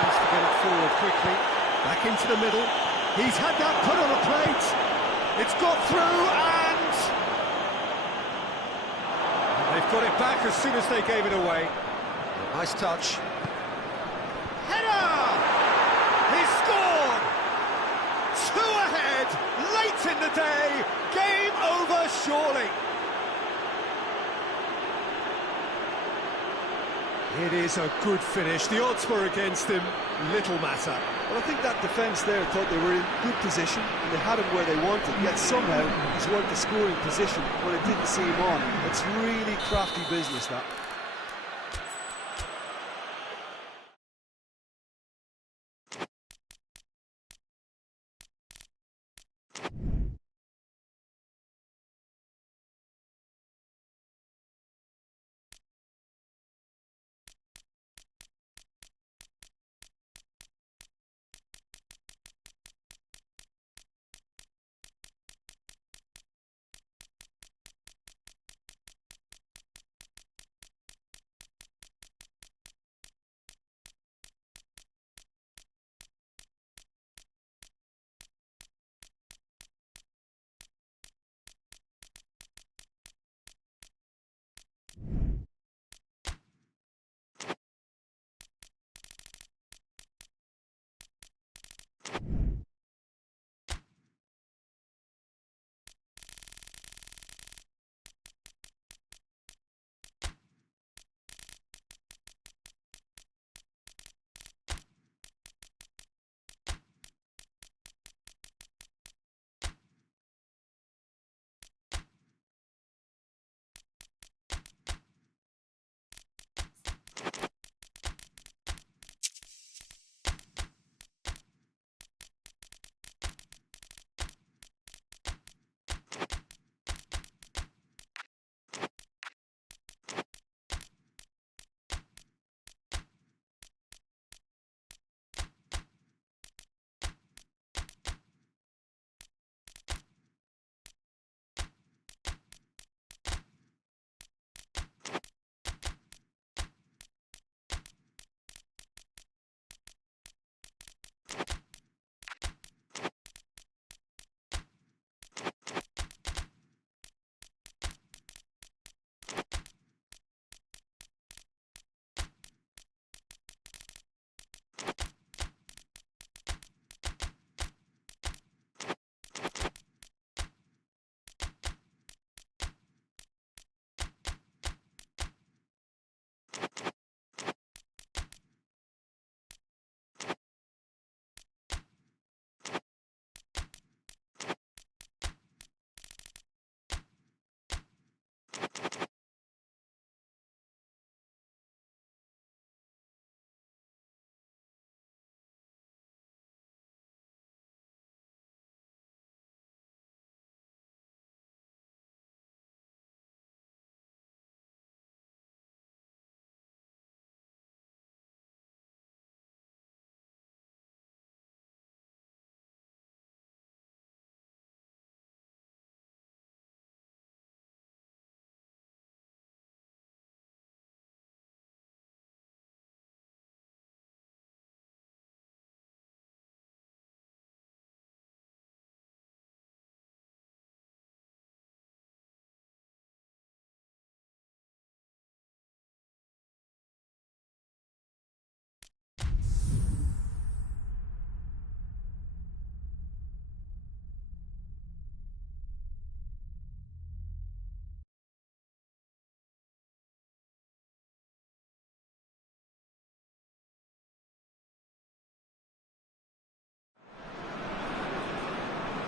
Needs to get it forward quickly. Back into the middle. He's had that put on a plate. It's got through and they've got it back as soon as they gave it away. Nice touch. Header! He scored! Two ahead, late in the day. Game over, surely. It is a good finish. The odds were against him. Little matter. Well, I think that defence there thought they were in good position and they had him where they wanted, yet somehow he's worked the scoring position when it didn't see him on. It's really crafty business, that.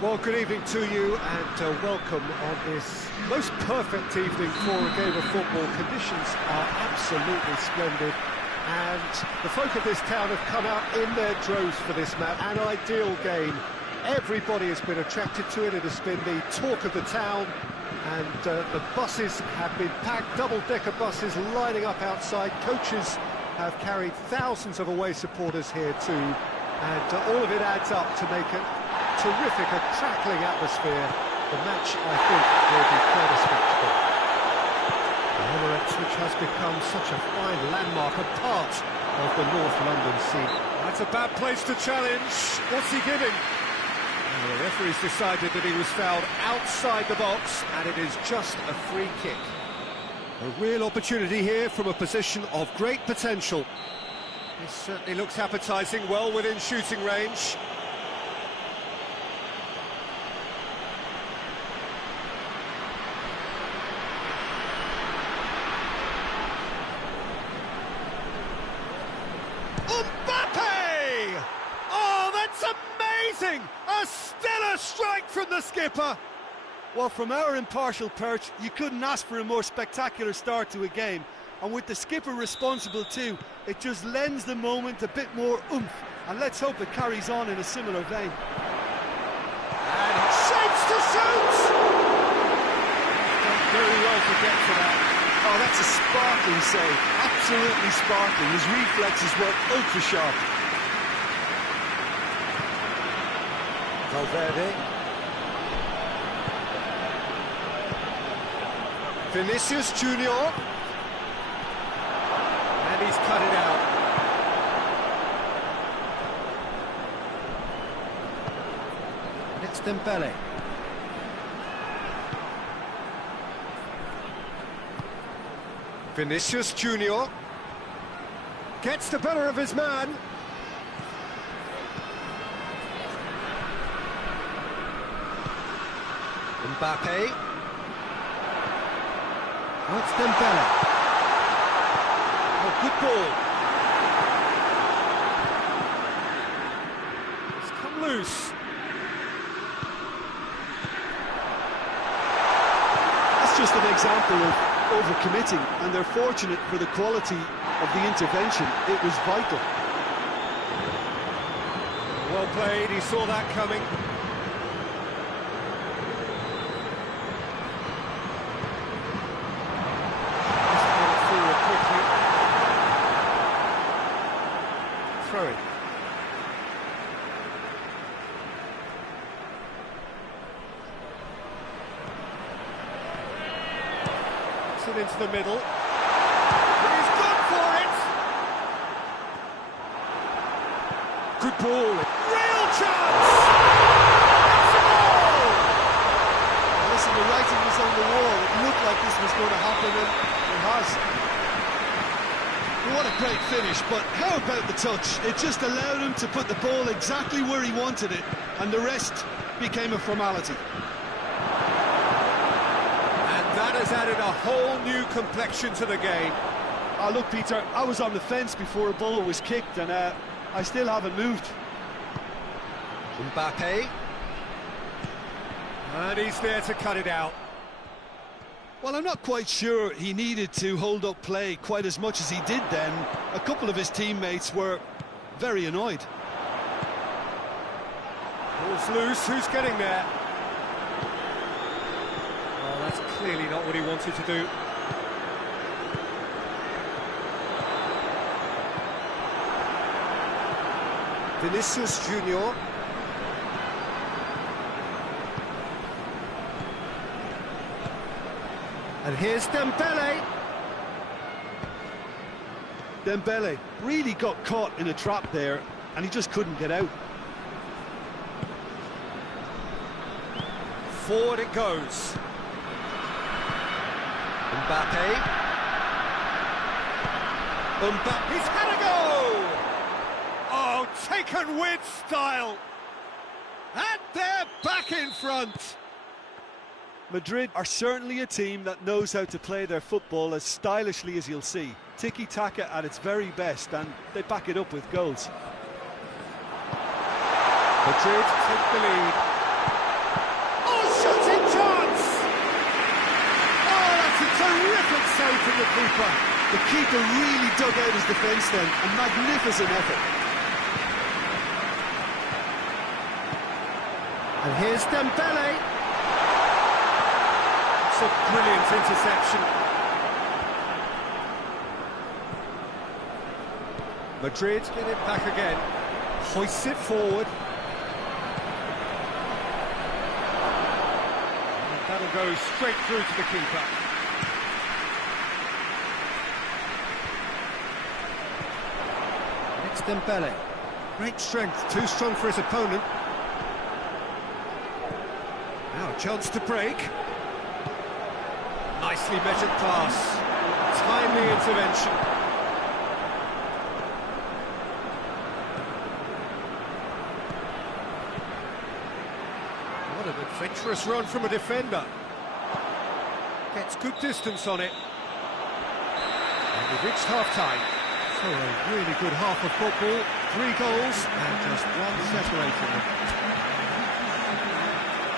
Well, good evening to you and welcome on this most perfect evening for a game of football. Conditions are absolutely splendid and the folk of this town have come out in their droves for this match. An ideal game. Everybody has been attracted to it. It has been the talk of the town and the buses have been packed, double-decker buses lining up outside. Coaches have carried thousands of away supporters here too, and all of it adds up to make it terrific, a crackling atmosphere. The match, I think, will be quite a spectacle. The Emirates, which has become such a fine landmark, a part of the North London scene. That's a bad place to challenge. What's he giving? And the referee's decided that he was fouled outside the box, and it is just a free kick. A real opportunity here from a position of great potential. This certainly looks appetising, well within shooting range. Mbappe! Oh, that's amazing! A stellar strike from the skipper! Well, from our impartial perch, you couldn't ask for a more spectacular start to a game. And with the skipper responsible too, it just lends the moment a bit more oomph. And let's hope it carries on in a similar vein. And it shapes to shoot! Done very well to get to that. Oh, that's a sparkling save. Absolutely sparkling. His reflexes were ultra sharp. Valverde. Vinicius Junior. And he's cut it out. And it's Dembele. Vinicius Junior gets the better of his man. Mbappe. Oh, it's Dembele. Oh, good ball. It's come loose. That's just an example of overcommitting, and they're fortunate for the quality of the intervention. It was vital. Well played, he saw that coming. Throw it. Puts it into the middle. He's gone for it! Good ball. Real chance! It's a goal! Listen, the writing was on the wall. It looked like this was going to happen, and it has. What a great finish, but how about the touch? It just allowed him to put the ball exactly where he wanted it, and the rest became a formality. And that has added a whole new complexion to the game. Oh, look, Peter, I was on the fence before a ball was kicked, and I still haven't moved. Mbappe. And he's there to cut it out. Well, I'm not quite sure he needed to hold up play quite as much as he did then. A couple of his teammates were very annoyed. Ball's loose, who's getting there? Oh, that's clearly not what he wanted to do. Vinicius Junior. And here's Dembele. Dembele really got caught in a trap there, and he just couldn't get out. Forward it goes. Mbappe. He's had a go! Oh, taken with style. And they're back in front. Madrid are certainly a team that knows how to play their football as stylishly as you'll see. Tiki-taka at its very best, and they back it up with goals. Madrid take the lead. save from the keeper. The keeper really dug out his defence then, a magnificent effort. And here's Dembele. It's a brilliant interception. Madrid get it back again. Hoists it forward. And that'll go straight through to the keeper. It's Dembele. Great strength, too strong for his opponent. Now a chance to break. Nicely measured pass. Timely intervention. What an adventurous run from a defender. Gets good distance on it. And we've reached half-time. So a really good half of football. 3 goals and just one separating them.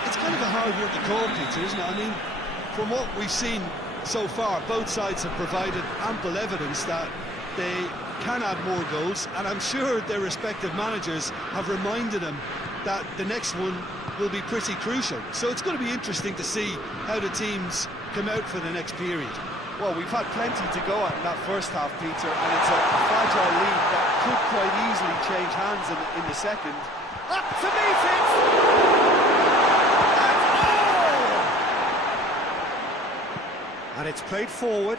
It's kind of a hard word to call, Peter, isn't it? I mean, from what we've seen so far, both sides have provided ample evidence that they can add more goals, and I'm sure their respective managers have reminded them that the next one will be pretty crucial. So it's going to be interesting to see how the teams come out for the next period. Well, we've had plenty to go at in that first half, Peter, and it's a fragile lead that could quite easily change hands in the second. Up to meet it! And it's played forward.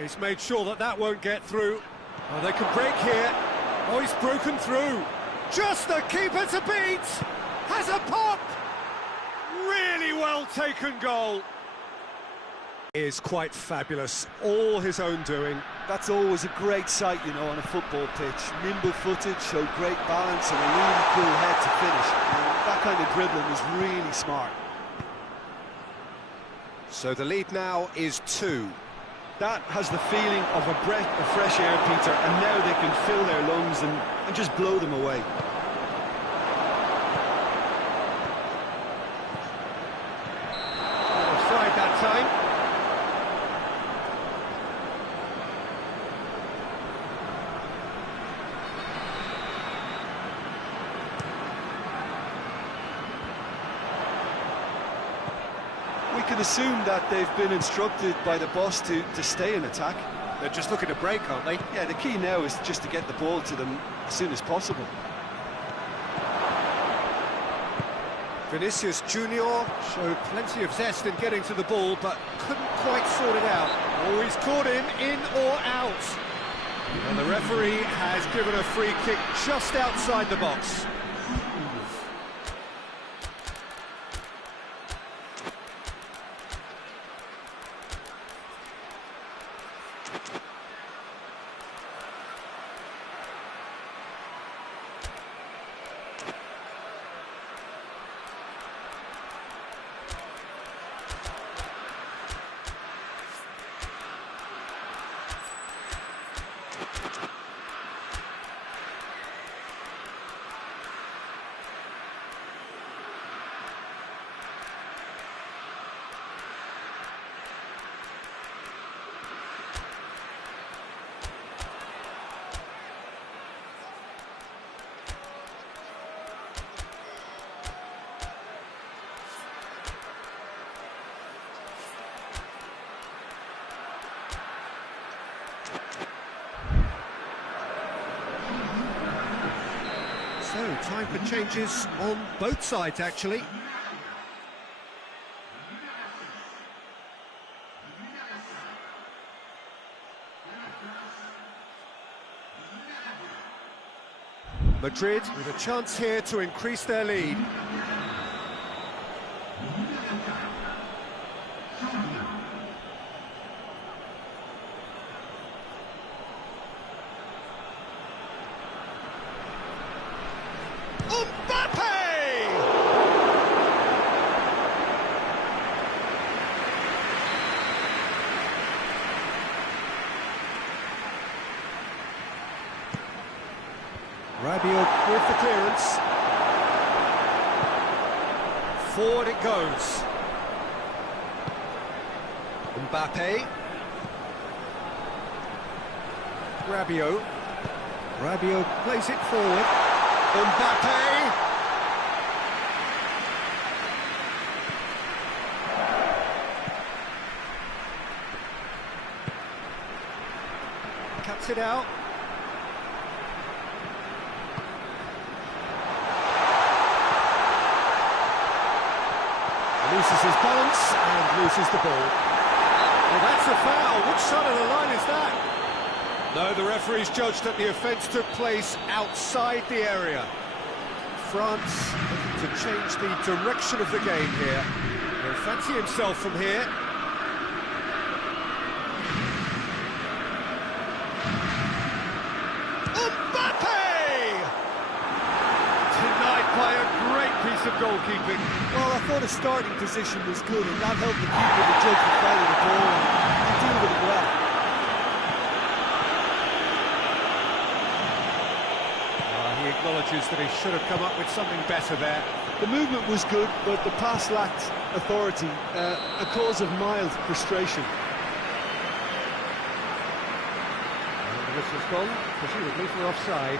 He's made sure that that won't get through. Oh, they can break here. Oh, he's broken through. Just the keeper to beat. Has a pop. Really well taken goal. Is quite fabulous. All his own doing. That's always a great sight, you know, on a football pitch. Nimble-footed, showed great balance and a really cool head to finish. And that kind of dribbling is really smart. So the lead now is 2. That has the feeling of a breath of fresh air, Peter, and now they can fill their lungs and just blow them away. Offside that time. We can assume that they've been instructed by the boss to stay in attack. They're just looking to break, aren't they? Yeah, the key now is just to get the ball to them as soon as possible. Vinicius Junior showed plenty of zest in getting to the ball, but couldn't quite sort it out. Always caught him in or out. And the referee has given a free kick just outside the box. So, time for changes on both sides, actually. Madrid with a chance here to increase their lead. Rabiot with the clearance. Forward it goes. Mbappe. Rabiot. Rabiot plays it forward. Mbappe. Cuts it out. Loses his balance and loses the ball. Well, that's a foul. Which side of the line is that? No, the referee's judged that the offence took place outside the area. France looking to change the direction of the game here. He'll fancy himself from here. By a great piece of goalkeeping. Well, I thought his starting position was good, and that helped the keeper to judge the flight of the ball, and he deal with it well. He acknowledges that he should have come up with something better there. The movement was good, but the pass lacked authority, a cause of mild frustration. And the whistle's gone, presumably for offside.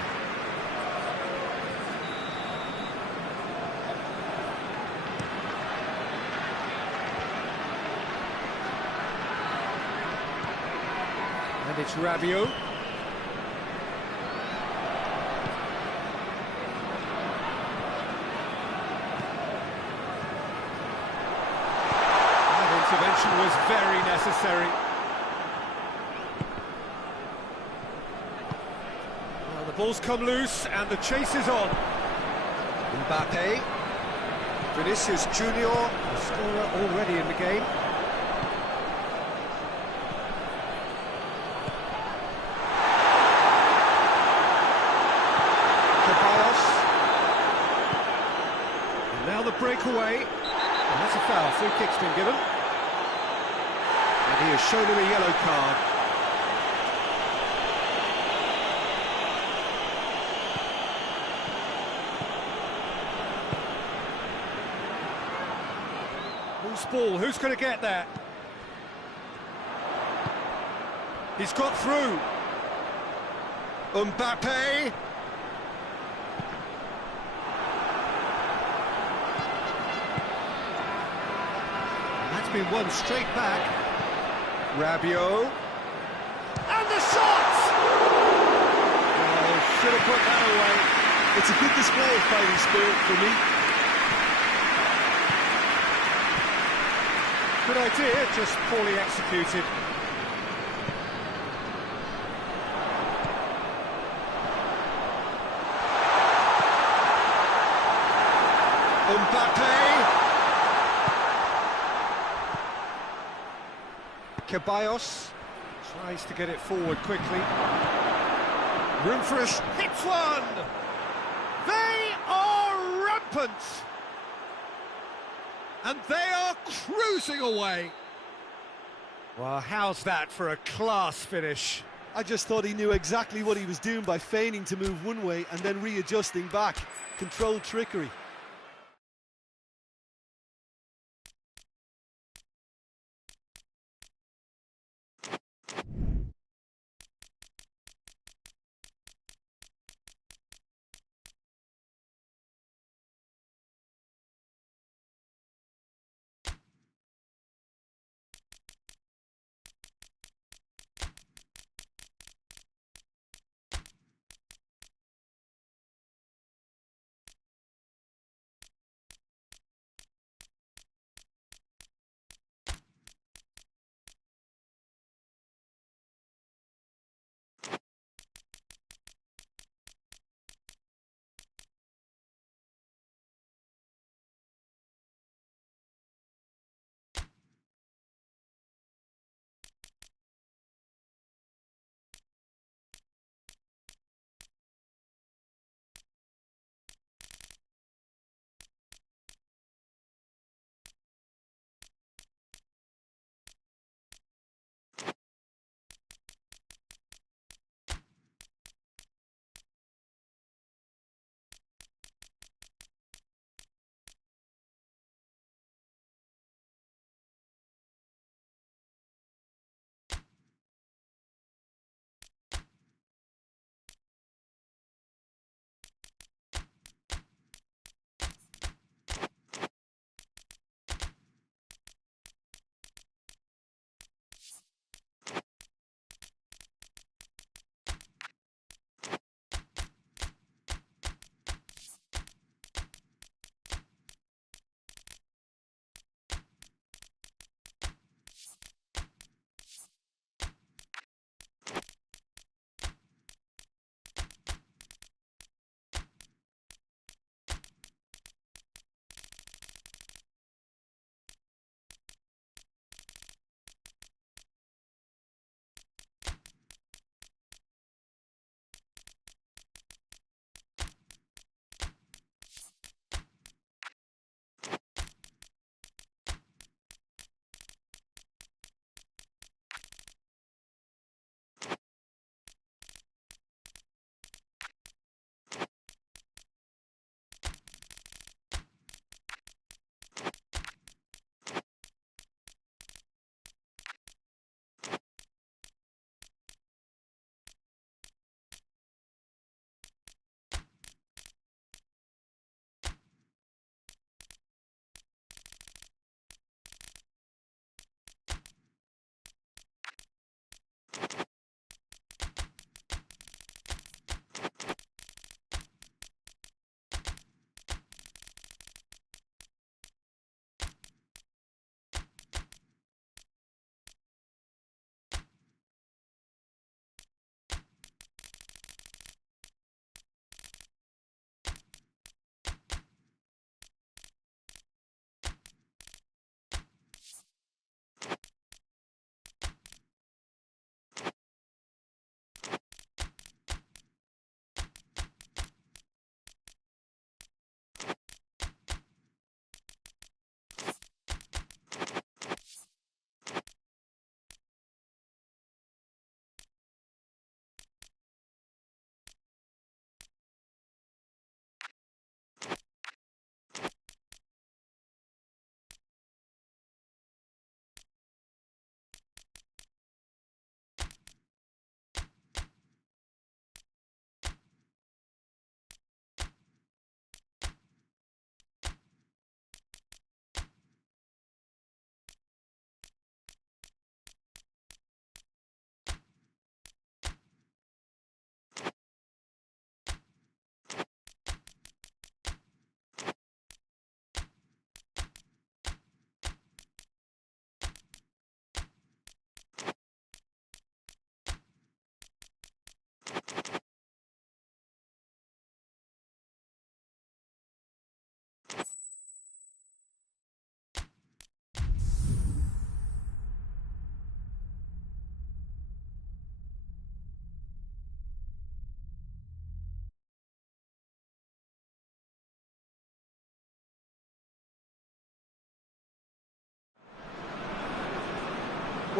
And it's Rabiot. That intervention was very necessary. Well, the ball's come loose and the chase is on. Mbappe. Vinicius Junior, the scorer already in the game. Now the breakaway, and that's a foul. Free kick's been given, and he has shown him a yellow card. Loose ball, who's going to get that? He's got through. Mbappe. Been won straight back. Rabiot. And the shot! Oh, should have put that away. It's a good display of fighting spirit for me. Good idea, just poorly executed. Mbappe. Ceballos tries to get it forward quickly. Room for us. Hits one! They are rampant! And they are cruising away. Well, how's that for a class finish? I just thought he knew exactly what he was doing by feigning to move one way and then readjusting back. Controlled trickery.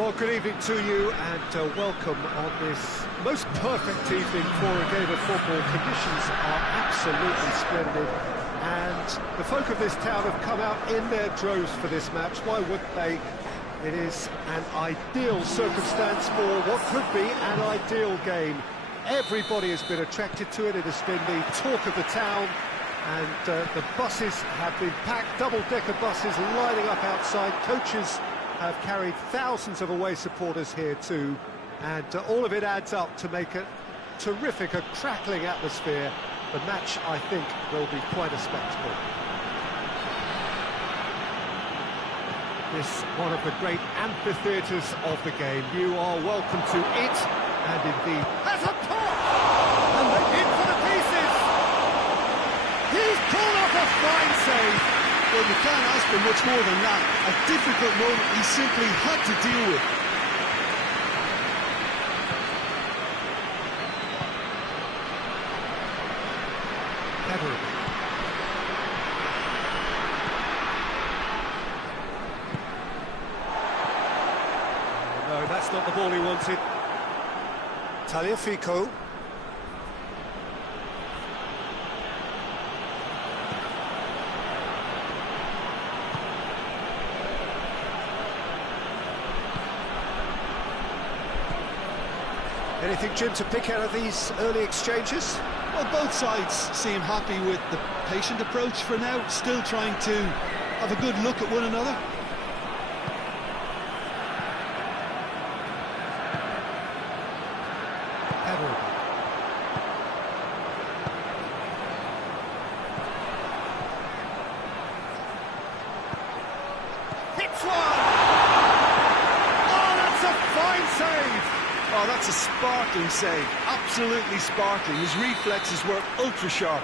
Well, good evening to you and welcome on this most perfect evening for a game of football. Conditions are absolutely splendid and the folk of this town have come out in their droves for this match. Why wouldn't they? It is an ideal circumstance for what could be an ideal game. Everybody has been attracted to it. It has been the talk of the town, and the buses have been packed, double-decker buses lining up outside. Coaches have carried thousands of away supporters here too, and all of it adds up to make a terrific, a crackling atmosphere. The match, I think, will be quite a spectacle. This one of the great amphitheatres of the game. You are welcome to it, and indeed has a top, and they're in for the pieces. He's pulled off a fine save. Well, you can't ask for much more than that. A difficult moment he simply had to deal with. No, that's not the ball he wanted. Tagliafico. Anything, Jim, to pick out of these early exchanges? Well, both sides seem happy with the patient approach for now, still trying to have a good look at one another. Hits one! Oh, that's a fine save! Oh, that's a sparkling save, absolutely sparkling. His reflexes were ultra sharp.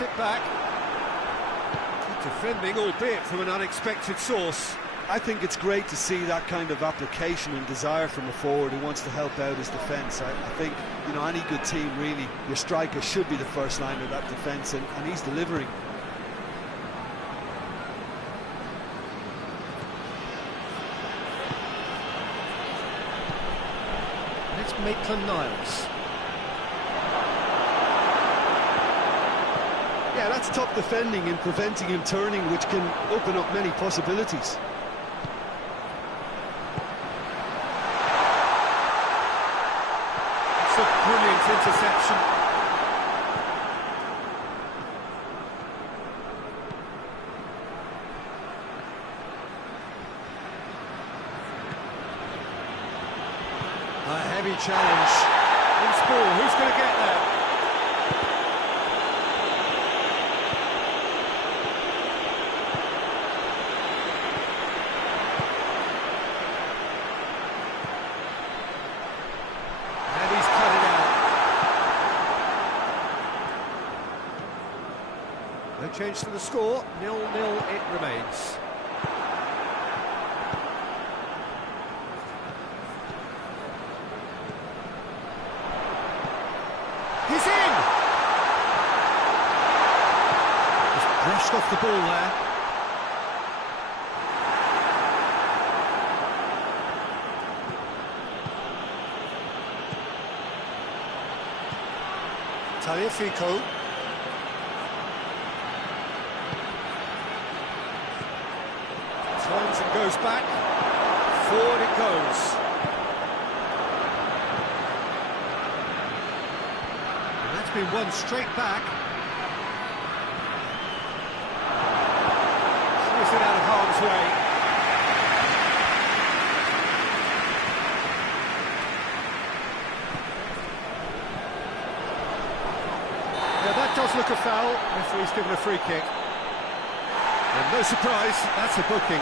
It back. Good defending, albeit from an unexpected source. I think it's great to see that kind of application and desire from a forward who wants to help out his defence. I think, you know, any good team, really, your striker should be the first line of that defence, and he's delivering. It's Maitland-Niles. Yeah, that's top defending and preventing him turning, which can open up many possibilities. It's a brilliant interception. A heavy challenge. Loose ball, who's going to get there? No change to the score, 0-0 it remains. He's in! Just brushed off the ball there. Tagliafico. Turns and goes back, forward it goes. And that's been won straight back. Clears it out of harm's way. Yeah, that does look a foul. Referee's given a free kick. And no surprise, that's a booking.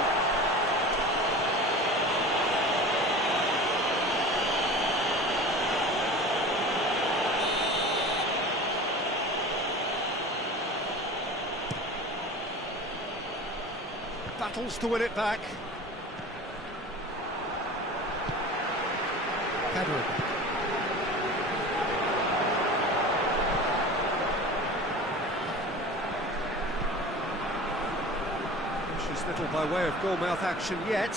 battles to win it back. Pedro. Precious little by way of goal-mouth action yet.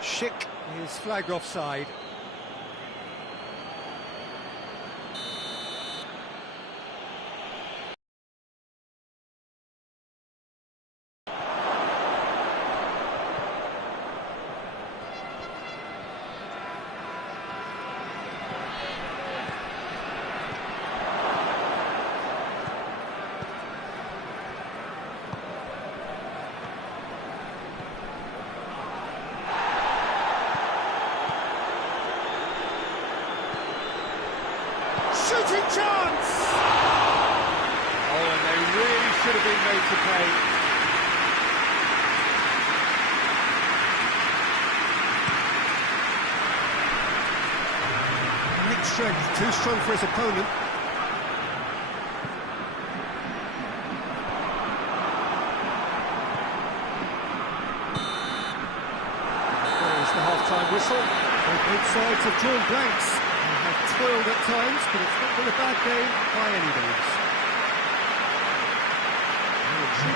Schick is flagged offside. Shooting chance! Oh, and they really should have been made to pay. Great strength, too strong for his opponent. There's the half-time whistle. Both sides have drawn blanks. Toiled at times, but it's not been a bad game by any means.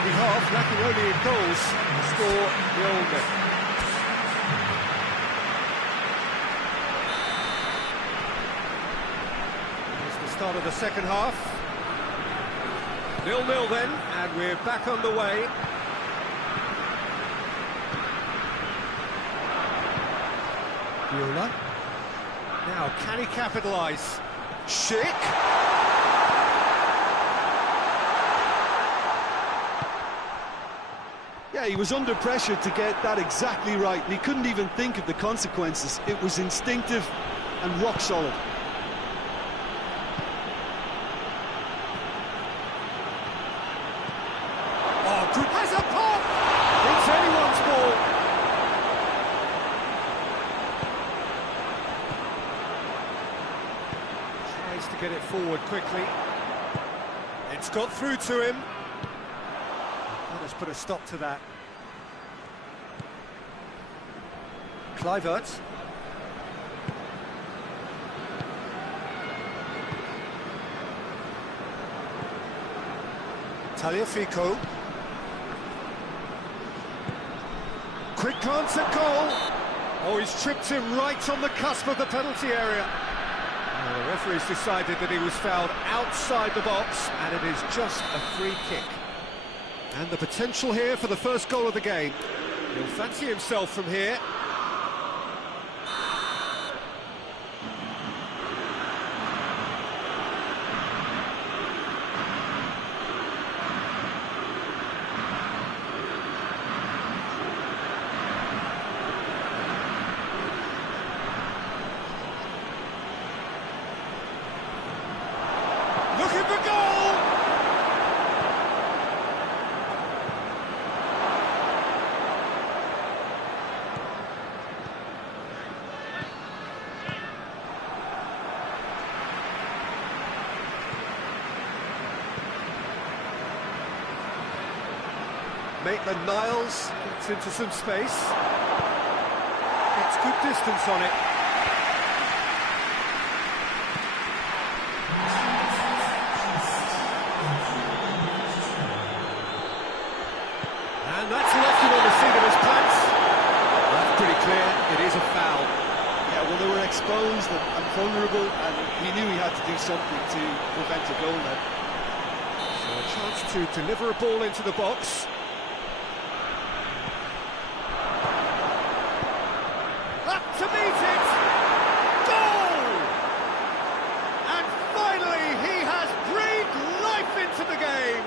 The half, lacking only in goals, the score 0-0. Here's the start of the second half. 0-0 then, and we're back on the way. Viola. Now, can he capitalise? Schick! Yeah, he was under pressure to get that exactly right, and he couldn't even think of the consequences. It was instinctive and rock solid. Oh, good. Has a pop! It's anyone's ball. To get it forward quickly. It's got through to him. Let us put a stop to that. Kluivert. Tagliafico. Quick glance at goal. Oh, he's tripped him right on the cusp of the penalty area. Well, the referee's decided that he was fouled outside the box, and it is just a free kick. And the potential here for the first goal of the game. He'll fancy himself from here. Looking for goal! Maitland-Niles gets into some space. Gets good distance on it. And that's left him on the seat of his pants. That's pretty clear, it is a foul. Yeah, well, they were exposed and vulnerable, and he knew he had to do something to prevent a goal then. So a chance to deliver a ball into the box. Up to meet it! Goal! And finally he has breathed life into the game.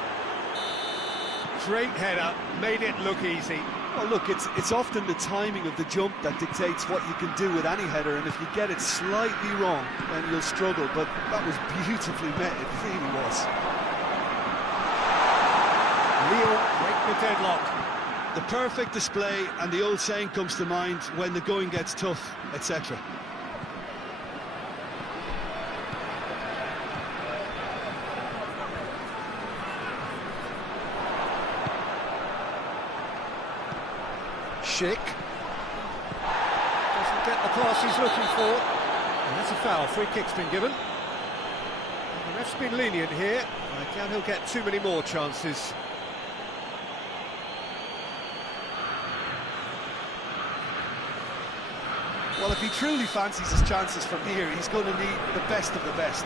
Great header, made it look easy. Well, look, it's often the timing of the jump that dictates what you can do with any header, and if you get it slightly wrong, then you'll struggle, but that was beautifully met, it really was. Lille break the deadlock. The perfect display, and the old saying comes to mind, when the going gets tough, etc. Schick. Doesn't get the pass he's looking for. And that's a foul. Free kick's been given. The ref's been lenient here. I doubt he'll get too many more chances. Well, if he truly fancies his chances from here, he's going to need the best of the best.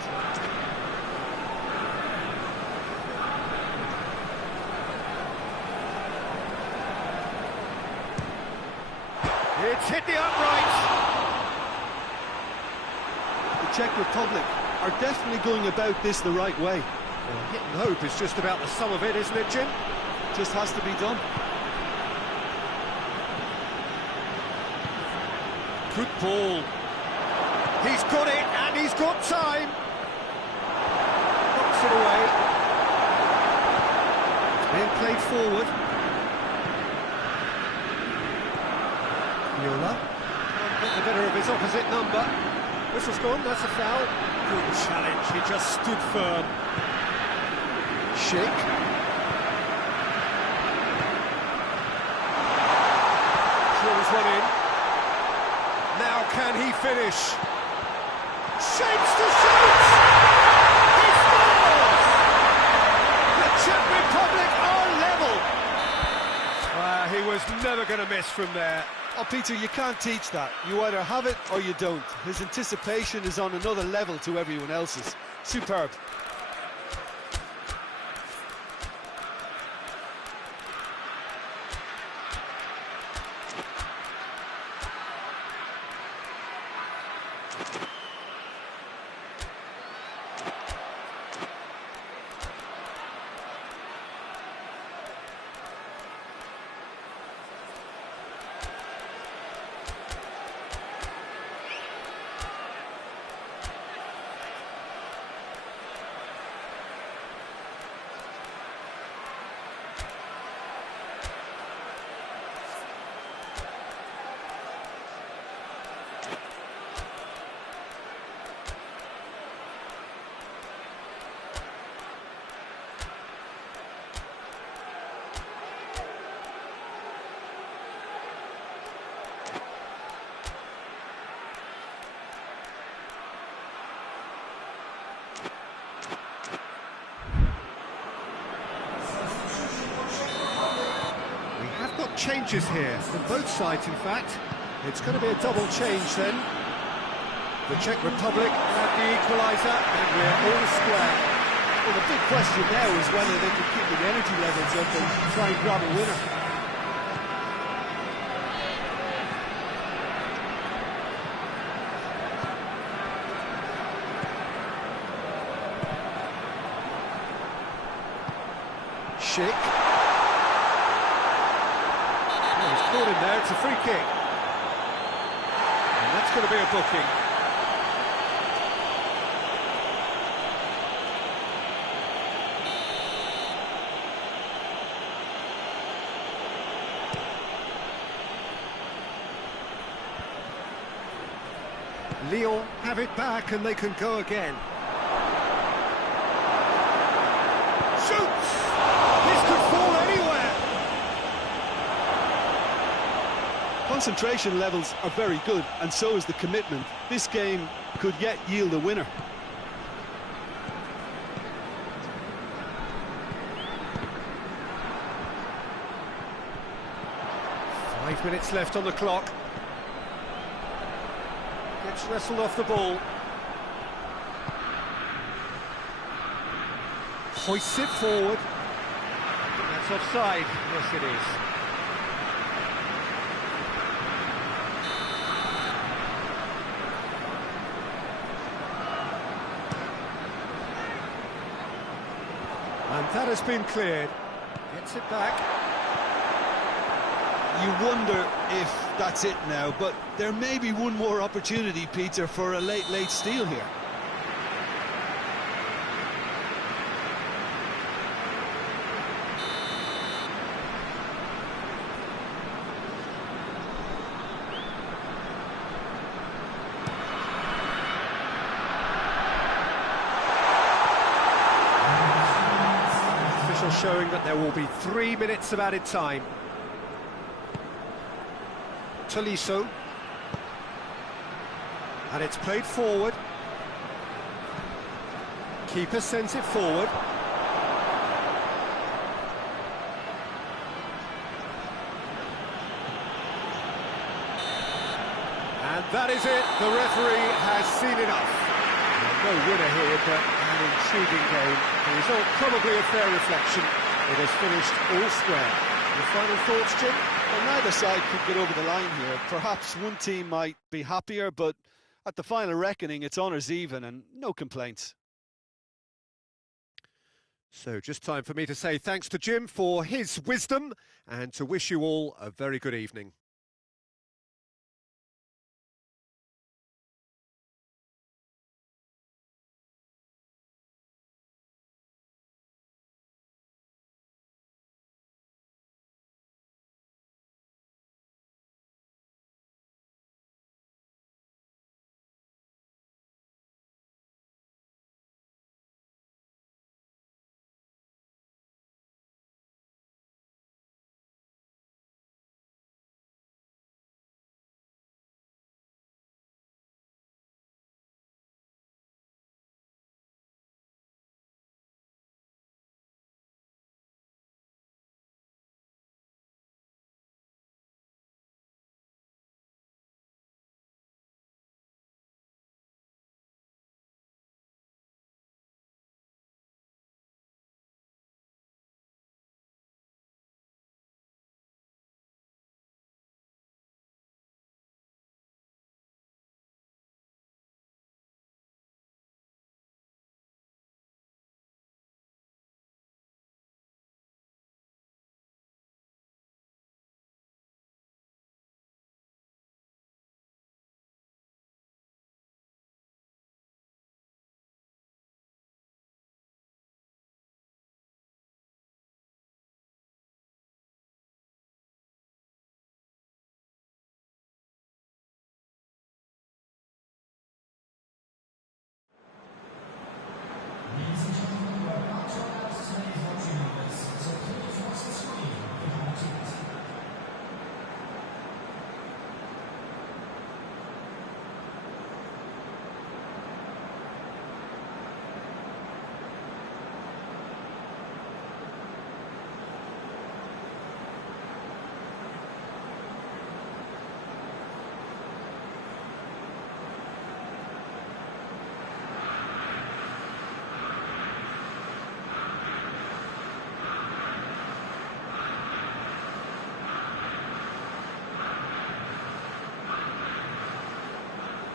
It's hit the uprights. The Czech Republic are definitely going about this the right way. Well, hit and hope is just about the sum of it, isn't it, Jim? Just has to be done. Good ball. He's got it, and he's got time. Knocks it away. It's being played forward. Yola. Can't get the better of his opposite number. Whistle's gone, that's a foul. Good challenge, he just stood firm. Schick. Drills one in. Now can he finish? Shapes to shoot! He scores! The Czech Republic are level! He was never going to miss from there. Oh, Peter, you can't teach that. You either have it or you don't. His anticipation is on another level to everyone else's. Superb. Changes here from both sides, in fact. It's going to be a double change then. The Czech Republic had the equaliser, and we're all square. Well, the big question now is whether they can keep the energy levels up and try and grab a winner. Schick. In there, it's a free kick. And that's going to be a booking. Lyon have it back and they can go again. Shoots! This could fall anywhere! Concentration levels are very good, and so is the commitment. This game could yet yield a winner. Five minutes left on the clock. Gets wrestled off the ball. Hoists it forward. I think that's offside. Yes, it is. And that has been cleared. Gets it back. You wonder if that's it now, but there may be one more opportunity, Peter, for a late steal here. Showing that there will be 3 minutes of added time. Tolisso. And it's played forward. Keeper sends it forward. And that is it. The referee has seen enough. No winner here, but an intriguing game. The result probably a fair reflection. It has finished all square. Your final thoughts, Jim? Well, neither side could get over the line here. Perhaps one team might be happier, but at the final reckoning, it's honours even and no complaints. So just time for me to say thanks to Jim for his wisdom and to wish you all a very good evening.